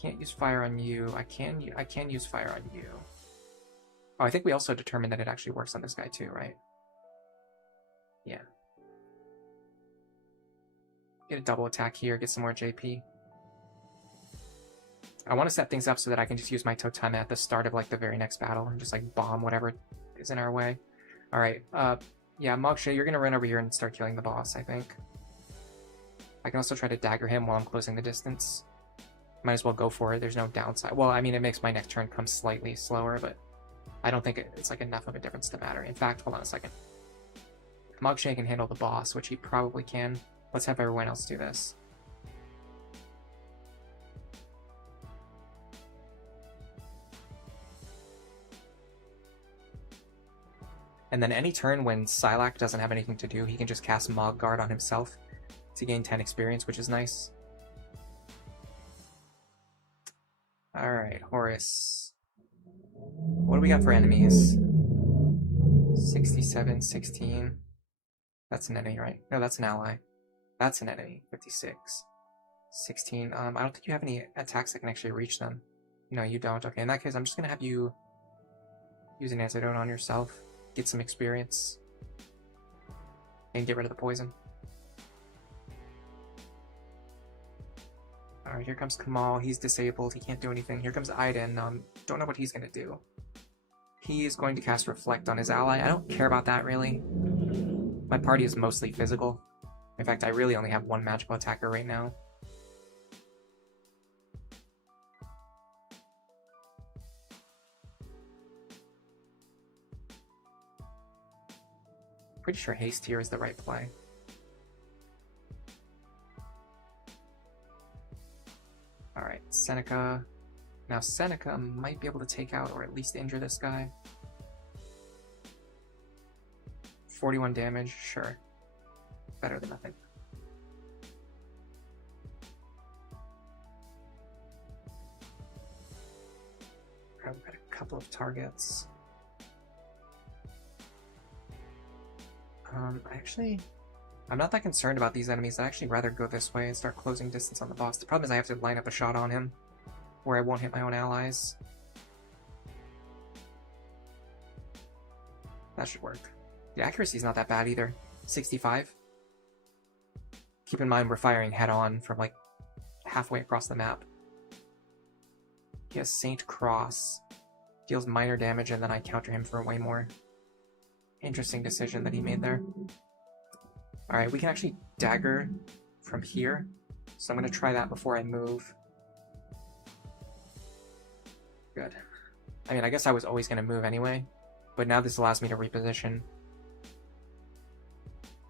Can't use fire on you. I can use fire on you. Oh, I think we also determined that it actually works on this guy too, right? Yeah. Get a double attack here, get some more JP. I want to set things up so that I can just use my Toteme at the start of like the very next battle and just like bomb whatever is in our way. Alright, yeah, Marche, you're gonna run over here and start killing the boss, I think. I can also try to dagger him while I'm closing the distance. Might as well go for it, there's no downside. Well, I mean, it makes my next turn come slightly slower, but I don't think it's like enough of a difference to matter. In fact, hold on a second. If Marche can handle the boss, which he probably can, let's have everyone else do this. And then any turn when Silac doesn't have anything to do, he can just cast Mog Guard on himself to gain 10 experience, which is nice. Alright, Horus. What do we got for enemies? 67, 16. That's an enemy, right? No, that's an ally. That's an enemy. 56. 16. I don't think you have any attacks that can actually reach them. No, you don't. Okay, in that case, I'm just going to have you use an antidote on yourself. Get some experience. And get rid of the poison. Alright, here comes Kamal. He's disabled. He can't do anything. Here comes Aiden. Don't know what he's going to do. He is going to cast Reflect on his ally. I don't care about that, really. My party is mostly physical. In fact, I really only have one magical attacker right now. Pretty sure haste here is the right play. Alright, Seneca. Now Seneca might be able to take out or at least injure this guy. 41 damage, sure. Better than nothing. I've got a couple of targets. I'm not that concerned about these enemies. I'd actually rather go this way and start closing distance on the boss. The problem is I have to line up a shot on him where I won't hit my own allies. That should work. The accuracy is not that bad either. 65. Keep in mind we're firing head-on from like halfway across the map. He has Saint Cross. Deals minor damage and then I counter him for way more. Interesting decision that he made there. Alright, we can actually dagger from here. So I'm going to try that before I move. Good. I mean, I guess I was always going to move anyway. But now this allows me to reposition.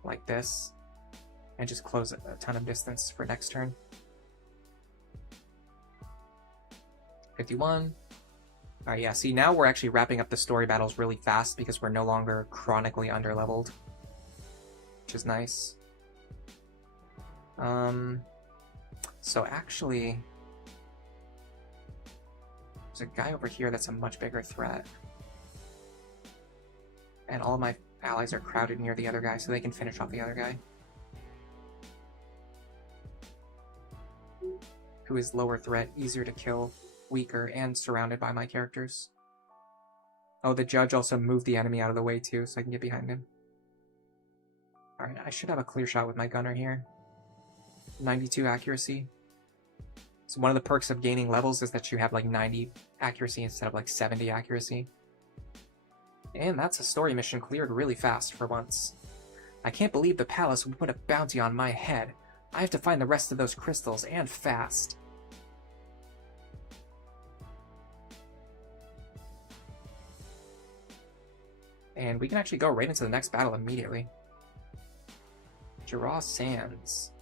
Like this. And just close a ton of distance for next turn. 51. Alright, yeah, see, now we're actually wrapping up the story battles really fast because we're no longer chronically underleveled. Which is nice. So actually, there's a guy over here that's a much bigger threat. And all of my allies are crowded near the other guy so they can finish off the other guy. Who is lower threat, easier to kill, weaker, and surrounded by my characters. Oh, the judge also moved the enemy out of the way too, so I can get behind him. Alright, I should have a clear shot with my gunner here. 92 accuracy. So one of the perks of gaining levels is that you have like 90 accuracy instead of like 70 accuracy. And that's a story mission cleared really fast for once. I can't believe the palace would put a bounty on my head. I have to find the rest of those crystals, and fast. And we can actually go right into the next battle immediately. Jura Sands.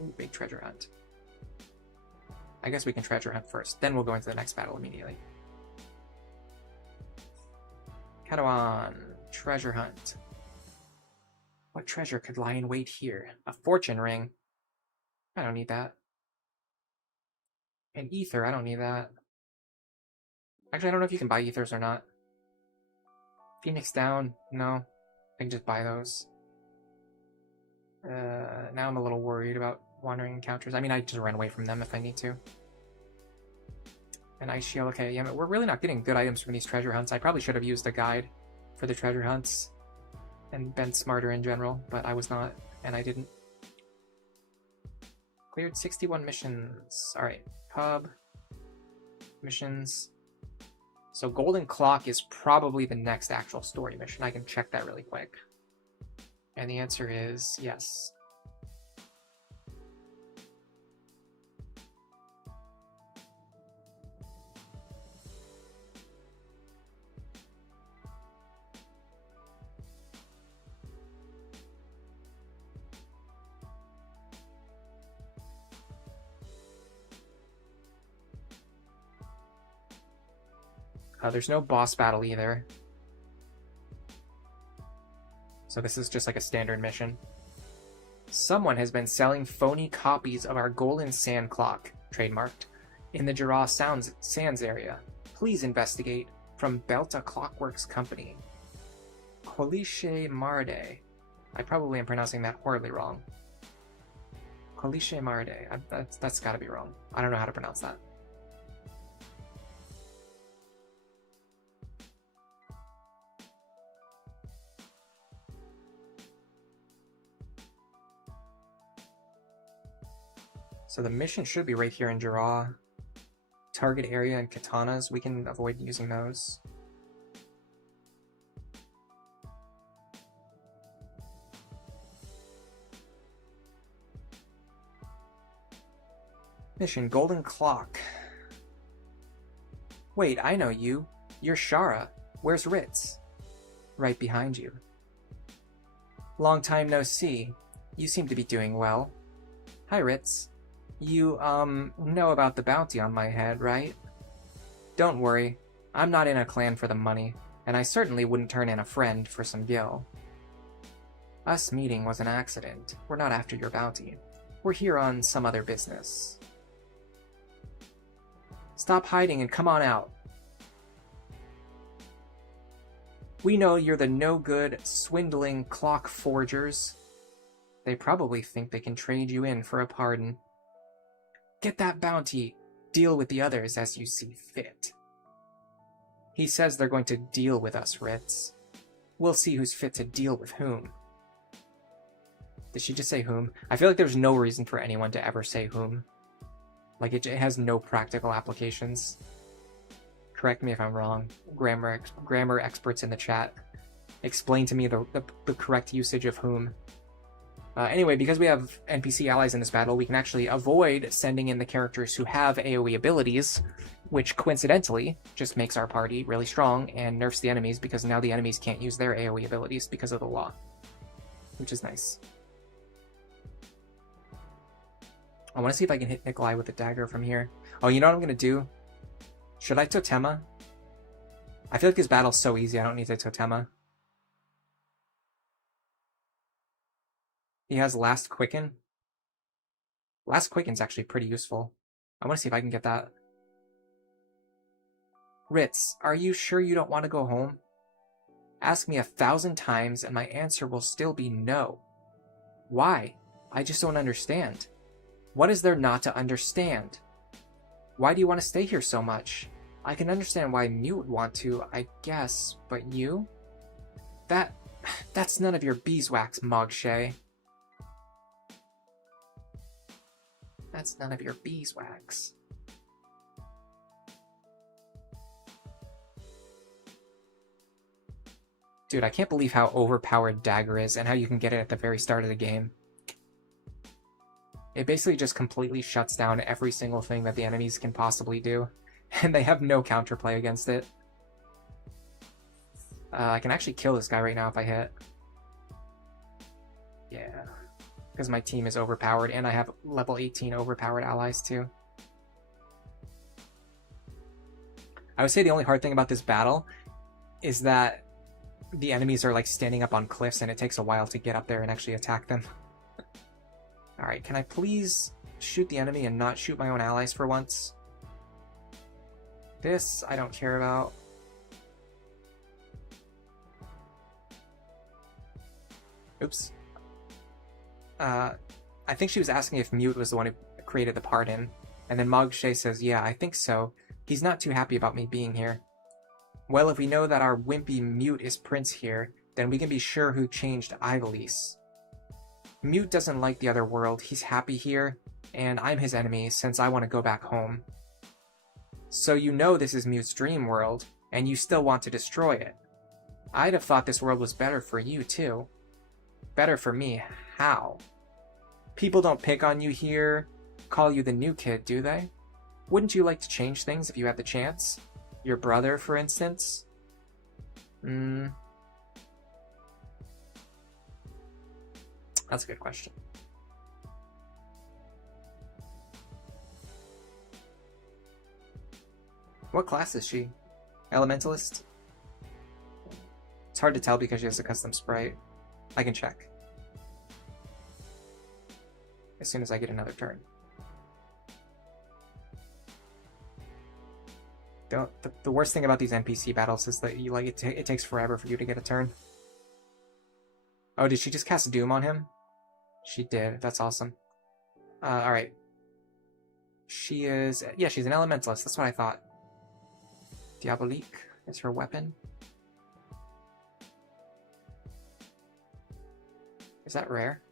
Ooh, big treasure hunt. I guess we can treasure hunt first, then we'll go into the next battle immediately. Cadouan, treasure hunt. What treasure could lie in wait here? A fortune ring. I don't need that. An ether, I don't need that. Actually, I don't know if you can buy ethers or not. Phoenix down, no. I can just buy those. Now I'm a little worried about wandering encounters. I mean, I just run away from them if I need to. An ice shield, okay, yeah, but we're really not getting good items from these treasure hunts. I probably should have used a guide for the treasure hunts and been smarter in general, but I was not, and I didn't. Cleared 61 missions. Alright, pub. Missions. So Golden Clock is probably the next actual story mission. I can check that really quick. And the answer is yes. There's no boss battle either. So this is just like a standard mission. Someone has been selling phony copies of our golden sand clock, trademarked, in the Jura Sands area. Please investigate. From Belta Clockworks Company. Coliche Marde. I probably am pronouncing that horribly wrong. Coliche Marde. That's gotta be wrong. I don't know how to pronounce that. So the mission should be right here in Draw. Target area and katanas, we can avoid using those. Mission, Golden Clock. Wait, I know you. You're Shara. Where's Ritz? Right behind you. Long time no see. You seem to be doing well. Hi, Ritz. You, know about the bounty on my head, right? Don't worry. I'm not in a clan for the money, and I certainly wouldn't turn in a friend for some gil. Us meeting was an accident. We're not after your bounty. We're here on some other business. Stop hiding and come on out. We know you're the no-good, swindling clock forgers. They probably think they can trade you in for a pardon. Get that bounty. Deal with the others as you see fit. He says they're going to deal with us, Ritz. We'll see who's fit to deal with whom. Did she just say whom? I feel like there's no reason for anyone to ever say whom. Like, it has no practical applications. Correct me if I'm wrong. Grammar experts in the chat. Explain to me the correct usage of whom. Anyway, because we have NPC allies in this battle, we can actually avoid sending in the characters who have AoE abilities, which coincidentally just makes our party really strong and nerfs the enemies because now the enemies can't use their AoE abilities because of the law, which is nice. I want to see if I can hit Nikolai with a dagger from here. Oh, you know what I'm going to do? Should I Totema? I feel like this battle's so easy, I don't need to Totema. He has Last Quicken. Last Quicken's actually pretty useful. I want to see if I can get that. Ritz, are you sure you don't want to go home? Ask me 1,000 times and my answer will still be no. Why? I just don't understand. What is there not to understand? Why do you want to stay here so much? I can understand why Mute would want to, I guess, but you? That's none of your beeswax, Marche. That's none of your beeswax. Dude, I can't believe how overpowered Dagger is and how you can get it at the very start of the game. It basically just completely shuts down every single thing that the enemies can possibly do, and they have no counterplay against it. I can actually kill this guy right now if I hit. Yeah, because my team is overpowered, and I have level 18 overpowered allies too. I would say the only hard thing about this battle is that the enemies are like standing up on cliffs, and it takes a while to get up there and actually attack them. Alright, can I please shoot the enemy and not shoot my own allies for once? This, I don't care about. Oops. I think she was asking if Mute was the one who created the pardon, and then Moogles says, yeah, I think so. He's not too happy about me being here. Well, if we know that our wimpy Mute is Prince here, then we can be sure who changed Ivalice. Mute doesn't like the other world, he's happy here, and I'm his enemy since I want to go back home. So you know this is Mute's dream world, and you still want to destroy it. I'd have thought this world was better for you too. Better for me, how? People don't pick on you here, call you the new kid, do they? Wouldn't you like to change things if you had the chance? Your brother, for instance? That's a good question. What class is she? Elementalist? It's hard to tell because she has a custom sprite. I can check as soon as I get another turn. The worst thing about these NPC battles is that it takes forever for you to get a turn. Oh, did she just cast Doom on him? She did. That's awesome. Alright. She is... Yeah, she's an Elementalist. That's what I thought. Diabolique is her weapon. Is that rare?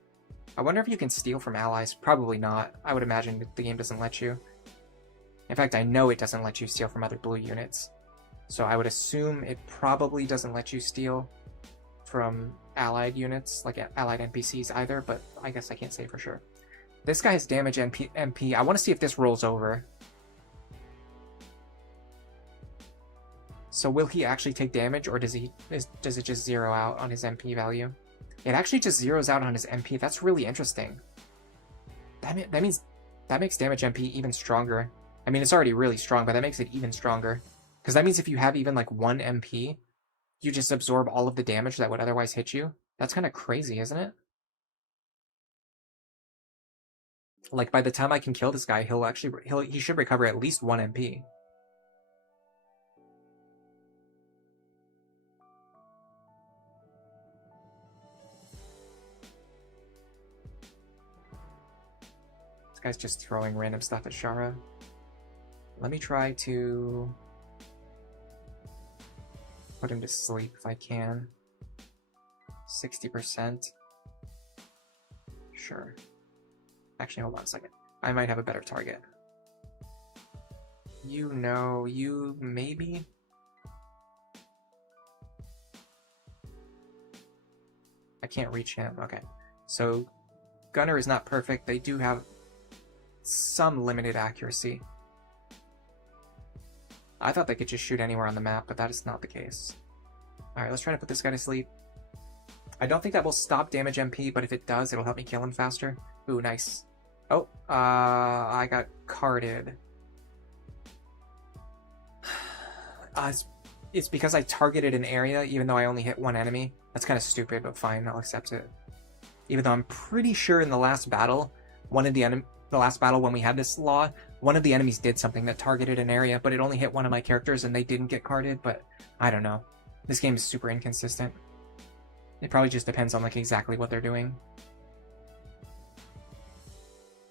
I wonder if you can steal from allies. Probably not. I would imagine the game doesn't let you. In fact, I know it doesn't let you steal from other blue units. So I would assume it probably doesn't let you steal from allied units, like allied NPCs either, but I guess I can't say for sure. This guy has damage MP. I want to see if this rolls over. So will he actually take damage, or does it just zero out on his MP value? It actually just zeroes out on his MP. That's really interesting. That makes damage MP even stronger. I mean, it's already really strong, but that makes it even stronger. Because that means if you have even like 1 MP, you just absorb all of the damage that would otherwise hit you. That's kind of crazy, isn't it? Like, by the time I can kill this guy, he should recover at least 1 MP. This guy's just throwing random stuff at Shara. Let me try to put him to sleep if I can. 60%. Sure. Actually, hold on a second. I might have a better target. You maybe? I can't reach him. Okay. So, Gunner is not perfect. They do have some limited accuracy. I thought they could just shoot anywhere on the map, but that is not the case. Alright, let's try to put this guy to sleep. I don't think that will stop damage MP, but if it does, it'll help me kill him faster. Ooh, nice. Oh, I got carded. It's because I targeted an area, even though I only hit 1 enemy. That's kind of stupid, but fine, I'll accept it. Even though I'm pretty sure in the last battle, the last battle when we had this law, one of the enemies did something that targeted an area, but it only hit one of my characters and they didn't get carded, but I don't know. This game is super inconsistent. It probably just depends on like exactly what they're doing.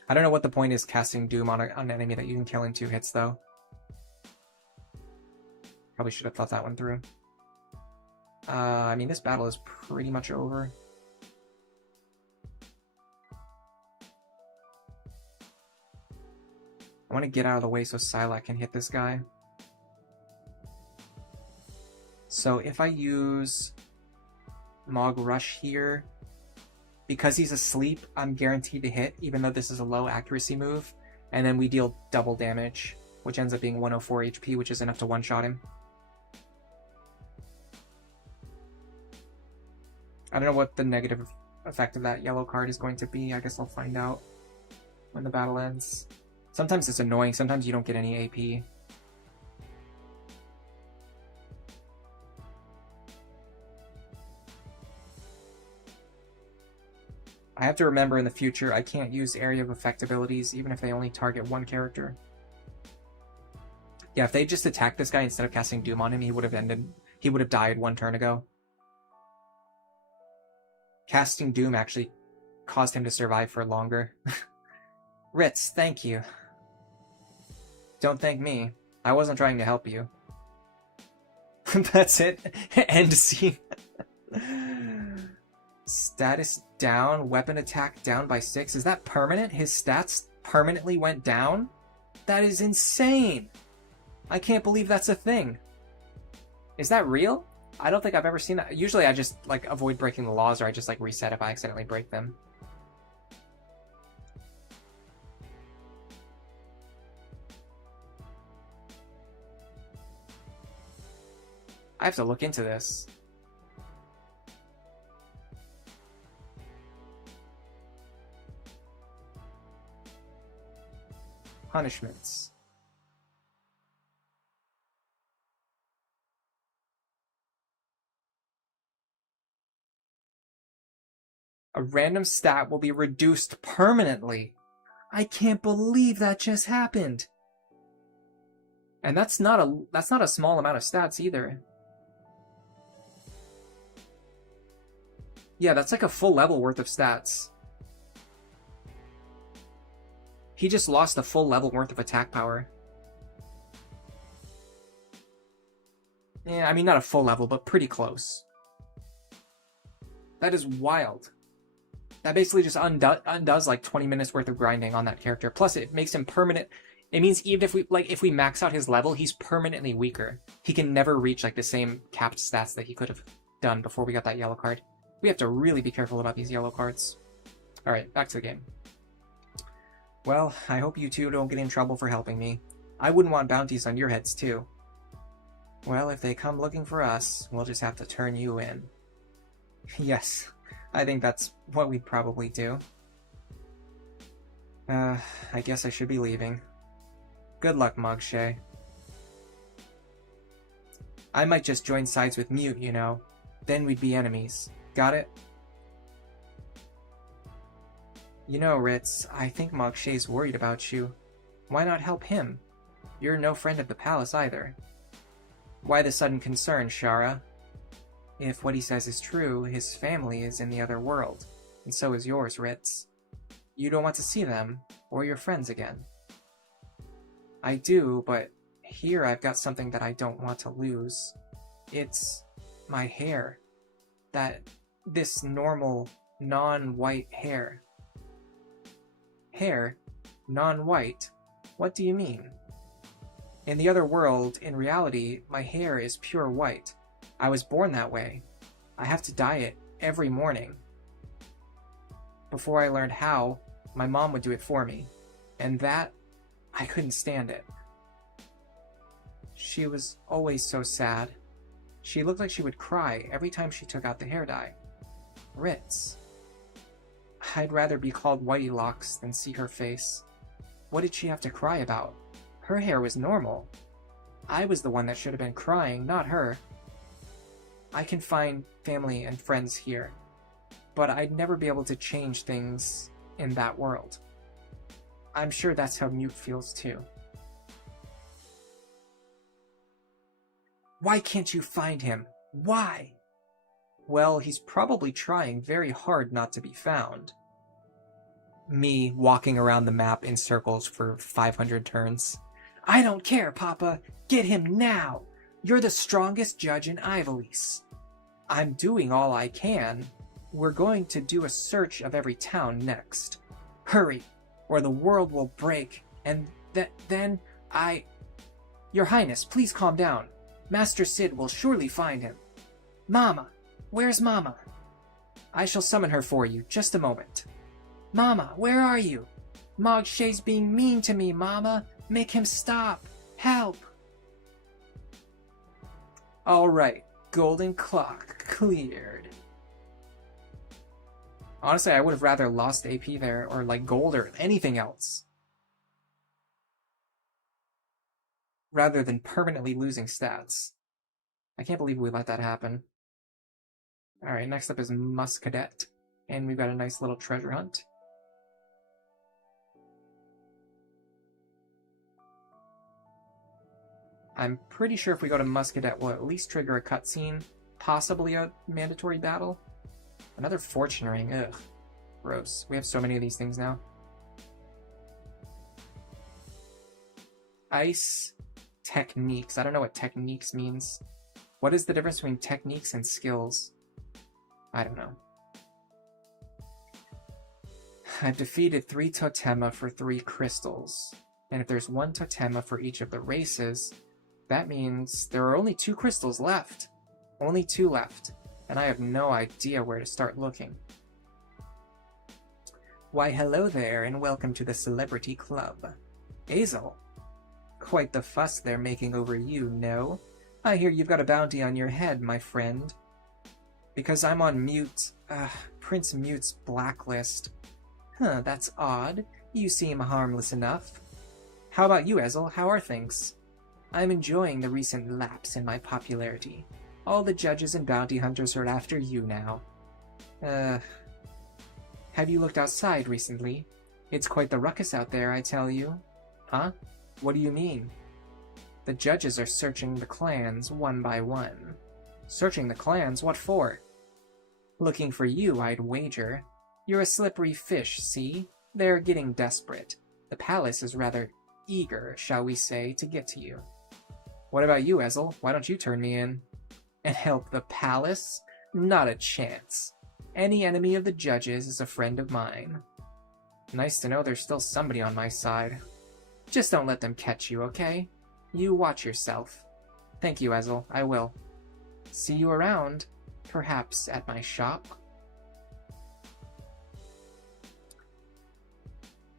I don't know what the point is casting Doom on an enemy that you can kill in 2 hits, though. Probably should have thought that one through. I mean, this battle is pretty much over. I want to get out of the way so Silac can hit this guy. So if I use Mog Rush here, because he's asleep, I'm guaranteed to hit, even though this is a low accuracy move. And then we deal double damage, which ends up being 104 HP, which is enough to one-shot him. I don't know what the negative effect of that yellow card is going to be. I guess I'll find out when the battle ends. Sometimes it's annoying. Sometimes you don't get any AP. I have to remember in the future I can't use area of effect abilities even if they only target 1 character. Yeah, if they just attacked this guy instead of casting Doom on him, he would have died 1 turn ago. Casting Doom actually caused him to survive for longer. Ritz, thank you. Don't thank me. I wasn't trying to help you. That's it. End scene. Status down, weapon attack down by 6. Is that permanent? His stats permanently went down? That is insane! I can't believe that's a thing. Is that real? I don't think I've ever seen that. Usually I just like avoid breaking the laws, or I just like reset if I accidentally break them. I have to look into this. Punishments. A random stat will be reduced permanently. I can't believe that just happened. And that's not a small amount of stats either. Yeah, that's like a full level worth of stats. He just lost a full level worth of attack power. Yeah, I mean, not a full level, but pretty close. That is wild. That basically just undoes like 20 minutes worth of grinding on that character. Plus, it makes him permanent. It means even if we max out his level, he's permanently weaker. He can never reach like the same capped stats that he could have done before we got that yellow card. We have to really be careful about these yellow cards. All right, back to the game. Well, I hope you two don't get in trouble for helping me. I wouldn't want bounties on your heads too. Well, if they come looking for us, we'll just have to turn you in. Yes, I think that's what we'd probably do. I guess I should be leaving. Good luck, Marche. I might just join sides with Mute, you know. Then we'd be enemies. Got it? You know, Ritz, I think Marche's worried about you. Why not help him? You're no friend of the palace either. Why the sudden concern, Shara? If what he says is true, his family is in the other world, and so is yours, Ritz. You don't want to see them, or your friends again. I do, but here I've got something that I don't want to lose. It's my hair. This normal, non-white hair. Hair? Non-white? What do you mean? In the other world, in reality, my hair is pure white. I was born that way. I have to dye it every morning. Before I learned how, my mom would do it for me. And that, I couldn't stand it. She was always so sad. She looked like she would cry every time she took out the hair dye. Ritz. I'd rather be called Whitey Locks than see her face. What did she have to cry about? Her hair was normal. I was the one that should have been crying, not her. I can find family and friends here, but I'd never be able to change things in that world. I'm sure that's how Mute feels too. Why can't you find him? Why? Well, he's probably trying very hard not to be found. Me walking around the map in circles for 500 turns. I don't care, Papa. Get him now. You're the strongest judge in Ivalice. I'm doing all I can. We're going to do a search of every town next. Hurry, or the world will break, and then I... Your Highness, please calm down. Master Sid will surely find him. Mama, where's Mama? I shall summon her for you, just a moment. Mama, where are you? Marche's being mean to me, Mama. Make him stop. Help. Alright, golden clock cleared. Honestly, I would have rather lost AP there, or like gold or anything else, rather than permanently losing stats. I can't believe we let that happen. Alright, next up is Muscadet, and we've got a nice little treasure hunt. I'm pretty sure if we go to Muscadet, we'll at least trigger a cutscene, possibly a mandatory battle. Another fortune ring, ugh. Gross. We have so many of these things now. Ice techniques. I don't know what techniques means. What is the difference between techniques and skills? I don't know. I've defeated 3 Totema for 3 crystals. And if there's 1 Totema for each of the races, that means there are only 2 crystals left. Only 2 left. And I have no idea where to start looking. Why, hello there, and welcome to the Celebrity Club. Azel. Quite the fuss they're making over you, no? I hear you've got a bounty on your head, my friend. Because I'm on Prince Mute's blacklist. Huh, that's odd. You seem harmless enough. How about you, Ezel? How are things? I'm enjoying the recent lapse in my popularity. All the judges and bounty hunters are after you now. Have you looked outside recently? It's quite the ruckus out there, I tell you. Huh? What do you mean? The judges are searching the clans one by one. Searching the clans? What for? Looking for you, I'd wager. You're a slippery fish, see? They're getting desperate. The palace is rather eager, shall we say, to get to you. What about you, Ezel? Why don't you turn me in? And help the palace? Not a chance. Any enemy of the judges is a friend of mine. Nice to know there's still somebody on my side. Just don't let them catch you, okay? You watch yourself. Thank you, Ezel. I will. See you around. Perhaps at my shop.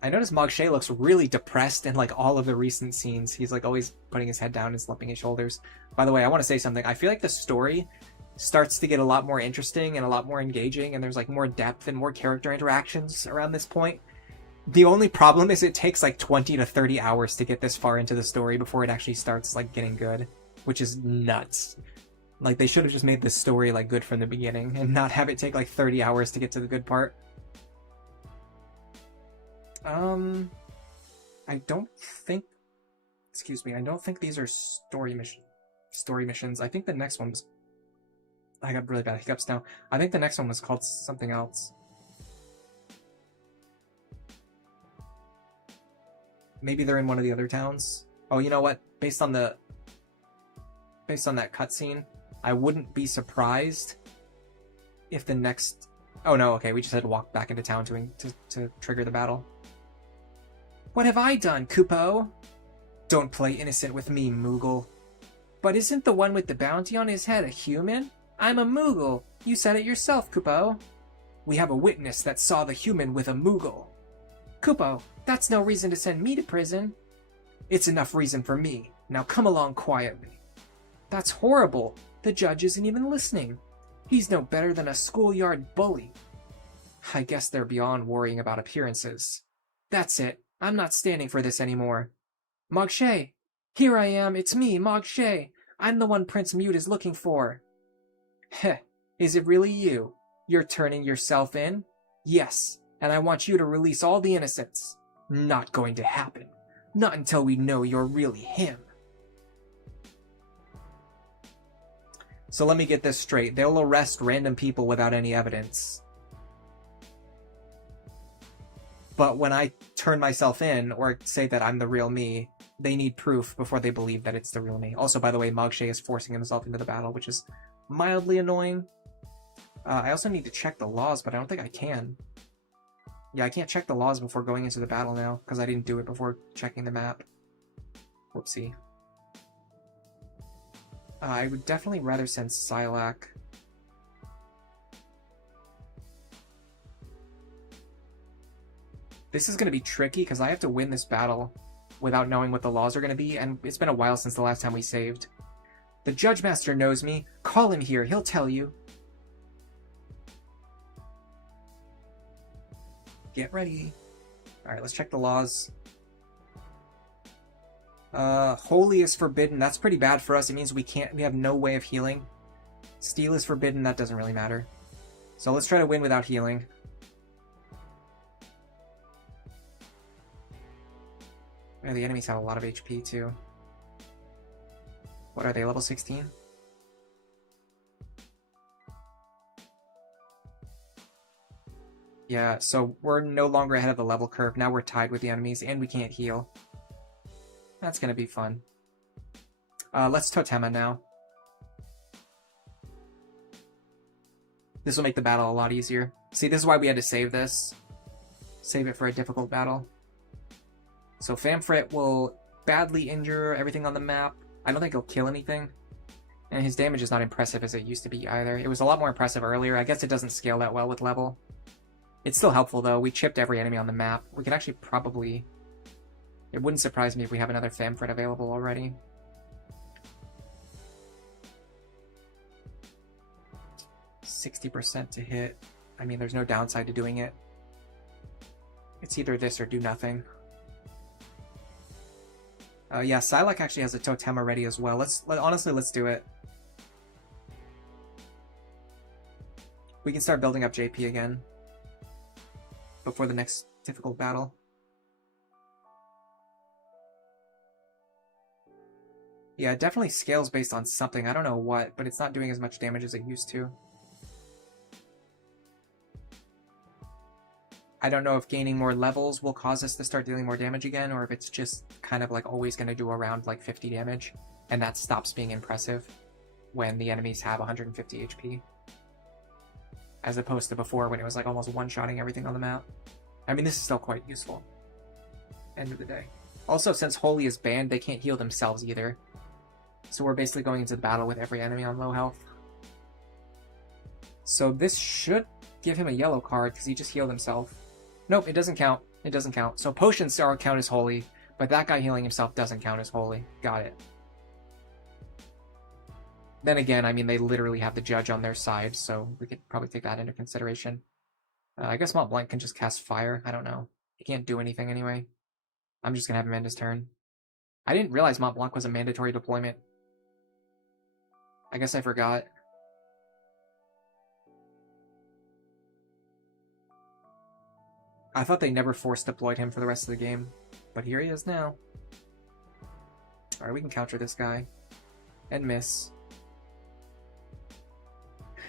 I noticed Marche looks really depressed in like all of the recent scenes. He's like always putting his head down and slumping his shoulders. By the way, I want to say something. I feel like the story starts to get a lot more interesting and a lot more engaging, and there's like more depth and more character interactions around this point. The only problem is it takes like 20 to 30 hours to get this far into the story before it actually starts like getting good, which is nuts. Like, they should have just made this story like good from the beginning and not have it take like 30 hours to get to the good part. I don't think, excuse me, I don't think these are story missions. I think the next one was, I got really bad hiccups now. I think the next one was called something else. Maybe they're in one of the other towns. Oh, you know what? Based on that cutscene, I wouldn't be surprised if the next... Oh no, okay, we just had to walk back into town to trigger the battle. What have I done, Kupo? Don't play innocent with me, Moogle. But isn't the one with the bounty on his head a human? I'm a Moogle. You said it yourself, Kupo. We have a witness that saw the human with a Moogle. Kupo, that's no reason to send me to prison. It's enough reason for me. Now come along quietly. That's horrible. The judge isn't even listening. He's no better than a schoolyard bully. I guess they're beyond worrying about appearances. That's it. I'm not standing for this anymore. Marche! Here I am. It's me, Marche. I'm the one Prince Mute is looking for. Heh. Is it really you? You're turning yourself in? Yes. And I want you to release all the innocents. Not going to happen. Not until we know you're really him. So let me get this straight. They'll arrest random people without any evidence. But when I turn myself in, or say that I'm the real me, they need proof before they believe that it's the real me. Also, by the way, Marche is forcing himself into the battle, which is mildly annoying. I also need to check the laws, but I don't think I can. Yeah, I can't check the laws before going into the battle now, because I didn't do it before checking the map. Whoopsie. I would definitely rather send Silac. This is going to be tricky, because I have to win this battle without knowing what the laws are going to be, and it's been a while since the last time we saved. The Judge Master knows me. Call him here, he'll tell you. Get ready. Alright, let's check the laws. Holy is forbidden. That's pretty bad for us. It means we have no way of healing. Steal is forbidden. That doesn't really matter. So let's try to win without healing. Yeah, the enemies have a lot of HP too. What are they, level 16? Yeah, so we're no longer ahead of the level curve. Now we're tied with the enemies, and we can't heal. That's gonna be fun. Let's Totema now. This will make the battle a lot easier. See, this is why we had to save this. Save it for a difficult battle. So Famfrit will badly injure everything on the map. I don't think he'll kill anything. And his damage is not impressive as it used to be either. It was a lot more impressive earlier. I guess it doesn't scale that well with level. It's still helpful though. We chipped every enemy on the map. We could actually probably... It wouldn't surprise me if we have another Famfrit available already. %60 to hit. I mean, there's no downside to doing it. It's either this or do nothing. Yeah, Silac actually has a Totema ready as well. Honestly, let's do it. We can start building up JP again before the next difficult battle. Yeah, it definitely scales based on something. I don't know what, but it's not doing as much damage as it used to. I don't know if gaining more levels will cause us to start dealing more damage again, or if it's just kind of like always going to do around like 50 damage, and that stops being impressive when the enemies have 150 HP. As opposed to before when it was like almost one-shotting everything on the map. I mean, this is still quite useful. End of the day. Also, since Holy is banned, they can't heal themselves either. So we're basically going into the battle with every enemy on low health. So this should give him a yellow card because he just healed himself. Nope, it doesn't count. It doesn't count. So potions count as holy, but that guy healing himself doesn't count as holy. Got it. Then again, I mean, they literally have the judge on their side, so we could probably take that into consideration. I guess Mont Blanc can just cast fire. I don't know. He can't do anything anyway. I'm just gonna have him end his turn. I didn't realize Mont Blanc was a mandatory deployment. I guess I forgot. I thought they never force deployed him for the rest of the game, but here he is now. Alright, we can counter this guy. And miss.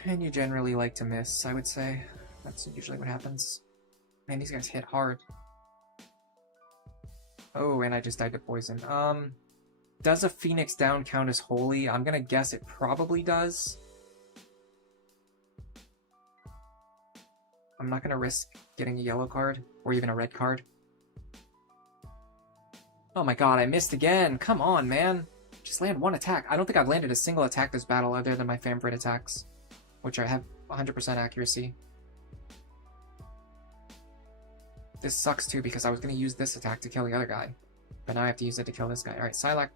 And you generally like to miss, I would say. That's usually what happens. Man, these guys hit hard. Oh, and I just died to poison. Does a Phoenix down count as holy? I'm gonna guess it probably does. I'm not gonna risk getting a yellow card, or even a red card. Oh my god, I missed again! Come on, man! Just land one attack. I don't think I've landed a single attack this battle other than my favorite attacks, which I have 100% accuracy. This sucks too, because I was gonna use this attack to kill the other guy. But now I have to use it to kill this guy. Alright, Psylocke.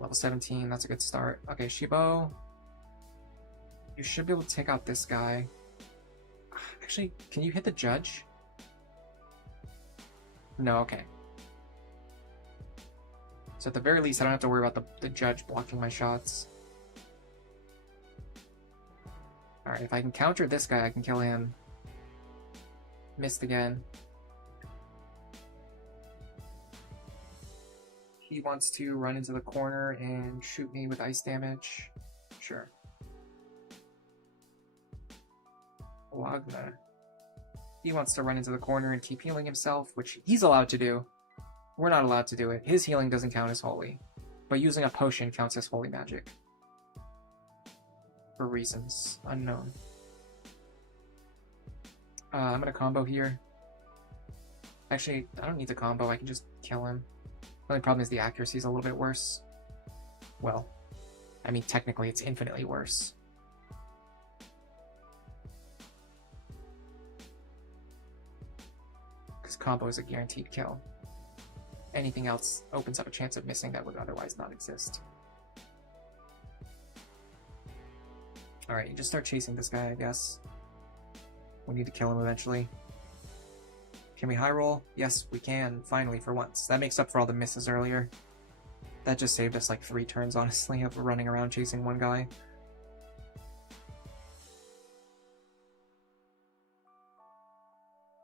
Level 17, that's a good start. Okay, Shibo. You should be able to take out this guy. Actually, can you hit the judge? No, okay. So at the very least, I don't have to worry about the judge blocking my shots. Alright, if I can counter this guy, I can kill him. Missed again. He wants to run into the corner and shoot me with ice damage. Sure. Wagner. He wants to run into the corner and keep healing himself, which he's allowed to do. We're not allowed to do it. His healing doesn't count as holy, but using a potion counts as holy magic. For reasons unknown. I'm gonna combo here. Actually, I don't need to combo, I can just kill him. The only problem is the accuracy is a little bit worse. Well, I mean, technically it's infinitely worse. Because combo is a guaranteed kill. Anything else opens up a chance of missing that would otherwise not exist. Alright, you just start chasing this guy, I guess. We need to kill him eventually. Can we high roll? Yes, we can, finally, for once. That makes up for all the misses earlier. That just saved us like 3 turns, honestly, of running around chasing one guy.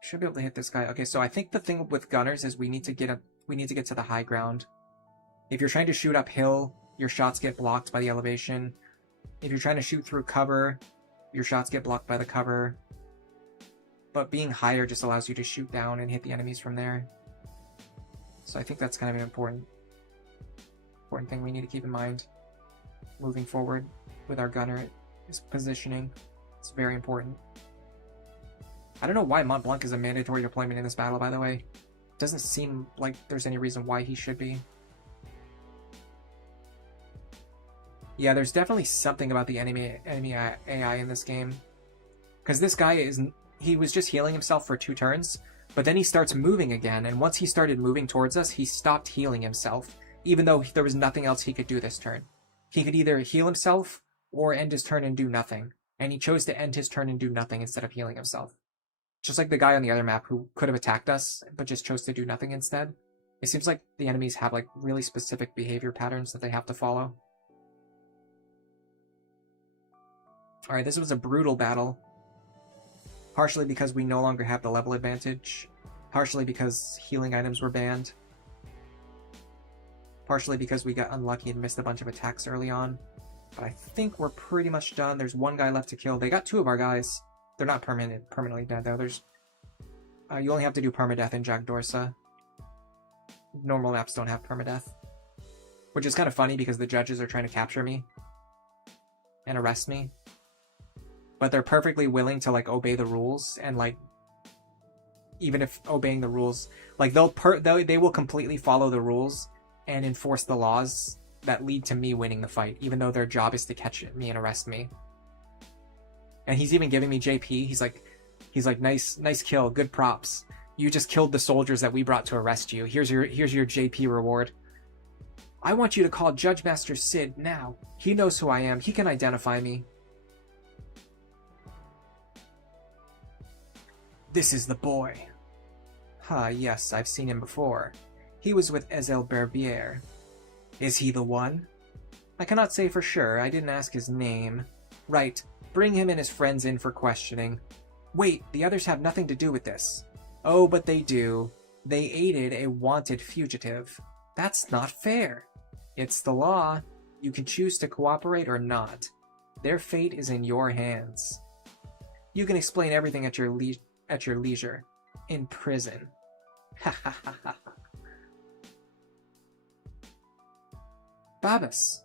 Should be able to hit this guy. Okay, so I think the thing with gunners is we need to get to the high ground. If you're trying to shoot uphill, your shots get blocked by the elevation. If you're trying to shoot through cover, your shots get blocked by the cover. But being higher just allows you to shoot down and hit the enemies from there. So I think that's kind of an important thing we need to keep in mind moving forward with our gunner is positioning. It's very important. I don't know why Mont Blanc is a mandatory deployment in this battle, by the way. It doesn't seem like there's any reason why he should be. Yeah, there's definitely something about the enemy AI in this game. Because this guy he was just healing himself for 2 turns, but then he starts moving again, and once he started moving towards us, he stopped healing himself, even though there was nothing else he could do this turn. He could either heal himself or end his turn and do nothing, and he chose to end his turn and do nothing instead of healing himself. Just like the guy on the other map who could have attacked us, but just chose to do nothing instead. It seems like the enemies have like really specific behavior patterns that they have to follow. Alright, this was a brutal battle. Partially because we no longer have the level advantage. Partially because healing items were banned. Partially because we got unlucky and missed a bunch of attacks early on. But I think we're pretty much done. There's one guy left to kill. They got 2 of our guys. They're not permanently dead though. There's you only have to do permadeath in Jackdorsa. Normal maps don't have permadeath, which is kind of funny because the judges are trying to capture me and arrest me, but they're perfectly willing to like obey the rules, and like even if obeying the rules, like they will completely follow the rules and enforce the laws that lead to me winning the fight, even though their job is to catch me and arrest me. And he's even giving me JP. He's like, nice kill, good props. You just killed the soldiers that we brought to arrest you. Here's your JP reward. I want you to call Judge Master Sid now. He knows who I am. He can identify me. This is the boy. Yes, I've seen him before. He was with Ezel Berbier. Is he the one? I cannot say for sure. I didn't ask his name. Right. Bring him and his friends in for questioning. Wait, the others have nothing to do with this. Oh, but they do. They aided a wanted fugitive. That's not fair. It's the law. You can choose to cooperate or not. Their fate is in your hands. You can explain everything at your leisure. In prison. Ha ha ha ha. Babas.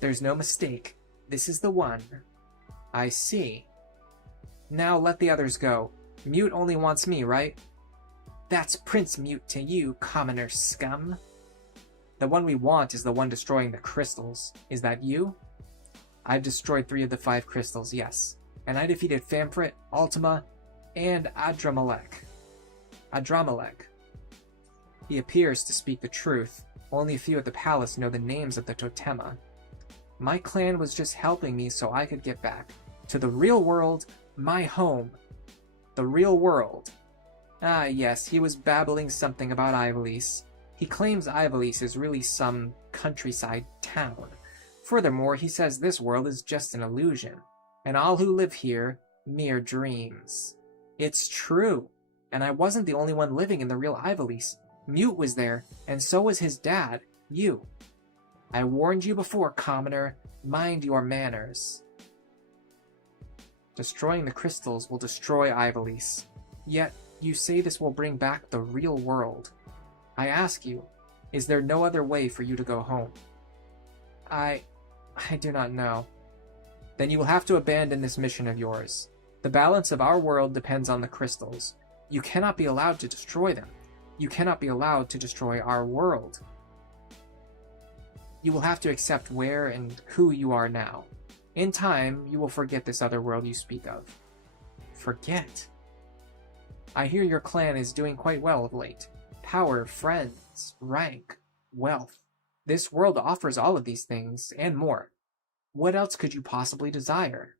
There's no mistake. This is the one. I see. Now let the others go. Mute only wants me, right? That's Prince Mute to you, commoner scum. The one we want is the one destroying the crystals. Is that you? I've destroyed 3 of the 5 crystals, yes. And I defeated Famfrit, Ultima, and Adramelech. He appears to speak the truth. Only a few at the palace know the names of the Totema. My clan was just helping me so I could get back to the real world, my home. The real world. Ah, yes, he was babbling something about Ivalice. He claims Ivalice is really some countryside town. Furthermore, he says this world is just an illusion, and all who live here, mere dreams. It's true, and I wasn't the only one living in the real Ivalice. Mute was there, and so was his dad, you. I warned you before, commoner. Mind your manners. Destroying the crystals will destroy Ivalice. Yet, you say this will bring back the real world. I ask you, is there no other way for you to go home? I do not know. Then you will have to abandon this mission of yours. The balance of our world depends on the crystals. You cannot be allowed to destroy them. You cannot be allowed to destroy our world. You will have to accept where and who you are now. In time, you will forget this other world you speak of. Forget? I hear your clan is doing quite well of late. Power, friends, rank, wealth. This world offers all of these things, and more. What else could you possibly desire?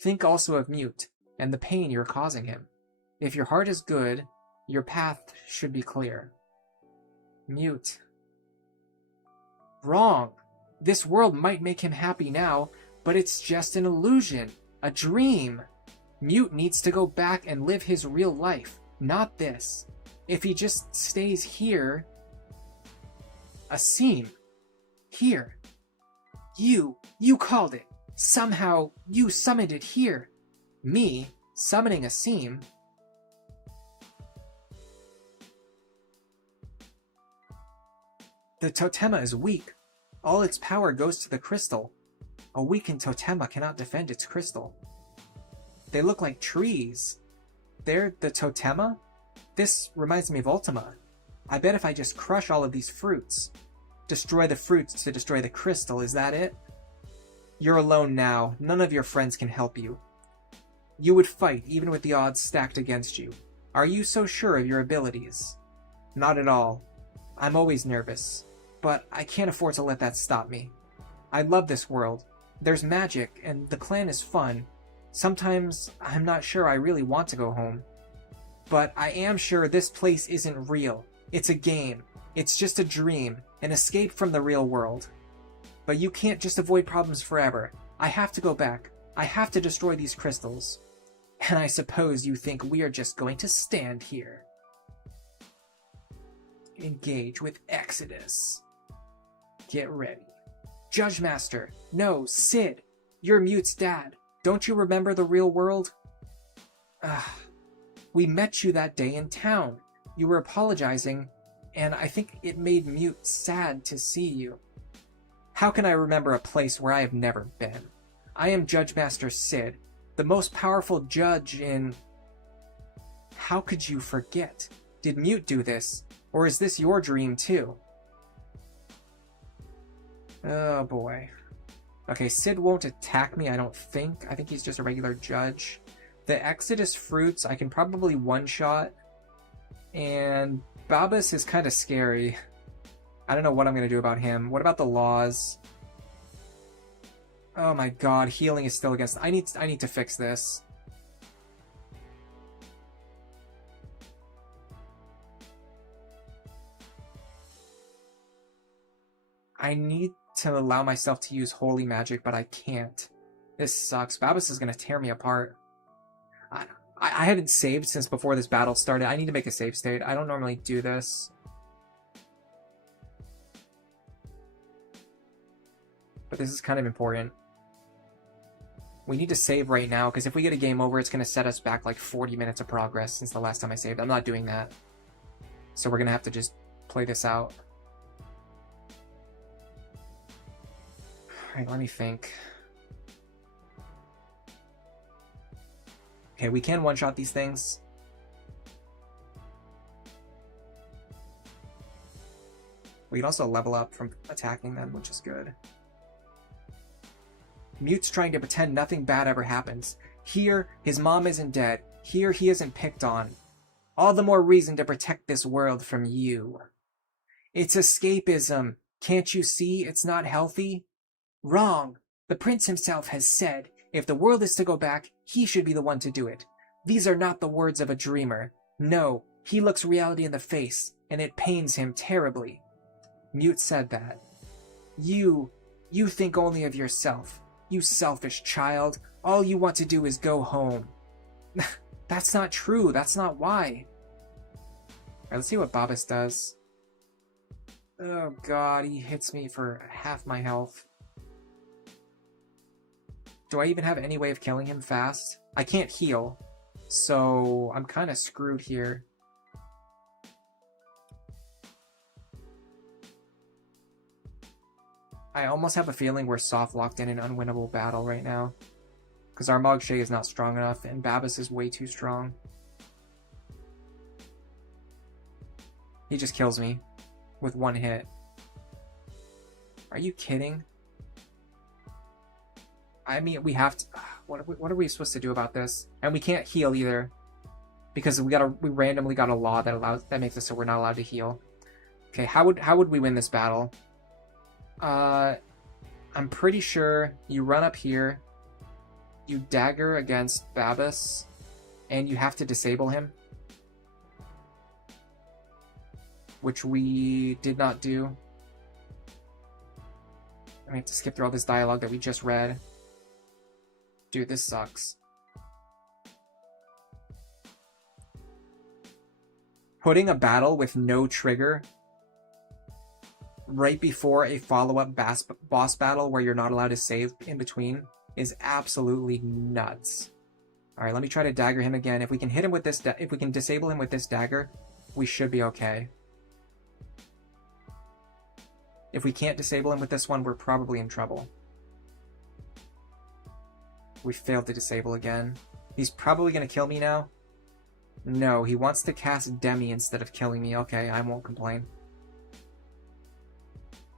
Think also of Mute, and the pain you're causing him. If your heart is good, your path should be clear. Mute. Wrong. This world might make him happy now, but it's just an illusion, a dream. Mute needs to go back and live his real life, not this. If he just stays here... Asim. Here. You called it. Somehow, you summoned it here. Me, summoning Asim. The Totema is weak. All its power goes to the crystal. A weakened Totema cannot defend its crystal. They look like trees. They're the Totema? This reminds me of Ultima. I bet if I just crush all of these fruits, destroy the fruits to destroy the crystal, is that it? You're alone now. None of your friends can help you. You would fight even with the odds stacked against you. Are you so sure of your abilities? Not at all. I'm always nervous, but I can't afford to let that stop me. I love this world. There's magic, and the clan is fun. Sometimes I'm not sure I really want to go home. But I am sure this place isn't real. It's a game. It's just a dream, an escape from the real world. But you can't just avoid problems forever. I have to go back. I have to destroy these crystals. And I suppose you think we are just going to stand here. Engage with Exodus. Get ready. Judge Master. No, Sid. You're Mute's dad. Don't you remember the real world? We met you that day in town. You were apologizing, and I think it made Mute sad to see you. How can I remember a place where I have never been? I am Judge Master Sid, the most powerful judge in... How could you forget? Did Mute do this? Or is this your dream too? Oh boy. Okay, Sid won't attack me, I don't think. I think he's just a regular judge. The Exodus fruits, I can probably one-shot. And Babas is kind of scary. I don't know what I'm going to do about him. What about the laws? Oh my god, healing is still against... I need to fix this. I need to allow myself to use holy magic, but I can't. This sucks. Babas is going to tear me apart. I haven't saved since before this battle started. I need to make a save state. I don't normally do this. But this is kind of important. We need to save right now, because if we get a game over, it's going to set us back like 40 minutes of progress since the last time I saved. I'm not doing that. So we're going to have to just play this out. Alright, let me think. Okay, we can one-shot these things. We can also level up from attacking them, which is good. Mute's trying to pretend nothing bad ever happens. Here, his mom isn't dead. Here, he isn't picked on. All the more reason to protect this world from you. It's escapism. Can't you see it's not healthy? Wrong. The prince himself has said, if the world is to go back, he should be the one to do it. These are not the words of a dreamer. No, he looks reality in the face, and it pains him terribly. Mute said that. You think only of yourself. You selfish child. All you want to do is go home. That's not true. That's not why. Alright, let's see what Babas does. Oh god, he hits me for half my health. Do I even have any way of killing him fast? I can't heal, so I'm kind of screwed here. I almost have a feeling we're soft-locked in an unwinnable battle right now. Because our Marche is not strong enough, and Babas is way too strong. He just kills me with one hit. Are you kidding? I mean, we have to... What are we supposed to do about this? And we can't heal either. Because we randomly got a law that makes it so we're not allowed to heal. Okay, how would we win this battle? I'm pretty sure you run up here, you dagger against Babas, and you have to disable him. Which we did not do. I have to skip through all this dialogue that we just read. Dude, this sucks. Putting a battle with no trigger right before a follow-up boss battle where you're not allowed to save in between is absolutely nuts. Alright, let me try to dagger him again. If we can hit him with this, if we can disable him with this dagger, we should be okay. If we can't disable him with this one, we're probably in trouble. We failed to disable again. He's probably going to kill me now. No, he wants to cast Demi instead of killing me. Okay, I won't complain.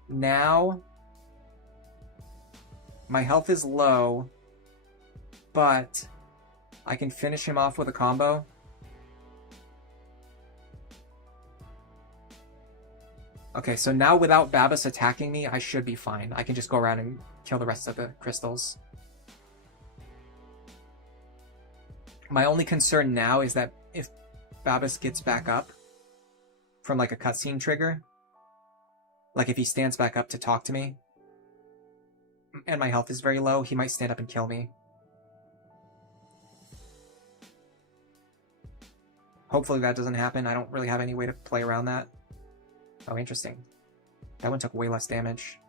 Now, my health is low, but I can finish him off with a combo. Okay, so now without Babas attacking me, I should be fine. I can just go around and kill the rest of the crystals. My only concern now is that if Babas gets back up from like a cutscene trigger, like if he stands back up to talk to me, and my health is very low, he might stand up and kill me. Hopefully that doesn't happen. I don't really have any way to play around that. Oh, interesting. That one took way less damage.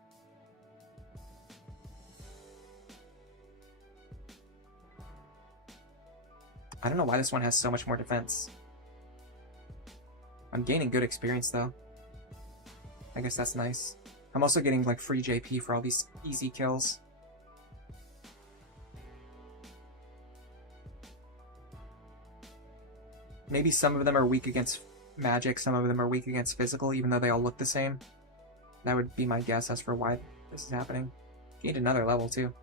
I don't know why this one has so much more defense. I'm gaining good experience though. I guess that's nice. I'm also getting like free JP for all these easy kills. Maybe some of them are weak against magic, some of them are weak against physical, even though they all look the same. That would be my guess as for why this is happening. Gained another level too.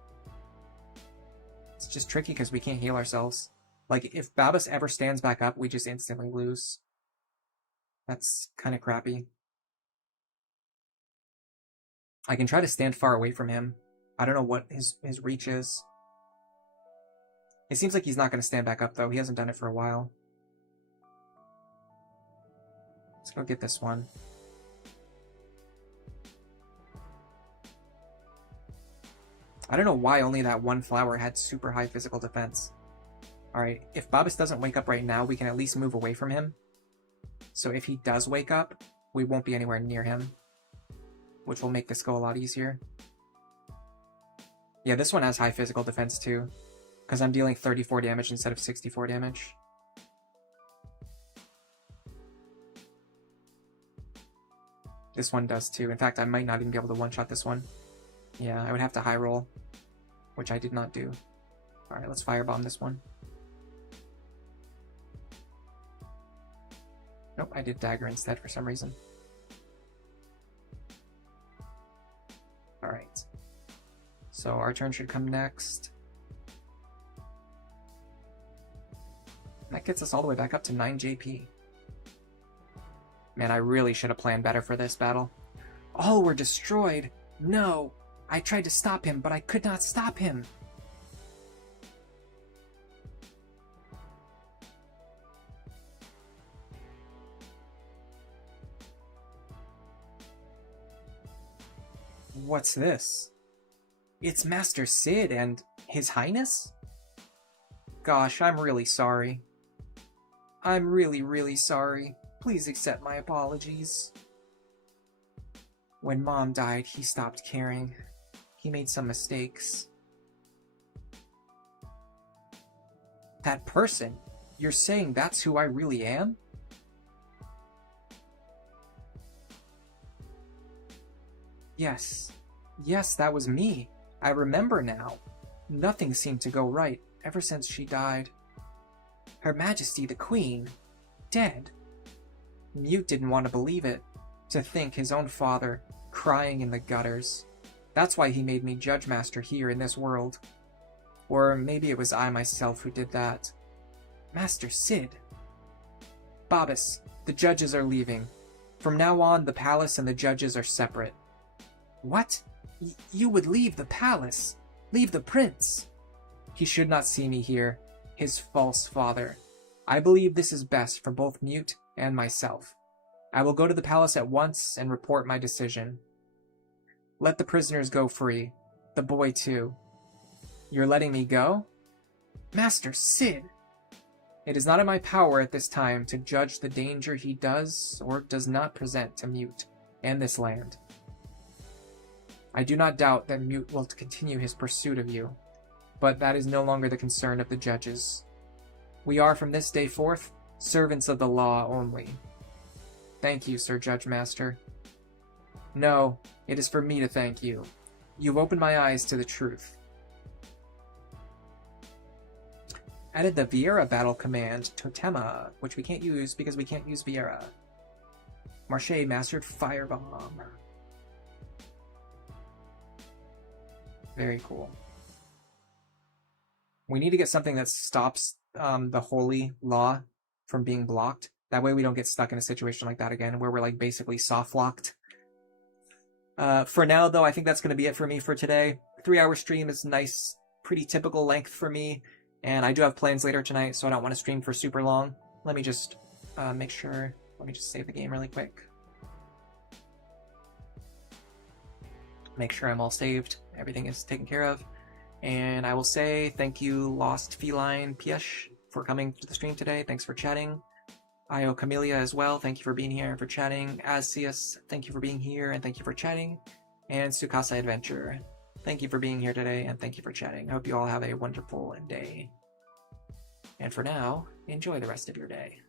It's just tricky because we can't heal ourselves. Like, if Babas ever stands back up, we just instantly lose. That's kind of crappy. I can try to stand far away from him. I don't know what his reach is. It seems like he's not going to stand back up, though. He hasn't done it for a while. Let's go get this one. I don't know why only that one flower had super high physical defense. Alright, if Babas doesn't wake up right now, we can at least move away from him. So if he does wake up, we won't be anywhere near him, which will make this go a lot easier. Yeah, this one has high physical defense too, because I'm dealing 34 damage instead of 64 damage. This one does too. In fact, I might not even be able to one-shot this one. Yeah, I would have to high roll, which I did not do. Alright, let's firebomb this one. Nope, I did dagger instead for some reason. Alright. So our turn should come next. That gets us all the way back up to 9 JP. Man, I really should have planned better for this battle. Oh, we're destroyed! No! I tried to stop him, but I could not stop him! What's this? It's Master Sid and His Highness? Gosh, I'm really sorry. I'm really, really sorry. Please accept my apologies. When Mom died, he stopped caring. He made some mistakes. That person? You're saying that's who I really am? Yes. Yes, that was me. I remember now. Nothing seemed to go right ever since she died. Her Majesty the Queen, dead. Mute didn't want to believe it. To think his own father, crying in the gutters. That's why he made me Judge Master here in this world. Or maybe it was I myself who did that. Master Sid. Babas, the judges are leaving. From now on, the palace and the judges are separate. What? You would leave the palace? Leave the prince? He should not see me here. His false father. I believe this is best for both Mute and myself. I will go to the palace at once and report my decision. Let the prisoners go free. The boy too. You're letting me go? Master Sid! It is not in my power at this time to judge the danger he does or does not present to Mute and this land. I do not doubt that Mute will continue his pursuit of you, but that is no longer the concern of the judges. We are from this day forth servants of the law only. Thank you, Sir Judge Master. No, it is for me to thank you. You've opened my eyes to the truth. Added the Viera battle command, Totema, which we can't use because we can't use Viera. Marche mastered Firebomb. Very cool. We need to get something that stops the holy law from being blocked. That way we don't get stuck in a situation like that again, where we're like basically soft-locked. For now, though, I think that's going to be it for me for today. 3-hour stream is nice, pretty typical length for me. And I do have plans later tonight, so I don't want to stream for super long. Let me just make sure. Let me just save the game really quick. Make sure I'm all saved. Everything is taken care of. And I will say thank you, Lost Feline Piesh, for coming to the stream today. Thanks for chatting. Io Camellia as well. Thank you for being here and for chatting. Asius, thank you for being here and thank you for chatting. And Sukasa Adventure, thank you for being here today and thank you for chatting. I hope you all have a wonderful day. And for now, enjoy the rest of your day.